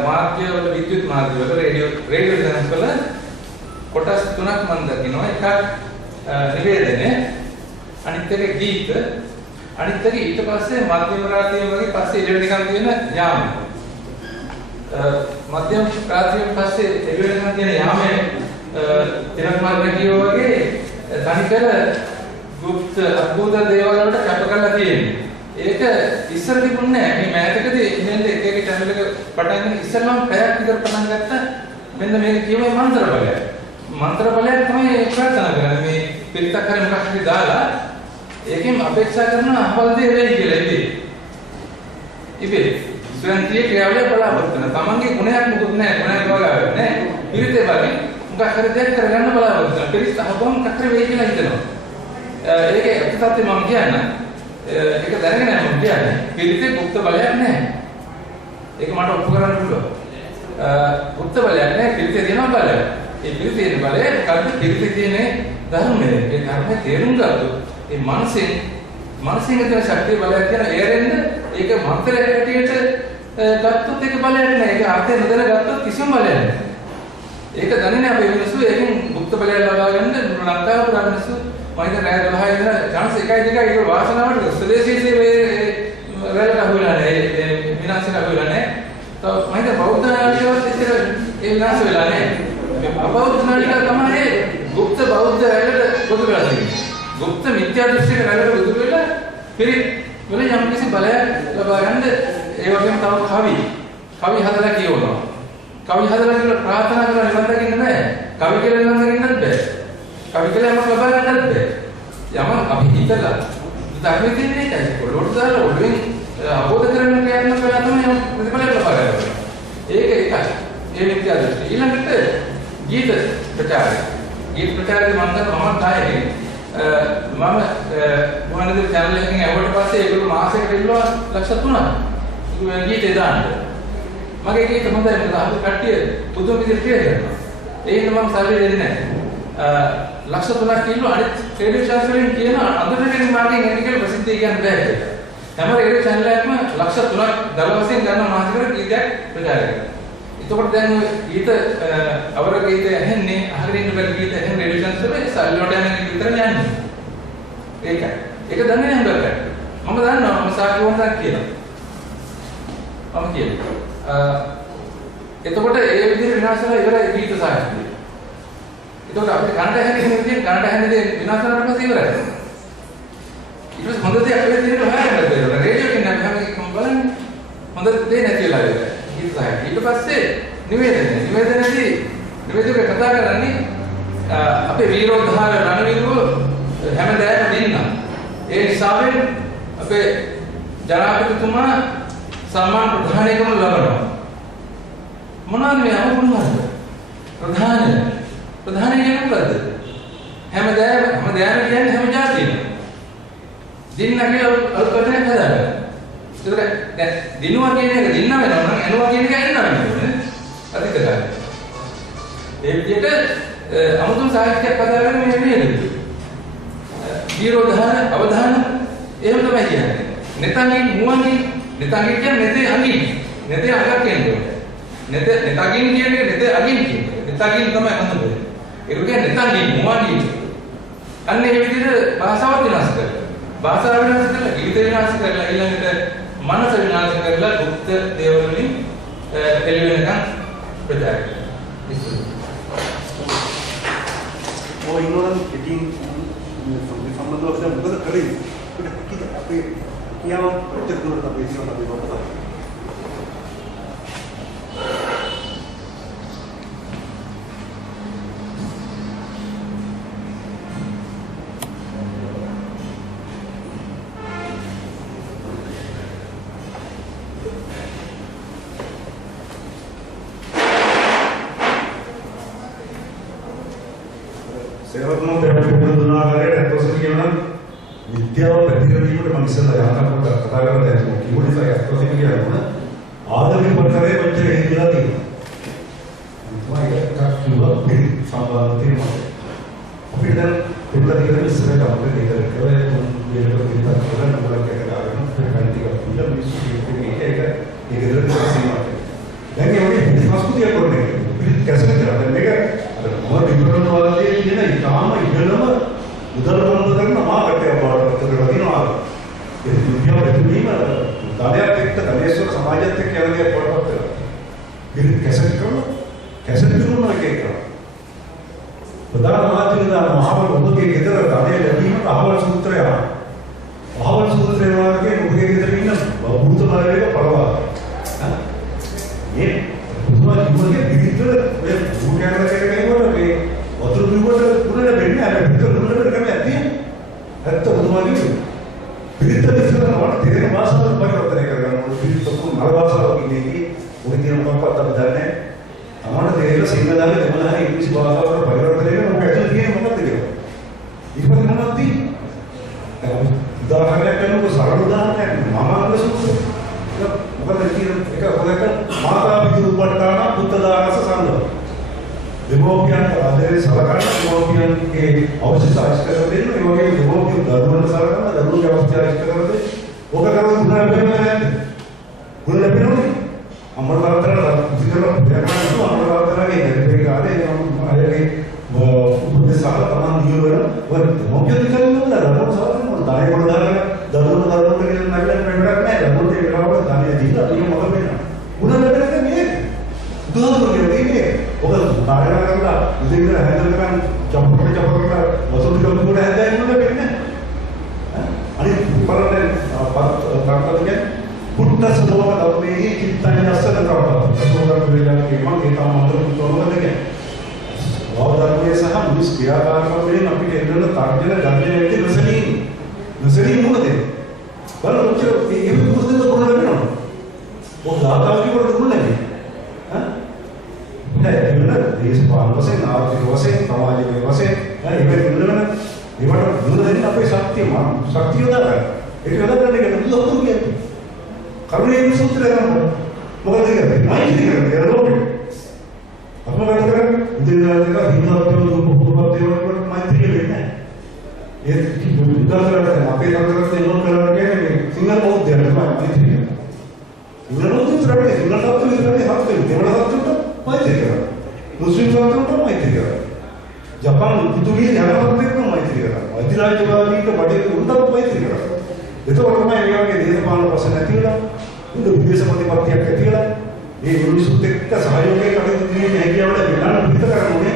මාධ්‍ය වල විද්‍යුත් මාධ්‍ය වල රේඩියෝ channels වල කොටස් තුනක් මම දකිනවා. එකක් නිවේදනය, අනිත් එක ගීත, අනිත් එක ඊට පස්සේ මධ්‍යම රාත්‍රිය වගේ පස්සේ ඉලෙව නිකන් තියෙන යාම. මධ්‍යම රාත්‍රියෙන් පස්සේ ඉලෙව නිකන් තියෙන යාමේ තිරක් මාර්ගය කියෝ වගේ තනිකර ගුප්ත අద్භූත දේවල් වලට කැප කරලා තියෙන්නේ. ඒක ඉස්සර තිබුණේ නැහැ. මේ මෑතකදී ඉන්නේ එක එක channel එක පටන් ගන්න ඉස්සරලම පැයක් විතර පටන් ගත්තා. මෙන්න මේක කියමයි මන්ත්‍ර බලය. මන්ත්‍ර බලය තමයි ප්‍රාර්ථනා කරන්නේ. මේ පිටක් හරි මොකක් හරි දාලා ඒකෙන් අපේක්ෂා කරන අහවල් දේ වෙයි කියලා ඉබේ. ස්වයංක්‍රීය ක්‍රියාවලිය බලාපොරොත්තු වෙන. තමන්ගේ ගුණයක් මොකුත් නැහැ. ගුණයක් බලාගෙන නැහැ. පිළිතේ බලන්නේ මොකක් හරි දෙයක් කරගන්න බලාපොරොත්තු වෙන. පිළිස් අහපුවම කතර වෙයි කියලා හිතනවා. ඒකේ අර්ථය මම කියන්න. ඒක දැනගෙන මම කියන්නේ. පිළිතේ මුක්ත බලයක් නැහැ. ඒක මට ඔප්පු කරන්න පුළුවන්. මුක්ත බලයක් නැහැ. පිළිතේ තියෙන බලය. ඒ පිළිතේ තියෙන බලය කල්ප පිළිතේ තියෙන ධර්මය. ඒ ධර්මයේ තේරුම් ගත්තොත් ඒ මනසින් තියෙන ශක්තිය බලයක් කියන ඒරෙන්න ඒක මන්ත්‍රයක් හැටියට ගත්තොත් ඒක බලයක් නැහැ. ඒක අර්ථය නොදැන ගත්තොත් කිසිම බලයක් නැහැ. ඒක දැනන්නේ අපේ මිනිස්සු ඒකෙන් මුක්ත බලය ලබා ගන්න ලංකාව පුරා මිනිස්සු මම හිතන්නේ රැය 12 ඉඳලා chance 1 2 ඒක වාසනාවට ස්වදේශීය සේවයේ රැල්ලට අහුවෙලා නැහැ. විනාශයට අහුවෙලා ඒ විනාශ වෙලා නැහැ. අබෞද්ධ නාලිකා තමයි ගුප්ත බෞද්ධ රැළට පොදු වෙලා තියෙන්නේ. ගුප්ත මිත්‍යා දෘෂ්ටික රැළට පොදු වෙලා පිරිත් වල යම් කිසි බලයක් ලබා ගන්න ඒ වගේම තව කවි හදලා කියවනවා. කවි හදලා කියලා ප්‍රාර්ථනා කරලා නිවන් දකින්න බෑ. කවි කියලා නිවන් දකින්නත් බෑ. කවි කියලා යමක් ලබා ගන්නත් බෑ. යමක් අපි හිතලා ධර්මයේ තියෙන එකයි. පොළොට දාලා ඔළුවෙන් අවබෝධ කරගන්න ප්‍රයත්න කළා තමයි ප්‍රතිඵලයක් ලබා ගන්න. ඒක එකයි. ඒ මිත්‍යා දෘෂ්ටි. ඊළඟට ගීත ප්‍රචාරය. ගීත ප්‍රචාරයේ මම කායකේ මම මොනවාද channel එකකින් ඇහුවට පස්සේ ඒගොල්ලෝ මාසෙකට ඉල්ලුවා ලක්ෂ 3ක්. ගීතේ දාන්න. මගේ ගීත හොඳයි මොකද අපි කට්ටිය පුදුම විදිහට කියනවා. ඒ හින්දා මම සල්ලි දෙන්නේ නැහැ. ලක්ෂ 3ක් ඉල්ලුවා අනිත් රේඩියෝ channel වලින් කියන අඳුරගෙන මාර්ගෙන් එන්නේ කියලා ප්‍රසිද්ධිය කියන්න බෑ කියලා. හැම රේඩියෝ channel එකක්ම ලක්ෂ 3ක් දල වශයෙන් ගන්න මාසෙකට ගීතයක් ප්‍රචාරය කරනවා. එතකොට දැන් ඔය ගීත අවර ගීත ඇහෙන්නේ අහගෙන ඉන්න බැරි ගීත ඇහෙන රේඩියෝ channel වල සල්ලි වලට යන විතර යන්නේ. ඒකයි. ඒක දන්නේ නැහැ හොඳට. මම දන්නවා මම සාකෝන්දක් කියලා. මම කියනවා. එතකොට ඒ විදිහට විනාශ වෙලා ඉවරයි ගීත සාහිත්‍යය. එතකොට අපිට කනට ඇහෙන විදිහට කනට ඇහෙන දේ විනාශ කරලා පස්සේ ඉවරයි. ඊට පස්සේ හොඳ දේ අපේ දිනේට හොයන්න බැහැ. රේඩියෝ එකෙන් නම් හැම එකම බලන්නේ. හොඳ දේ නැතිලා ඉවරයි. ගීත සාහිත්‍යය. ඊට පස්සේ නිවේදනයේදී නිවේදක කතා කරන්නේ අපේ වීරෝද්ධාර රණවීරෝ හැමදාම දින්නා. ඒ නිසාවෙන් අපේ ජනාධිපතිතුමා සම්මාන ප්‍රධානීකම ලබනවා. මොනවාද මේ අමුණුවද? ප්‍රධානී කියන්නේ මොකද්ද? හැමදාම කියන්නේ හැම જાතියෙම. දින්න කියලා අල්පතේ හදාගන්න. ඒක දැන් දිනුවා කියන එක දින්න වෙනවා නම් එනවා කියන එක එනවා නේ. අදිට ගන්න. ඒ විදිහට අමුතුම සාහිත්‍යයක් හදාගන්න මේ නේද? විරෝධාන අවධාන එහෙම තමයි කියන්නේ. නැතගින් මුවන්ගින් නැතගින් කියන්නේ නැතේ අගින්. නැතේ අගක් කියන්නේ. නැතගින් කියන්නේ නැතේ අගින් කියන්නේ. නැතගින් තමයි හඳුන්වන්නේ. ඒක කියන්නේ නැතගින් මුවන්ගින්. අන්න ඒ විදිහට භාෂාව විනාශ කරලා. භාෂාව විනාශ කරලා ගීත විනාශ කරලා ඊළඟට මනස විනාශ කරලා ගුප්ත දේවවලින් එළිවෙනකම් ප්‍රචාරය කරනවා. ඔය ඉන්නවනම් ඉතින් සම්බන්ධව දැන් මොකද කරේ? අපි කියනවා ප්‍රොජෙක්ට් වලට අපි ඉස්සරහට අපි වපසක්. සේවකම පෙරට දුනාගාරයට අතොස්සේ කියනවා විද්‍යාව පැතිරවීමට මම ඉස්සෙල්ලා යනකොට කතා කරලා දැන් කිව්ව නිසා අතොස්සේ කියනවා ආදරේ පතරේ වච්චේ හේතුලා තියෙනවා. මම එකක් කිව්වා පිළි සම්බන්ධ තියෙනවා. අපිට දැන් පෙරට කියන ඉස්සරහට අපිට ඒක කරලා මේකට පිටත් කරලා නබලක් එක දාගෙන කන්ටික පිළ මිනිස්සු ඒක දෙරට දැන් ඒ වගේ සංස්කෘතිය කරන්නේ පිළි කැසට කරලා දැන් මේක අර මොන විතරන වලදී කියන ඉතාලම ඉහළම උදරවන්ත කරන මාකට් එකක් බවට පත් වෙනවා. ඒ විද්‍යාව දෙතුනීම ධනයක් එක්ක ධනේශ්වර සමාජයත් එක්ක යන දේ පොඩ්ඩක් කරලා. පිළි කැසට කරනවා කැසට දුන්නා එක. ප්‍රධාන මාධ්‍යවල මහවල ඔබගේ ගෙදර ධනය ලැබීමට අහවල් සූත්‍රය. අහවල් සූත්‍රය වගේ ඔබගේ ගෙදර ඉන්න භූත බලවේග පළවා. මේ පුදුම ජීවිතයේ විවිධ ඔය භූකරණ කරගෙන මේ වතුර පිරුවට පුරල වෙන්නේ අර විතර දුරට කම ඇති. ඇත්ත පුදුමයි. විවිධ විස්තරවල තේරෙන භාෂාවල් පරිවර්තනය කරගන්න ඕනේ. විවිධ නල භාෂාවක ඉන්නේ ඔය කියන මොකක්වත් අපි දන්නේ නැහැ. අමාරු තේරෙන සිංහලයේ දෙමළ හරි ඉංග්‍රීසි භාෂාවකට පරිවර්තනය කරන මොකක්ද ඇතුළේ තියෙන මොකක්ද කියලා. ඊට පස්සේ මොනවද තියෙන්නේ? උදාහරණයක් ගන්නකො සරල උදාහරණයක් මම අහන්න සුසු. මොකද කියන එක හොයක මාතා පිතෘ උපට්ඨාන පුත්ත දානස සංගම. දෙමෝපියන් ආදරේ සලකන දෙමෝපියන්ගේ අවශ්‍යතා ඉෂ්ට කර දෙන්න ඒ වගේ දෙමෝපියන් දරුවන්ට සලකන දරුවන්ගේ අවශ්‍යතා ඉෂ්ට කර දෙන්න. ඔක කරන ගුණ ලැබෙන්නේ නැහැ. ගුණ ලැබෙන්නේ අම්මලා තාත්තලා විතරක් දැනගන්න අම්මලා තාත්තලාගේ දෙපේ කාලේ අයගේ උපදේශාල තමන් දියවල වරද මොකද කියන්නේ දරුවෝ සලකන දාය කොට දාලා දරුවෝ කියන නැගලක් වෙන්නක් නැහැ. දරුවෝ ඒ වෙලාවට ධානය දීලා අපි මොකද වෙනවා? ගුණ ලැබෙන්නේ මේ දුහදුරු කියන්නේ මොකක්ද කියන්නේ පුත්ත සබෝග ධම්මේ චිත්තං අස්සන කරවත සබෝග වේලාවේ මම ඒ තමයි මොකද කියන්නේ වවදර්මයේ සහ මිනිස් ක්‍රියාකාරකම් වලින් අපිට එන්න තර්ජන ගන්නේ නොසලී මොකද බලන්න උච්ච ඒ මොකදද කොරන වෙනවා ඔය දාතාවගේ කොට දුන්නේ නැහැ නෑ දේශපාලන වශයෙන් ආර්ථික වශයෙන් සමාජික වශයෙන් ඒකට දුන්නම ඒවට දුන්න දෙන්න අපේ ශක්තිය යොදා ඒක යොදා ගන්න එක බුදුහතුන් කියන්නේ කරුණේ සූත්‍රය ගන්න මොකද කියන්නේ මෛත්‍රී කරන්නේ ලෝකෙ අපම ගන්න කරන්නේ ඉතින් හින්දුත්වයේ දුප්පත්වයේ මෛත්‍රී වෙන්නේ නැහැ ඒ බුදුදහමේ අපේ සංස්කෘතිය නෝ කරනවා කියන්නේ සිංහල බෞද්ධයන් තමයි මෛත්‍රී ඉංග්‍රීසි තරමේ සිංහල සත්තු විතරනේ හත්කේ දෙවන සත්තුන්ට මෛත්‍රී කරනවා මුස්ලිම් සත්තුන්ට මෛත්‍රී කරනවා ජපාන් පුදුමී යනවත් එක්ක මෛත්‍රී කරනවා අධිරාජ්‍යවාදීන්ට බඩේ උන්ටත් මෛත්‍රී කරනවා එතකොට තමයි මේ වගේ දේශපාලන ප්‍රශ්න නැති වෙලා උන්ට විදේශ ප්‍රතිපත්තියක් ඇති වෙලා මේ මිනිස්සුත් එක්ක සහයෝගයෙන් කටයුතු කිරීමේ හැකියාවට වෙනම පිට කරන්නේ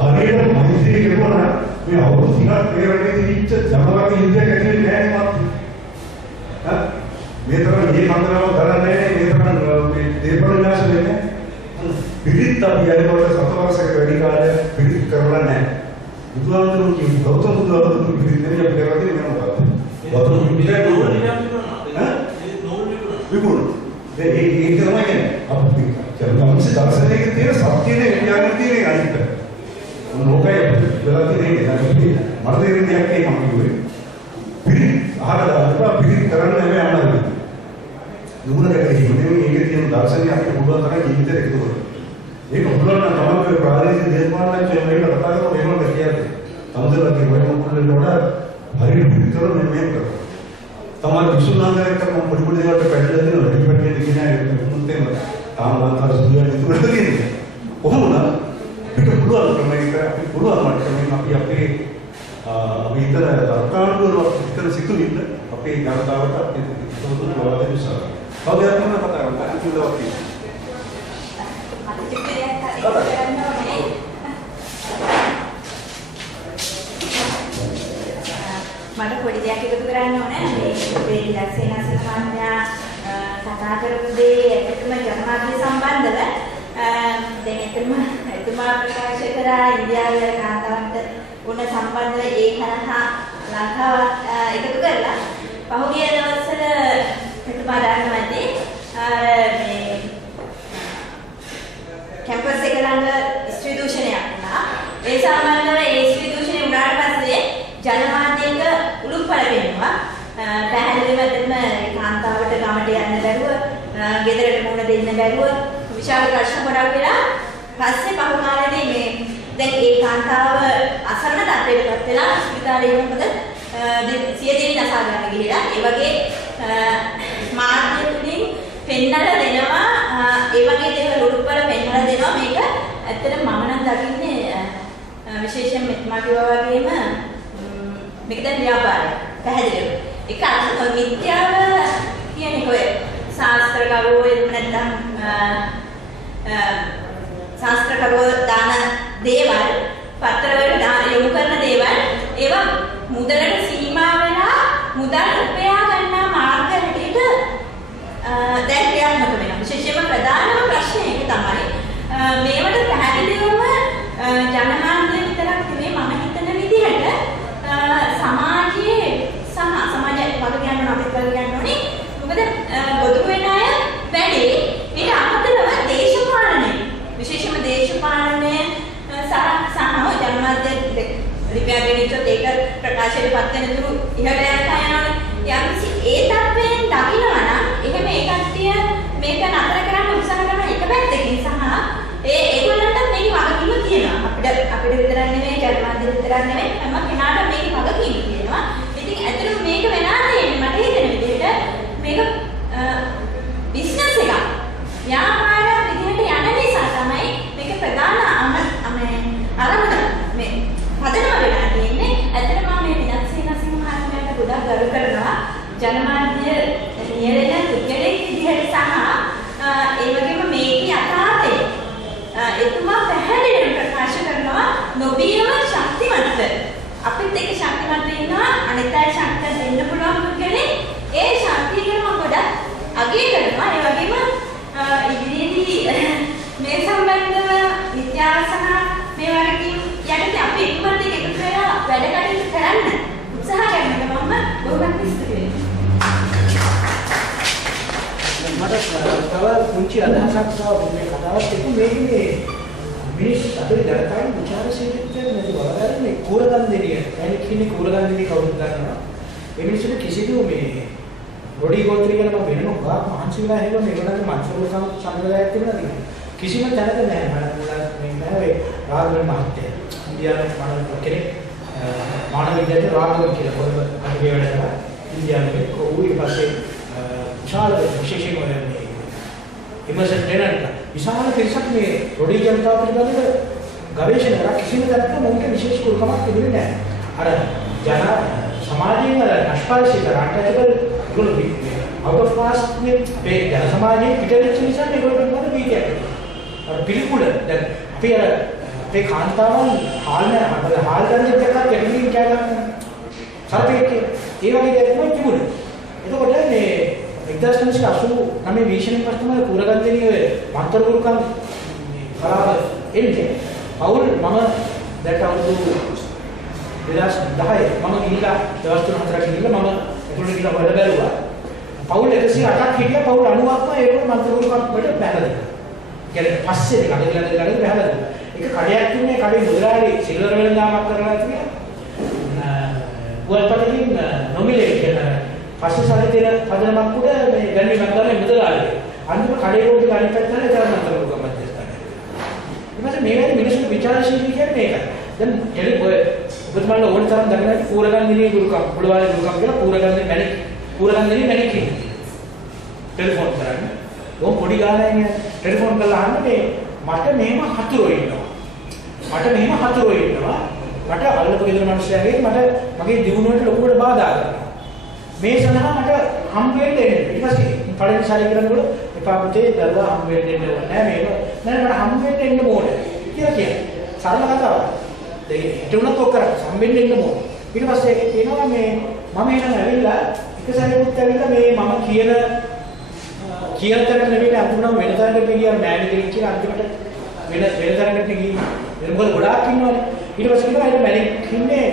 හරියට මෛත්‍රී කරනවා මේ අවුරුදු 30ක් මේ රටේ තිබිච්ච ජනවාගේ යුද්ධයක් ඇති වෙන්නේ නැහැ මේ තරම් මේ කන්දරාව කරන්නේ නැහැ මේ තරම් මේ දේපල විනාශ වෙන්නේ පිළිත් අපි යනකොට සතවර්ෂයක වැඩි කාලයක් පිළිත් කරලා නැහැ බුදුහාමුදුරුවෝ කියන ගෞතම බුදුහාමුදුරුවෝ පිළිත් නෙමෙයි අපි කරලා තියෙන්නේ මොකක්ද ගෞතම පිළිත් විකුණු ඒ තමයි කියන්නේ අපි ජනමනස දර්ශනයේ තියෙන සත්‍යයේ විද්‍යාවේ තියෙන අනිත් මොකයි වෙලා තියෙන්නේ මට තේරෙන දෙයක් ඒ මම කිව්වේ පිළිත් අහලා දාලා පිළිත් කරන්න නෙමෙයි අමාරුයි නුඹලට කියන්නේ මේකේ තියෙන දර්ශනය අපිට පුළුවන් තරම් ජීවිතේට එකතු කරගන්න. ඒක පුළුවන් නම් තමයි ප්‍රාදේශීය දේශපාලනඥයෝ මේක කතා කරලා මේක කියන්නේ. තමුදලගේ වයින් මොකද හරියට විතර මෙහෙම කරනවා. තමයි විසුණුනාගරේ කරන පොඩි පොඩි දේවල්ට පැටලලා දෙනවා. ඩිපෙන්ඩන්ට් කියන තුන්තේම තාම වන්තර සුදුයන් ඉතුරු වෙන්නේ. කොහොමද? මේක පුළුවන් ක්‍රමයක අපි පුළුවන් මට්ටමින් අපි අපේ විතර තර්කානුකූලව විතර සිතුවිල්ල අපේ ජනතාවට අපි තොරතුරු ලබා දෙන්න උත්සාහ කරනවා. කවදාවත් මම කතා කරන්නේ අනිත්‍යලවත් මට පොඩි දෙයක් එකතු කරන්න ඕනේ මේ ඉලක්ෂේනාසන මාත්‍යා කතා කරපු දේ ඇත්තටම ජනමාධ්‍ය සම්බන්ධව දැන් එතුමා ප්‍රකාශ කරා ඉන්දියාවේ කාන්තාවන්ට උන සම්බන්ධව ඒ හරහා ලංකාව එකතු කරලා පහුගිය දවස්වල එතුමා දන්නවදී මේ කැම්පස් එක ළඟ ස්ත්‍රී දූෂණයක් වුණා. ඒ සම්බන්ධව ඒ ස්ත්‍රී දූෂණය වුණාට පස්සේ ජනමාධ්‍යයක උළුප්පල වෙනවා. පැහැදිලිවම කාන්තාවට ගමට යන්න බැරුව, ගෙදරට මුණ දෙන්න බැරුව විශාල ප්‍රශ්න ගොඩක් වෙලා පස්සේ පහුකාලේදී මේ දැන් ඒ කාන්තාව අසරණ තත්ත්වයකටපත් වෙලා ස්පිතාලේ මොකද සියදිවි නසා ගන්න ගිහිලා ඒ වගේ මාධ්‍ය තුලින් පෙන්නලා දෙනවා ඒ වගේ දේවල් උරුප්පල පෙන්නලා දෙනවා මේක ඇත්තටම මම නම් දකින්නේ විශේෂයෙන් මෙතුමා කිව්වා වගේම මේක දැන් ව්‍යාපාරයක් පැහැදිලිව ඒක අර්ථ මිත්‍යාව කියන්නේ ඔය ශාස්ත්‍රකරුවෝ එහෙම නැත්නම් ශාස්ත්‍රකරුවෝ දාන දේවල් පත්‍රවල යොමු කරන දේවල් ඒවා මුදලට සීමා වෙලා මුදල් උපයා ගන්නා මාර්ග හැටියට දැන් ක්‍රියාත්මක වෙනවා. විශේෂයෙන්ම ප්‍රධානම ප්‍රශ්නේ ඒක තමයි. මේවට පැහැදිලිවම ජනමාධ්‍ය විතරක් නෙමෙයි මම හිතන විදිහට සමාජයේ සමාජයේ වග කියන්න අපිත් වග කියන්න ඕනේ. මොකද ගොදුරු වෙන අය වැඩි ඊට අමතරව දේශපාලනය විශේෂයෙන්ම දේශපාලනය සහ ජනමාධ්‍ය ලිපියගෙනිච්චොත් ඒක ප්‍රකාශයට පත් වෙන තුරු ඉහළ යනවනේ. යම්සි ඒ තත්වයෙන් දකිනවා නම් එහෙම ඒ කට්ටිය මේක නතර කරන්න උත්සාහ කරන එක පැත්තකින් සහ ඒගොල්ලන්ට මේක වගකීම තියෙනවා. අපිට විතරක් නෙමෙයි ජනමාධ්‍ය විතරක් නෙමෙයි හැම කෙනාටම මේක වගකීම තියෙනවා. ඉතින් ඇත්තටම මේක වෙනා තියෙන්නේ මට හිතෙන විදිහට මේක බිස්නස් එකක්. ව්‍යාපාරයක් විදිහට යන නිසා තමයි මේක ප්‍රධාන අරමුණ මේ පදනම වෙලා තියෙන්නේ. ඇත්තටම මම මේ විනාශීනසිංහ මහත්මයාට ගොඩක් ගරු කරනවා. ජනමාධ්‍ය නියැලෙන පුද්ගලෙක් විදිහට සහ ඒ වගේම මේකේ යථාර්ථය එතුමා පැහැදිලිව ප්‍රකාශ කරනවා නොබියව ශක්තිමත් අපිත් එක්ක ශක්තිමත් වෙනවා අනිත් අය ශක්තිය දෙන්න පුළුවන් පුද්ගලෙක් ඒ ශක්තිය පුංචි අදහසක් මේ කතාවත් එක්ක මේකේ මිනිස් අපේ ජනතාවගේ විචාරශීලීත්වය නැති වලදරන්නේ මේ කූරගන්දෙනිය. එන්නේ කින්නේ කූරගන්දෙනිය කවුරුද දන්නවා? ඒ මිනිස්සුන්ට කිසිදු මේ රොඩි ගෝත්‍රිකයන් මම වෙනම ගාක් මහන්සි වෙලා හිටව මේගොල්ලන්ගේ මන්සරෝ සම්ප්‍රදායක් තිබුණා නේද? කිසිම තැනක නැහැ. මම මේ රාගවල මහත්තයා. ඉන්දියාවේ මානව කෙනෙක් මානව විද්‍යාවේ රාගවල කියලා පොත අගේ වැඩ කරා. ඉන්දියාවේ ඌ ඊපස්සේ විශාල විශේෂයෙන්ම මේ ඉමර්සන් ට්‍රේනර් විශාල පිරිසක් මේ රොඩි ජනතාව පිළිබඳව ගවේෂණ කරා. කිසිම තැනක මොකද විශේෂ කුරුකමක් තිබුණේ නැහැ. අර ජන සමාජයෙන් අර අස්පාර්ශික රටවල out of caste මේ ජන සමාජයේ පිටවෙච්ච නිසා මේගොල්ලෝ මොකද වීතියක්. අර පිළිකුල දැන් අපේ කාන්තාවන් හාල් ගන්න දෙකක් ගැටලින් කෑ ගන්න. සරපේක ඒ වගේ දෙයක් තමයි තිබුණේ. එතකොට මේ 1989 විශේෂයෙන් පස්සේ කූරගන්දෙනිය මන්තරගුරුකම් කලාව එන්නේ. පවුල් මම දැන් අවුරුදු 2010 මම ගිහිලා දවස් 3-4ක් ගිහිල්ලා මම ඒගොල්ලෝ ගිහිල්ලා හොයලා බැලුවා. පවුල් 108ක් හිටියා. පවුල් 90ක්ම ඒගොල්ලෝ මන්තරගුරුකම් වලට බැහැලා දෙනවා. කියන්නේ පස්සේ කඩේලා බැහැලා දෙනවා. ඒක කඩයක් තිබුණේ කඩේ මුදලාලි සිල්වර් වලින් දාමක් කරලා තිබුණා. පුවත්පතකින් නොමිලේ කියන පස්සේ සාහිත්‍යන පදනමක් උඩ මේ ගන්නේ මන්දරේ මුදලාලි. අන්තිම කඩේ රෝඩ් එක අනිත් පැත්තට ඒතරම් මන්තරගුරුකම් මැදස්ථානය. ඊපස්සේ මේ වගේ මිනිස්සු විචාරශීලී කියන්නේ මේකයි. දැන් එළි ඔය ඔබතුමාලා ඕන තරම් දන්නවද කූරගන්දිනේ ගුරුකම් පුළවාලේ ගුරුකම් කියලා කූරගන්දිනේ මැණික් කියන්නේ. ටෙලිෆෝන් කරන්නේ. ඕම් පොඩි ගානයි ටෙලිෆෝන් කරලා අහන්නේ මට මෙහෙම හතුරෝ ඉන්නවා. මට අල්ලපු ගෙදර මිනිස්සුන්ගේ මට මගේ දිනුවට ලොකුවට බාධා කරනවා. මේ සඳහා මට හම් වෙන්න එන්න. ඊට පස්සේ පළවෙනි සැරේ කරනකොට එපා පුතේ දරුවා හම් වෙන්න එන්න නෑ මේක. නෑ මට හම් වෙන්න එන්න ඕනේ කියලා කියනවා. සරල කතාවක්. ඒක උනත් ඔක් කරා සම්බෙන්න එන්න ඕනේ. ඊට පස්සේ කියනවා මේ මම එනම් ඇවිල්ලා එක සැරේකුත් ඇවිල්ලා මේ මම කියන තරම් නෙවෙයි අන්තිමට වෙන තරකට ගියා මෑණි කෙනෙක් කියලා අන්තිමට වෙන තරකට ගිහින් මොකද ගොඩාක් ඉන්නවනේ. ඊට පස්සේ කියනවා ඒක මැණික් ඉන්නේ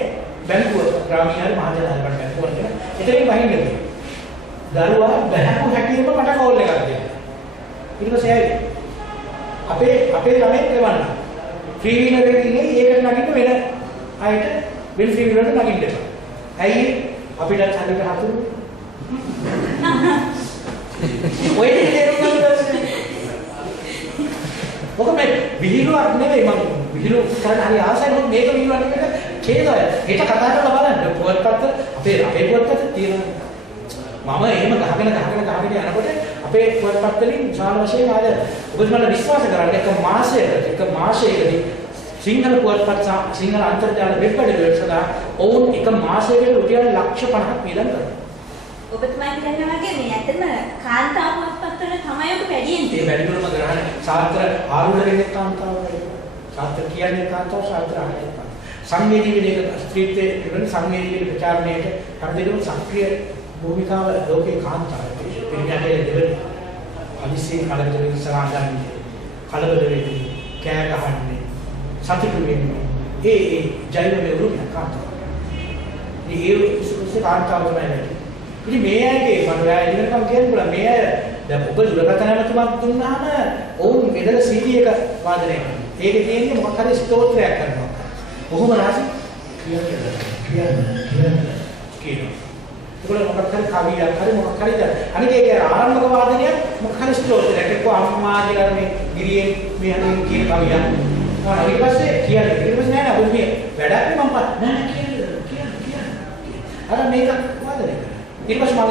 බැංකුව ග්‍රාමීය මහජනතාවට බැංකුව කියලා. එතනින් වහින්නේ. දරුවා බැහැපු හැටියෙම මට කෝල් එකක් දෙනවා. ඊට පස්සේ අපේ ළමයි එවන්න. ෆ්‍රී වීලර් එකකින් ඒකට නගින්න වෙන අයට වෙන ෆ්‍රී වීලර් එකට නගින්න එපා. ඇයි අපිට හරියට හතුරු ඔය දෙයක් මොකද මේ විහිළුවක් නෙවෙයි මම විහිළු කරන්න හරි ආසයි මොකද මේක විහිළුවක් නෙවෙයි කේදය. ඒක කතා කරලා බලන්න පුවත්පත් අපේ පුවත්පත් තියෙනවා. මම එහෙම ගහගෙන යනකොට අපේ පුවත්පත් වලින් විශාල වශයෙන් ආද ඔබතුමාලා විශ්වාස කරන්න එක මාසයකදී සිංහල පුවත්පත් සිංහල අන්තර්ජාල වෙබ් අඩවිවල සදා ඔවුන් එක මාසයකට රුපියල් ලක්ෂ 50ක් වියදම් කරනවා. ඔබතුමා කියනවා වගේ මේ ඇත්තම කාන්තා පුවත්පත් වල තමයි ඔක වැඩියෙන් ඒ වැඩිපුරම ග්‍රහණ සාත්‍ර ආරුණකෙක් කාන්තාව සාත්‍ර කියන්නේ කාන්තාව සාත්‍ර ආන්නේ සංවේදී වෙන එක ස්ත්‍රීත්වයේ කියන සංවේදී ප්‍රචාරණයට හරියටම සක්‍රිය භූමිකාව ලෝකේ කාන්තාවයි. පිළිගන්නේ දෙවෙනි අනිසී කලබල ඉස්සරහාගන්නේ කලබල වෙන්නේ කෑ ගහන්නේ සතුටු වෙන්නේ ඒ ජෛවමය රූප කාන්තාව. ඒ ඉස්සුසේ කාන්තාව තමයි වෙන්නේ. ඉතින් මේ අයගේ මම ඔයා ඉගෙනකම් කියන්න පුළුවන් මේ අය දැන් ඔබ දුරකථන නැතුමක් දුන්නාම ඔවුන් මෙදල CD එක වාදනය කරනවා. ඒකේ තියෙන්නේ මොකක් හරි ස්තෝත්‍රයක් කරනවා. කොහොම රාසි කියනවා. ඒකවල මොකක් හරි කවියක් හරි මොකක් හරි අනිත් ඒක ආරම්භක වාදනයක් මොකක් හරි ස්තෝත්‍රයක් එක්ක අම්මා කියලා මේ ගිරියෙන් මේ හරි කියන කවියක්. ඊට පස්සේ කියන්නේ ඊට පස්සේ නෑ ඔබ මේ වැඩක් මම නෑ කියන්නේ. අර මේක වාදනය කරනවා. ඊට පස්සේ මම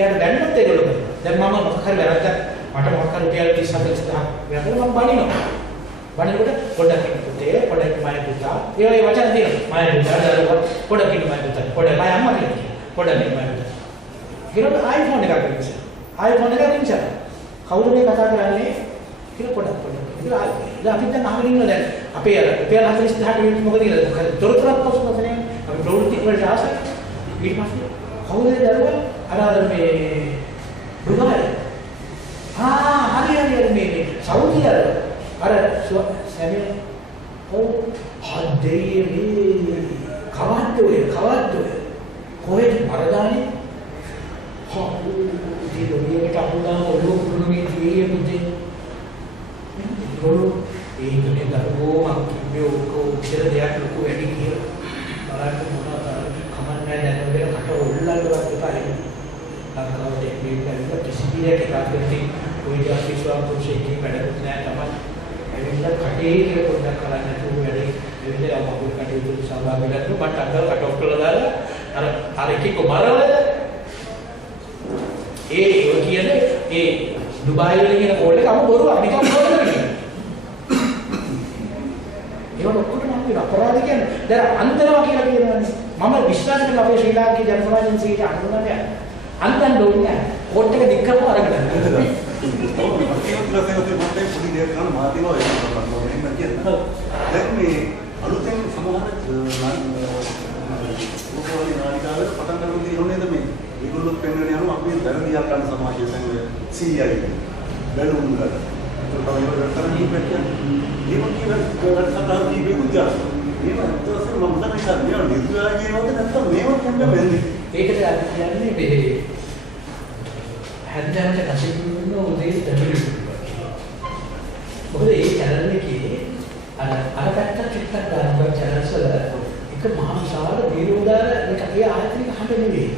එයාට බැන්නොත් ඒගොල්ලෝ කරනවා. දැන් මම මොකක් හරි වැරද්දක් මට මොකක් හරි රුපියල් 30 40 වැරද්දක් මම බනිනවා. බනිනකොට පොඩ්ඩක් ඉන්න පුතේ පොඩ්ඩක් මම පුතා ඒ වගේ වචන තියෙනවා. මම පුතා දරුවා පොඩ්ඩක් ඉන්න මම පුතා පොඩ්ඩක් මම අම්මා කියනවා. පොඩ්ඩක් ඉන්න මම පුතා. ඊළඟට iPhone එකක් ගන්න. කවුද මේ කතා කරන්නේ කියලා පොඩ්ඩක්. ඉතින් අපිට දැන් අහගෙන ඉන්න දැන් අපේ අර රුපියල් 40000ට වෙන්නේ මොකද කියලා තොරතුරක් පොස්කොතනේ අපි ප්‍රවෘත්ති වලට ආසයි. ඊට පස්සේ කවුද දරුවා අර මේ දුබයි හරි මේ සෞදි අර සැමේ හදේ මේ කවද්දෝය කොහෙද මරදානේ ඉතින් ඔයකට අහුණා ඔළුව ගිහින් කිසි දෙයක් එකකට कोई जाति स्वाब को से की मैडम ने तब एविला खटे के पොඩ්ඩක් කරන්න නැතුව වැඩි එවිල අපුල් කටයුතු සහභාගී වෙලා බට් අnder කට් ඔෆ් කරලා දාලා අර එකෙක් මරවල ඒ කියන්නේ ඒ දුබායි වල කියන කෝල් එක අපු බොරුවක් නිකන් බොරුවක් ඒවට ඔක්කොම අපි අපරාධ කියන්නේ දැන් අන්තරවා කියලා කියනවානේ මම විශ්වාස කරන අපේ ශ්‍රී ලාංකික ජන සමාජයෙන් සීට අනුගමනය අන්තන් දෙන්නේ කෝට් එක දික් කරලා අරගෙන යනවා අලුතෙන් සමහර ලෝකවල නාලිකාවල පටන් ගන්න තියෙනවද මේ ඒගොල්ලෝ පෙන්වන යනවා අපි වැරදියක් කරන සමාජයේ සංගය CI බැලුම් ගන්න. ඒක තමයි කරන්නේ කියන්නේ. ඒක කියන්නේ සතරන් දීපේ උද්‍යාස. මේව අතෝසෙ මම හිතන්නේ නිර්වාණය වගේ නැත්තම් මේව කොන්න වෙන්නේ. ඒකට අපි කියන්නේ මේ හැන්දෑවට කසින්න උදේ දෙවිලු. මොකද ඒ channel එකේ අර පැත්ත චුට්ටක් ගන්න channels වල එක මහා විශාල විරෝධාර එක ඒ ආයතනික හඳ නෙවෙයි.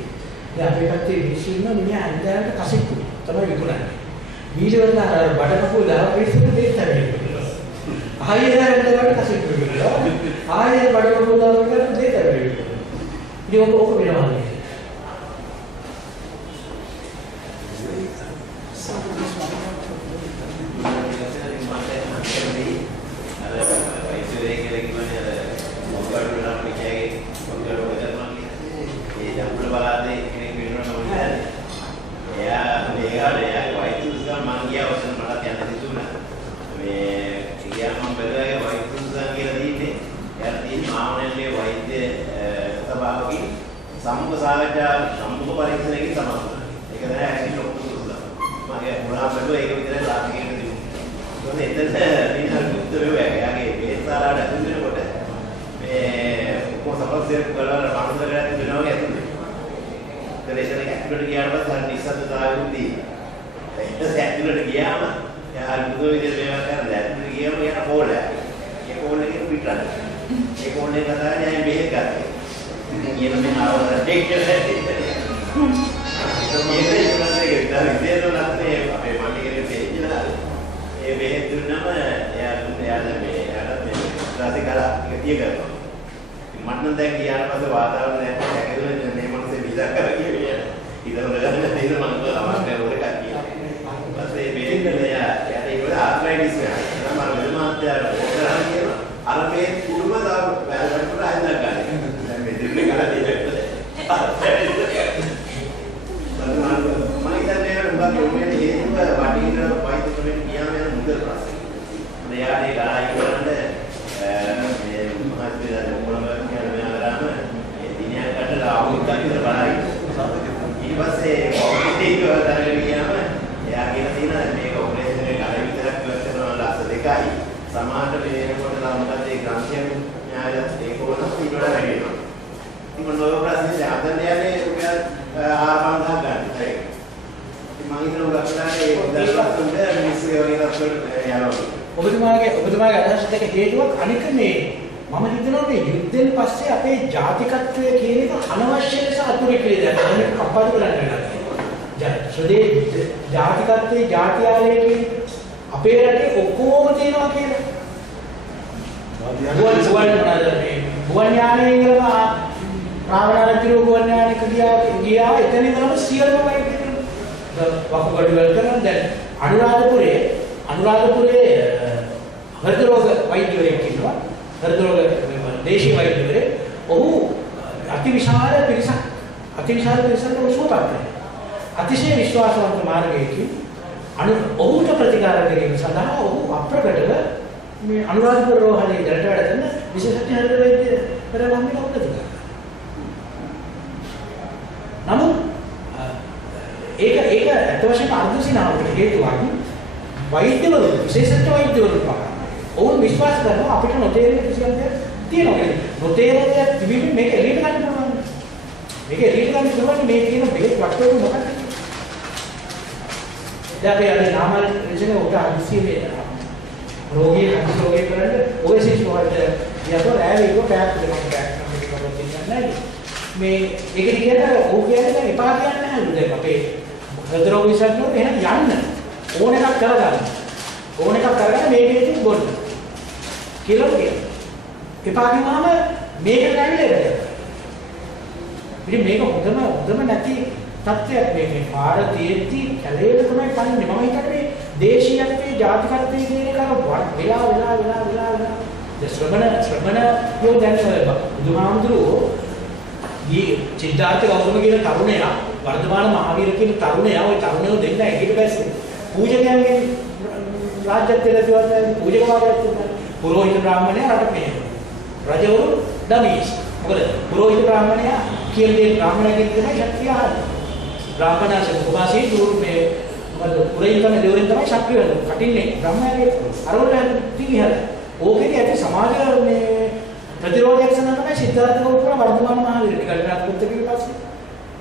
දැන් අපේ පැත්තේ විශ්ින්න මිනිහා හැන්දෑවට කසිප්පු තමයි විකුණන්නේ. වීඩියෝ වල අර බඩ කපුව දාලා පිස්සුත් දෙන්න බැහැ. ආයෙත් හැන්දෑවට කසිප්පු විකුණනවා. ආයෙත් බඩ කපුව දාලා දෙන්න බැහැ. ඉතින් ඔක වෙනවා. සම්මුඛ සාකච්ඡා සම්මුඛ පරීක්ෂණයකින් සමාන. ඒක තමයි ඇක්ටිව් ඔක්කොම උදලා. මගේ පුරා බැලුවා ඒක විතරයි ලාභකෙට තිබුණේ. ඒකෙන් එතන මිනිහා දුක්ත වේවා. එයාගේ වේසාරාට ඇතුල් වෙනකොට මේ ඔක්කොම සපස්සේ කරලා මානසිකව දෙනවා වගේ ඇතුල් වෙනවා. ඒකේදී ඇක්ටිව්ට ගියාට පස්සේ හරි නිස්සද්දතාවයුත් තියෙනවා. ඊට පස්සේ ඇක්ටිව්ට ගියාම එයා මුදු විදිහට මේවා කරලා ඇක්ටිව්ට ගියාම එයාට කෝල් එකක්. ඒ කෝල් එකෙන් පිටරන්න. ඒ කෝල් එක කතාවේ ආයෙ බෙහෙත් ගත්තා. ये मैं आवाज देख के रहती है तो ये नहीं करने के इधर इधर तो लगते हैं अपने माटी के पेज ना ये बेहद दुनिया में यार में राशि करा ये करता मटन देख यार पास वातावरण है क्या कहते हैं नेमन से विदा कर के इधर उधर नहीं मन को आवाज में रोक का किया बस ये बेहद ने यार ये वो आर्थराइटिस है ना मार में मानते यार वो करा के अरे मैं कुटुंब दा बैलेंस पर आया ना गाने मैं कहा दे सकता मैं इधर ने उनका कमेंट ये तो वाटी ने वाइट कमेंट किया मैंने मुझे पास मैं यार एक आया ये करने मैं महात्मा ने बोला कि मैं आ रहा हूं ये दुनिया का तो आओ इतना भी बनाई ये बस से पॉजिटिव का दाने किया मैं ये आगे नहीं ना मैं ऑपरेशन में गाड़ी की तरफ करने वाला से देखा ही समाज में को नाम का एक ग्रांथिया में आया देखो ना तीनों रेडी हो ඉතින් ප්‍රශ්නේ ආදරණීයනේ ආරම්භ ගන්න. ඒක. ඉතින් මම හිතනවා ගස්නානේ දර්ශකතුන්ට මිනිස්සු වගේ තත්ත්වවලට යනවා. ඔබතුමාගේ අදහස් දෙක හේතුවක් අනික මේ මම හිතනවා මේ යුද්ධෙන් පස්සේ අපේ ජාතිකත්වය කියන එක අනවශ්‍ය ලෙස අතුරුකේ දැන් මේක කප්පාදු කරන්න වෙනවා. සුදේ ජාතිකත්වයේ ජාතියාලයේ කියන අපේ රටේ ඔක්කොම තියෙනවා කියලා. ගුවන් යානයේ ඉඳලා රාවණාරතිරෝ ගුවන් යානයක ගියා එතන ඉඳලම සියලුම වෛද්‍ය වකුගඩු වල කරන දැන් අනුරාධපුරයේ හෘද රෝග වෛද්‍යවරයෙක් ඉන්නවා. හෘද රෝග දේශීය වෛද්‍යවරයෙක්. ඔහු අතිවිශාල පිරිසක් උසුපත් අතිශය විශ්වාසවන්ත මාර්ගයකින් ඔහුට ප්‍රතිකාර කිරීම සඳහා ඔහු අප්‍රකටව මේ අනුරාධපුර රෝහලේ දැනට වැඩ කරන විශේෂඥ හෘද වෛද්‍යවරයෙක් වුණා. නමුත් ඒක අත් වශයෙන්ම අර්ධසිනාවට හේතුවක් වෛද්‍යවරු විශේෂඥ වෛද්‍යවරු පවා ඔවුන් විශ්වාස කරනවා අපිට නොතේරෙන කිසියම් දෙයක් තියෙනවා කියලා. නොතේරෙන දෙයක් තිබෙන්නේ මේක එළියට ගන්න පුළුවන්. මේක එළියට ගන්න පුළුවන් මේ කියන බෙහෙත් වට්ටුව මොකක්ද? දැන් අපි අර නාමල් රජනේ උට අදිසියේ රෝගී අදිරෝගී කරන්නේ ඔයසිස් වලට යතෝ රෑවි එක පැයක් දෙකක් නැහැ. මේ ඒක කියන්නේ ඔව් කියන්නේ එපා කියන්නේ නැහැ නේද? දැන් අපේ රජරෝග විසඳනකොට එහෙනම් යන්න. ඕන එකක් කරගන්න. ඕන එකක් කරගන්න මේකේ තියෙන බොන්න. කියලා කියනවා. එපා කිව්වම මේකට ඇවිල්ලා ඉතින් මේක හොඳම නැති තත්ත්වයක් මේ පාර තියෙද්දි කැලේට තමයි පන්නේ. මම හිතන්නේ දේශීයත්වයේ ජාතිකත්වයේ කියන එක වෙලා ශ්‍රමණ යෝ දැන් බුදුහාමුදුරුවෝ දී සිද්ධාර්ථ ගෞතම කියන තරුණයා වර්ධමාන මහාවීර කියන තරුණයා ওই තරුණයෝ දෙන්න එකට බැස්සේ පූජකයන්ගේ රාජ්‍යත්වයට තියවන්නේ පූජකවාදයට පුරෝහිත බ්‍රාහ්මණයා රට මෙහෙම රජවරු දමීස් මොකද පුරෝහිත බ්‍රාහ්මණයා කියන්නේ බ්‍රාහ්මණයෙක් තමයි ශක්තිය ආහාරය බ්‍රාහ්මණ සකුමාසී දුරු මේ මොකද පුරෝහිතම දෙවරින් තමයි ශක්තිය වෙන්නේ කටින්නේ බ්‍රාහ්මණයාගේ අරවල තිගිහල ඕකේ ඇති සමාජ මේ ප්‍රතිරෝධයක් සඳහා තමයි සිද්ධාර්ථ ගෞතම වර්ධමාන මහාවීර ටිකල්නාත් පුත්‍රකගේ පස්සේ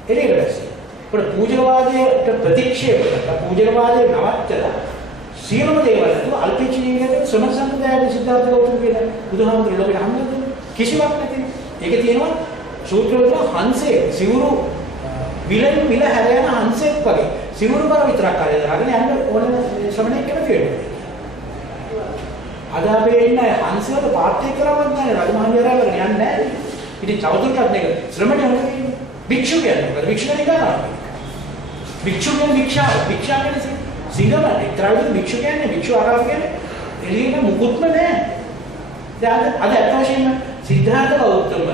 එළියට දැස්සේ. ඒකට පූජකවාදයට ප්‍රතික්ෂේප කරලා පූජකවාදයේ නවත්තලා සියලුම දේවල් තු අල්පීචීනිකේ ශ්‍රමණ සම්ප්‍රදායේ සිද්ධාර්ථ ගෞතම කියන බුදුහාමුදුරුවෝ ලෝකෙට හම්බුනේ කිසිවක් නැති. ඒක තියෙනවා සූත්‍රවල හංසයේ සිවුරු විල හැර යන හංසෙක් වගේ සිවුරු බර විතරක් කාර්යය කරගෙන යන්න ඕන ශ්‍රමණෙක් කෙනෙක් වෙනවා. අද අපි ඉන්නේ හංසවල පාර්ටි කරවන්න නැහැ රජමහාවිහාරවල යන්නේ නැහැ. ඉතින් තවදුරටත් මේක ශ්‍රමණයෝ භික්ෂු කියන්නේ භික්ෂුණී කරනවා. භික්ෂුණී භික්ෂා කියන්නේ සිංහල එක්තරාවිද භික්ෂු කියන්නේ භික්ෂු ආරාම කියන්නේ එළියේ මුකුත්ම නැහැ. දැන් අද අත්වශයෙන්ම සිද්ධාර්ථ ගෞතම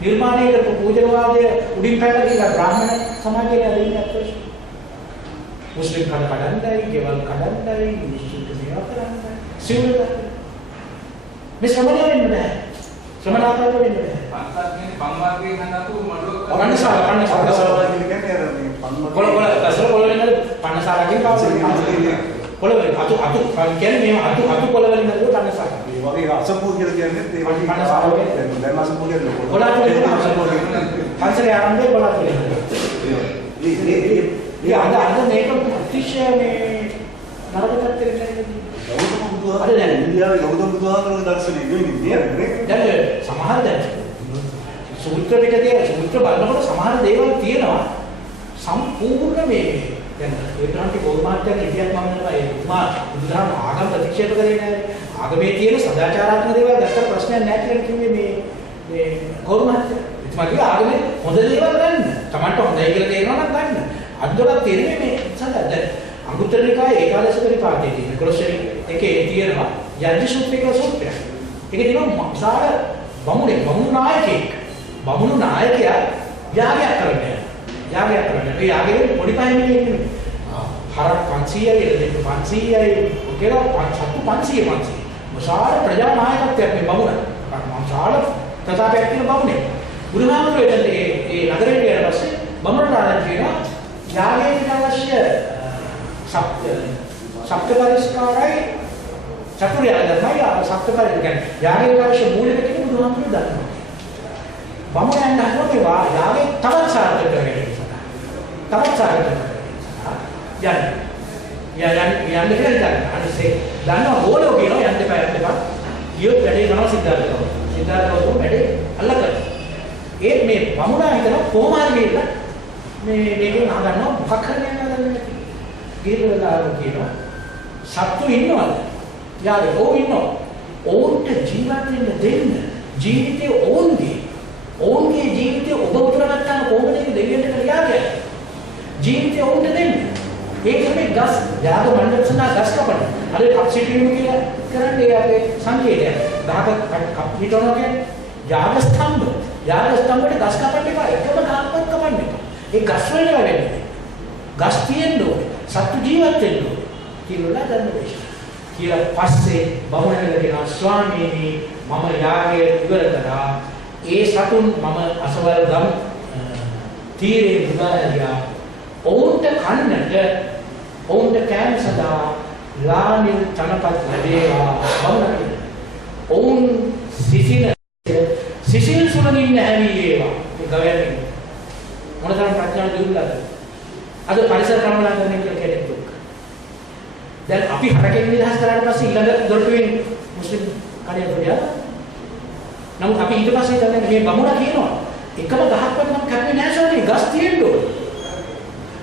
නිර්මාණය කරපු පූජනවාදයේ උඩින් පැනලා ගිය බ්‍රාහ්මණ සමාජයේ අද ඉන්නේ අත්වශයෙන්. මුස්ලිම් කඩන්නයි, ගෙවල් කඩන්නයි, නිශ්චිත සේවා කරන්නයි. සිවුර මේ ශ්‍රමණය වෙන්නේ නැහැ. ශ්‍රමණාකාර වෙන්නේ නැහැ. පන්සල් කියන්නේ පන්මාර්ගයේ හඳතු මඩුවක් පන්නසාල කියන්නේ අර මේ කොළ අසල කොළ වලින් පන්නසාලකින් පාවිච්චි කොළ වලින් අතු කියන්නේ මේ අතු කොළ වලින් නේද පන්නසාල. මේ වගේ අසපුව කියලා කියන්නේ ඒ වගේ පන්නසාල වගේ දැන් අසපුව කියන්නේ කොළ වලින් අසපුව කියන්නේ පන්සලේ ආරම්භයේ කොළ වලින්. ඒ අද මේක අතිශය මේ නරක තත්ත්වයකට නෙමෙයි. අද දැන් ඉන්දියාවේ ගෞතම බුදුහාමරගේ දර්ශනය නෙවෙයි නේද? දැන් සමහර දැන් සූත්‍ර පිටකයේ සූත්‍ර බලනකොට සමහර දේවල් තියෙනවා සම්පූර්ණ මේ දැන් ඒතරම්ටි ගෝමාත්‍යක ඉතිහාස මම නේද ඒ බුදුහාම ආගම ප්‍රතික්ෂේප කරේ නැහැ. ආගමේ තියෙන සදාචාරාත්මක දේවල් දැක්ක ප්‍රශ්නයක් නැහැ කියලා කිව්වේ මේ ගෝමාත්‍ය. ඉතින් ආගමේ හොඳ දේවල් ගන්න. Tamanට හොඳයි කියලා තේරෙනවා නම් ගන්න. අද්දොලක් තේරෙන්නේ මේ සදා දැන් අංගුත්තර නිකායේ ඒකාදශ පරිපාඨයේ තියෙන 11 එකේ තියෙනවා යජ්ජ සූත්‍රය කියලා සූත්‍රයක්. ඒකේ තියෙනවා විශාල බමුණු නායකයෙක්. බමුණු නායකයා යාගයක් කරන්නේ. ඒ යාගයේ පොඩි පහිනේ ඉන්නේ. හරක් 500යි දෙන්න 500යි කියලා 500. විශාල ප්‍රජා නායකත්වයක් මේ බමුණ. විශාල තථාපයක් තියෙන බමුණේ. බුදුහාමුදුරුවෝ ඒ නගරේ ගියාට පස්සේ බමුණට ආරම්භ කරනවා යාගයට අවශ්‍ය සප්තපරිස්කාරයි චතුර්යාග ධර්මයි සප්තපරිස්කාර කියන්නේ යාගයේ අවශ්‍ය මූලික ටික බුදුහාමුදුරුවෝ දන්නවා. බමුණයන් අහනවා යාගේ තවත් සාර්ථක කරගන්න නිසා. තවත් සාර්ථක කරගන්න. යන්නේ කියලා අනිසේ දන්නවා ඕලෝ කියනවා යන්න එපා. ගියොත් වැඩේ කරනවා සිද්ධාර්ථව වැඩේ අල්ලගන්න. ඒත් මේ බමුණා හිතන කොහොම හරි ගිහලා මේකෙන් අහගන්නවා මොකක් හරි යනවා ගිහලා කියනවා සත්තු ඉන්නවද? යාළුවෝ ඕ ඉන්නවා. ඕන්ට ජීවත් වෙන්න දෙන්න. ජීවිතේ ඕන්ගේ ජීවිතේ ඔබ උතරගත්තාම කොහොමද ඒක දෙවියන්ට කියලා කියන්නේ? ජීවිතේ ඕන්ට දෙන්න. ඒක තමයි ගස් යාග මණ්ඩප සඳහා ගස් කපන. අර කප්සිටියු කියලා කරන්නේ අපේ සංකේතය. 10ක කප් හිටවනවා කියන්නේ යාග ස්තම්භ. යාග ස්තම්භයට ගස් කපන්න එපා. එකම ගහක්වත් කපන්න එපා. ඒ ගස් වල වෙන්නේ. ගස් තියෙන්න ඕනේ. සත්තු ජීවත් වෙන්න ඕනේ. කියලා ධර්මදේශ. කියලා පස්සේ බමුණලා කියනවා ස්වාමීනි මම යාගය ඉවර කරා. ඒ සතුන් මම අසවල් ගම් තීරේ දුගාරියා. ඔවුන්ට කන්නට ඔවුන්ට කෑම සඳහා ලාමින් තනපත් ලැබේවා බමුණා. ඔවුන් සිසිල් සුවඳින් නැහැවීවා. ඒ ගවයන් මොනතරම් ප්‍රඥාව දියුණුලාද? අද පරිසර කර්මලාකරණය කියලා කෙනෙක් දුක්. දැන් අපි හරකෙන් නිදහස් කරාට පස්සේ ඊළඟ දොරටුවෙන් මුස්ලිම් කණේ පොඩියා. නමුත් අපි ඊට පස්සේ දැන් මේ බමුණා කියනවා එකම ගහක්වත් නම් කැපෙන්නේ නැහැ සෝනේ ගස් තියෙන්න ඕනේ.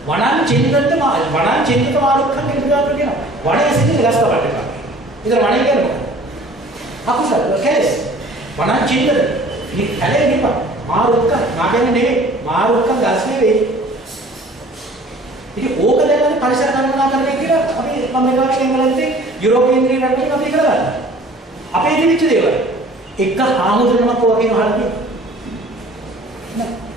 වණන් චින්තනට වණන් චින්තන මාරුක්කම් කියන විදිහට කියනවා. වණේ සිටින ගස් කපන්න එපා. ඉතින් වණේ කියන්නේ මොකක්ද? අකුසල කෙලස්. වණන් චින්තන මේ කලේ නිපා මාරුක්කම් නාගෙන නෙවෙයි මාරුක්කම් ගස් නෙවෙයි. ඉතින් ඕක දැනගන්න පරිසර කල්පනාකරණය කියලා අපි අමරිකාවේ එංගලන්තේ යුරෝපීය ඉන්ද්‍රිය රටවල අපි කරලා අපේ දිවිච්ච දේවල් එක හාමුදුරුවමක් වගේ වහලා තියෙනවා. Thank you.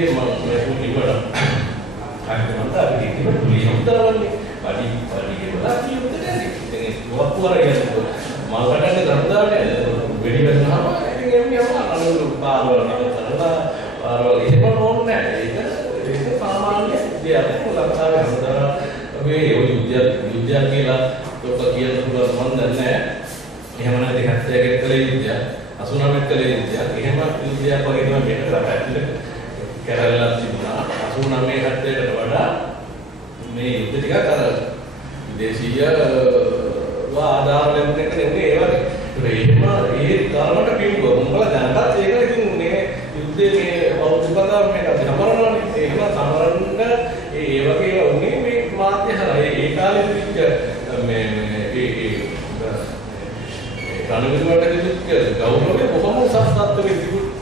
ඒකේ මම පුලිවට අයිමන්ට අපි කිව්ව පුලියම් තරවන්නේ වැඩි කියලා කියුත්තේ නැහැ. ඉතින් වප්පුවර කියන්නේ මල් කඩන්නේ දන්දානේ වෙඩි වෙනවාම ඉතින් එන්නේ අනුරු පාරවල නතරලා පාරවල එහෙම ඕනේ නැහැ. ඒක සාමාන්‍ය දෙයක්. ලංකාවේ හදලා මේ යුද්ධය කියලා ඔක කියන පුළුවන් මන් දන්නේ නැහැ. එහෙම නැති 70 කලේ යුද්ධය 89 කලේ යුද්ධය එහෙම යුද්ධයක් වගේ තමයි මේක කරන්නේ. කරලා තිබුණා 89 70කට වඩා මේ යුද්ධ ටිකක් අර විදේශීය ආධාර ලැබුණ එක නෙමෙයි ඒ වගේ. එහෙම ඒ කාරණාට කිව්වොත් මොකද දැනටත් ඒක ඉතින් මේ යුද්ධයේ මේ බෞද්ධකතාව මේක සමරනවානේ. එහෙම සමරන්න ඒ වගේ උනේ මේ මාධ්‍ය හරහා ඒ කාලේ තිබිච්ච මේ රණවිරුවට තිබිච්ච ගෞරවය බොහොම සස්තත්වයේ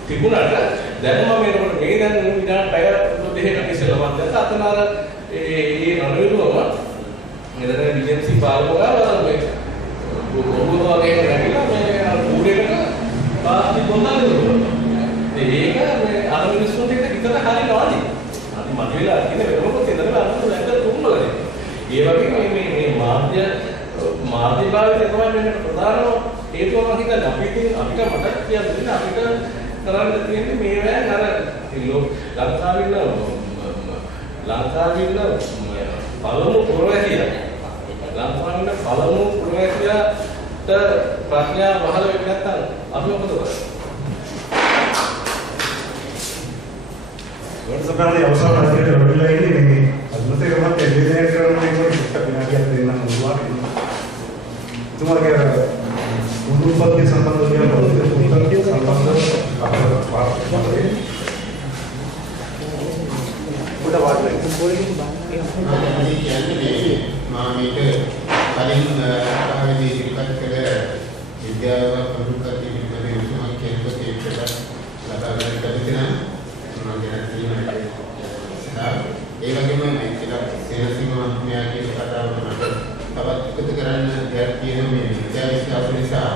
තිබුණාට දැන් මම මේකට මේ දැන් විනාඩි පැය දෙකකට ඉස්සෙල්ලා මම දැන් අතනාර ඒ රණවිරුවම මෙතන BMC පාලකවලා මේ බොහෝ වගේ නැගිලා මේ ඌරේකට පාස්ටි බොන්නද ඒක මේ අර මිනිස්සුන්ට හිතට හරිනවානේ. අනිත් මට වෙලා ඉන්නේ වෙනකොට ඉඳලා අන්න දැක්ක තුන්වලනේ. ඒ වගේ මේ මාධ්‍ය භාවිතය තමයි මේකට ප්‍රධානම හේතුව මම හිතන්නේ. අපිට මතක් කියන්නේ අපිට කරන්න තියෙන්නේ මේ වෑන් අර ලංකාවේ ඉන්න පළමු පුරවැසියාට ප්‍රඥා පහළ වෙන්නේ නැත්නම් අපි මොකද කරන්නේ? වර්තමානයේ අවසන් අධ්‍යයනය වෙලා ඉන්නේ මේ අනුතේකමත් එළිදෙන කරන එක විනාඩියක් දෙන්න ඕනවා. තුමාගේ උන්නුපත්ති සම්බන්ධ කියන පොතේ සම්බන්ධ අපේ පාඩමේ උඩ වාඩි කියන්නේ මා මේක කලින් ආවේදී ඉදිරිපත් කළ විද්‍යාව ප්‍රමුඛ පිළිබඳව උතුමන් කියන පොතේ එකට ලබා ගන්න කැමතිනම් මම ගැන කියනවා. ඒ වගේම මේ කියලා සේනසිංහ මහත්මයා කියන කතාවට මට තවත් එකතු කරන්න දෙයක් තියෙනවා. මේ විද්‍යාව විශ්වාස නිසා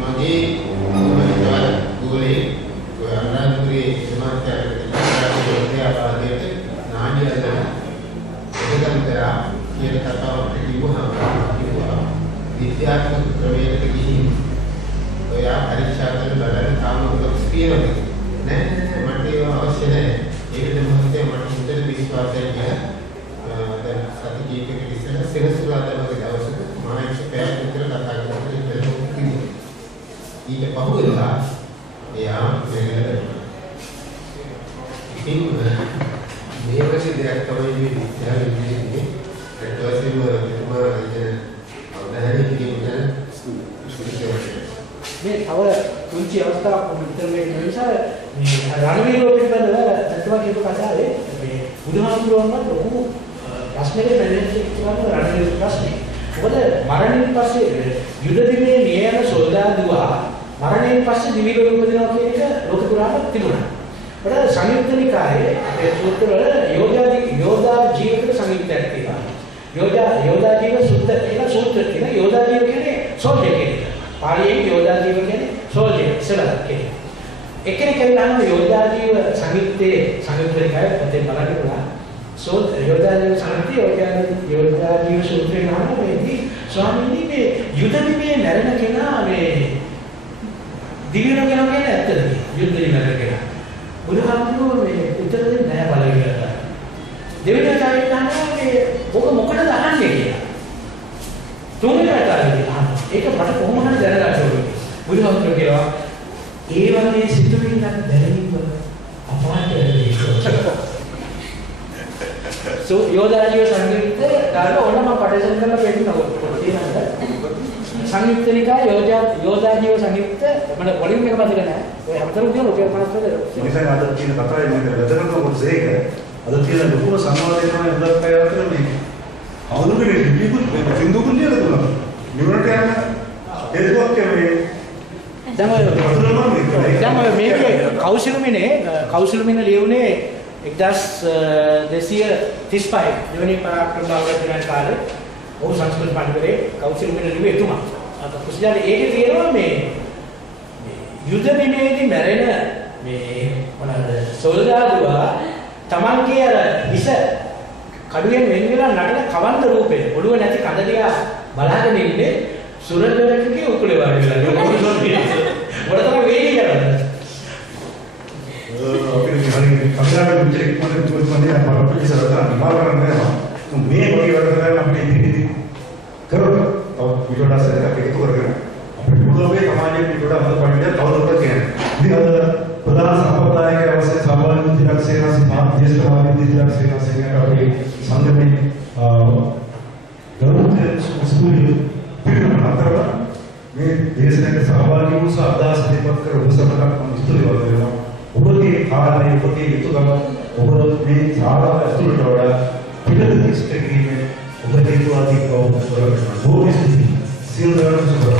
මගේ ගෝලේ අනුරාධපුරයේ සමාජාචාරයේ ආපාදයට නාඩියද එදගන්තරා කියන කතාවක් කිව්වා විද්‍යාත්මක ක්‍රමයකට ගිහින් ඔයා පරීක්ෂා කරන බලන්න තාම උගස් කියනද නෑ මට ඒක අවශ්‍ය නෑ. ඒකද මහත්තයා මට හොඳට විශ්වාසයි කියලා දැන් සති කීපයකට ඉස්සෙල්ලා සෙනසුරාදා වගේ දවසක මම එක්ක පැයක් විතර කතා කරලා ඊට පහුවෙලා එයා ඉතින් මේ වගේ දෙයක් තමයි මේ විද්‍යාවේ ඉන්නේ. ඒත් වශයෙන්ම තුමා කියන අවධානය කිරීමෙන් මේ තව කුංචි අවස්ථාවක් විතර මේ නිසා මේ රණවීරෝ පිළිබඳව අත්වා කියපු කතාවේ මේ බුදුහාමුදුරුවන්ට ලොකු ප්‍රශ්නයක් නැගෙන්නේ රණවීර ප්‍රශ්නේ. මොකද මරණයෙන් පස්සේ යුද දිනේ නියම සෝදාදුවා මරණයෙන් පස්සේ දිවි ලෝක උපදිනවා කියන එක ලෝක පුරාම තිබුණා. ඒත් සංයුක්ත නිකායේ අපේ සූත්‍රවල යෝදා ජීවිත සංයුක්තයක් තියෙනවා. යෝදා ජීව සුද්ධ කියලා සූත්‍ර තියෙනවා. යෝදා ජීව කියන්නේ සෝල්ජර් කෙනෙක්. පාලියේ යෝදා ජීව කියන්නේ සෝල්ජර් ඉස්සරහ කෙනෙක්. එක්කෙනෙක් කියනවා යෝදා ජීව සංයුත්තේ සංයුක්ත නිකායේ පොතේ බලන්න පුළුවන්. යෝදා ජීව සංයුත්තේ යෝදා ජීව සූත්‍රේ නම් මේදී ස්වාමීනි මේ යුද දිනේ මැරෙන කෙනා මේ දිවිලෝ කෙනා කියන්නේ ඇත්තද? යුද්ධේ මැරෙන කෙනා. බුදුහාමුදුරුවෝ මේ උත්තර දෙන්නේ නැහැ බලවිලා. දෙවෙනි කාරණේ තමයි මේ ඔක මොකටද අහන්නේ කියලා. තුන්වෙනි කාරණේ අහනවා. ඒක මට කොහොම හරි දැනගන්න ඕනේ. බුදුහාමුදුරුවෝ කියනවා ඒ වගේ සිතුවිලි ගන්න බැරිව අපාට වෙන්නේ. යෝදාජීව සංයුක්තේ ගන්න ඕනම පරිසම් කරලා පෙන්නනවා. තියෙනවද? සංයුක්ත නිකාය යෝදාජීව සංයුක්ත මම වොලියුම් එක මතක නැහැ. ඔය හැමතැනම තියෙන රුපියල් 50ද? ඉතින් අද තියෙන කතාවේ මේක වැදගත්ම කොටස ඒක. අද තියෙන ලොකුම සංවාදය තමයි හුඟක් අය අතර මේ අවුරුදුනේ ලිපිකුත් සින්දුකුත් ලියලා දුන්නා. නිවරට යන හේතුවක් මේ දැන් මේකේ කෞශලමිනේ ලියුනේ 1235 දෙවෙනි පරාක්‍රම අවුරුද්දේ කාලේ ඔහු සංස්කෘත පඬිවරේ කෞශලමිනේ ලිව්වේ එතුමා. අත කුසජාලේ ඒකේ තියෙනවා මේ යුද විනයේදී මැරෙන මේ මොනවාද සොල්දාදුවා තමන්ගේ අර හිස කඩුවෙන් වෙන් වෙලා නටන කවන්ත රූපේ ඔළුව නැති කඳ දිහා බලාගෙන ඉන්නේ සුරජරකගේ උකුලේ වාඩි වෙලා මොකටද වේගය කරන්නේ කමිනාට විචාරේ කොහොමද අපිට සරදා නිවාරණය මේ වගේ වැඩ කරලා අපිට ඉතිරි කරලා තව විඩෝඩාස් එකක් එකතු කරගෙන අපිට පුළුවන් සමාජයේ විඩෝඩා හද පණිවිඩය තවදුරටත් කියන්නේ. ඉතින් අද ප්‍රධාන සම්ප්‍රදායික අවශ්‍ය සාමාන්‍ය විද්‍යාවක් සේනාසි මාධ්‍යස්ථාන විද්‍යාවක් සේනාසෙන් අපේ සංගමේ ගරුතර සුසුලි පිළිම අතර මේ දේශනක සහභාගී වූ අදහස් දෙපත් කර උපසමකට ස්තුතිවන්ත වෙනවා. ඔබගේ කාර්යය ඔබගේ යුතුයකම ඔබ මේ ශාලාව ඇතුළට වඩා පිළිදෙස් කිරීමේ ඔබ හේතුවාදී බව කරගන්න ඕනේ. සියලු දරුවෝ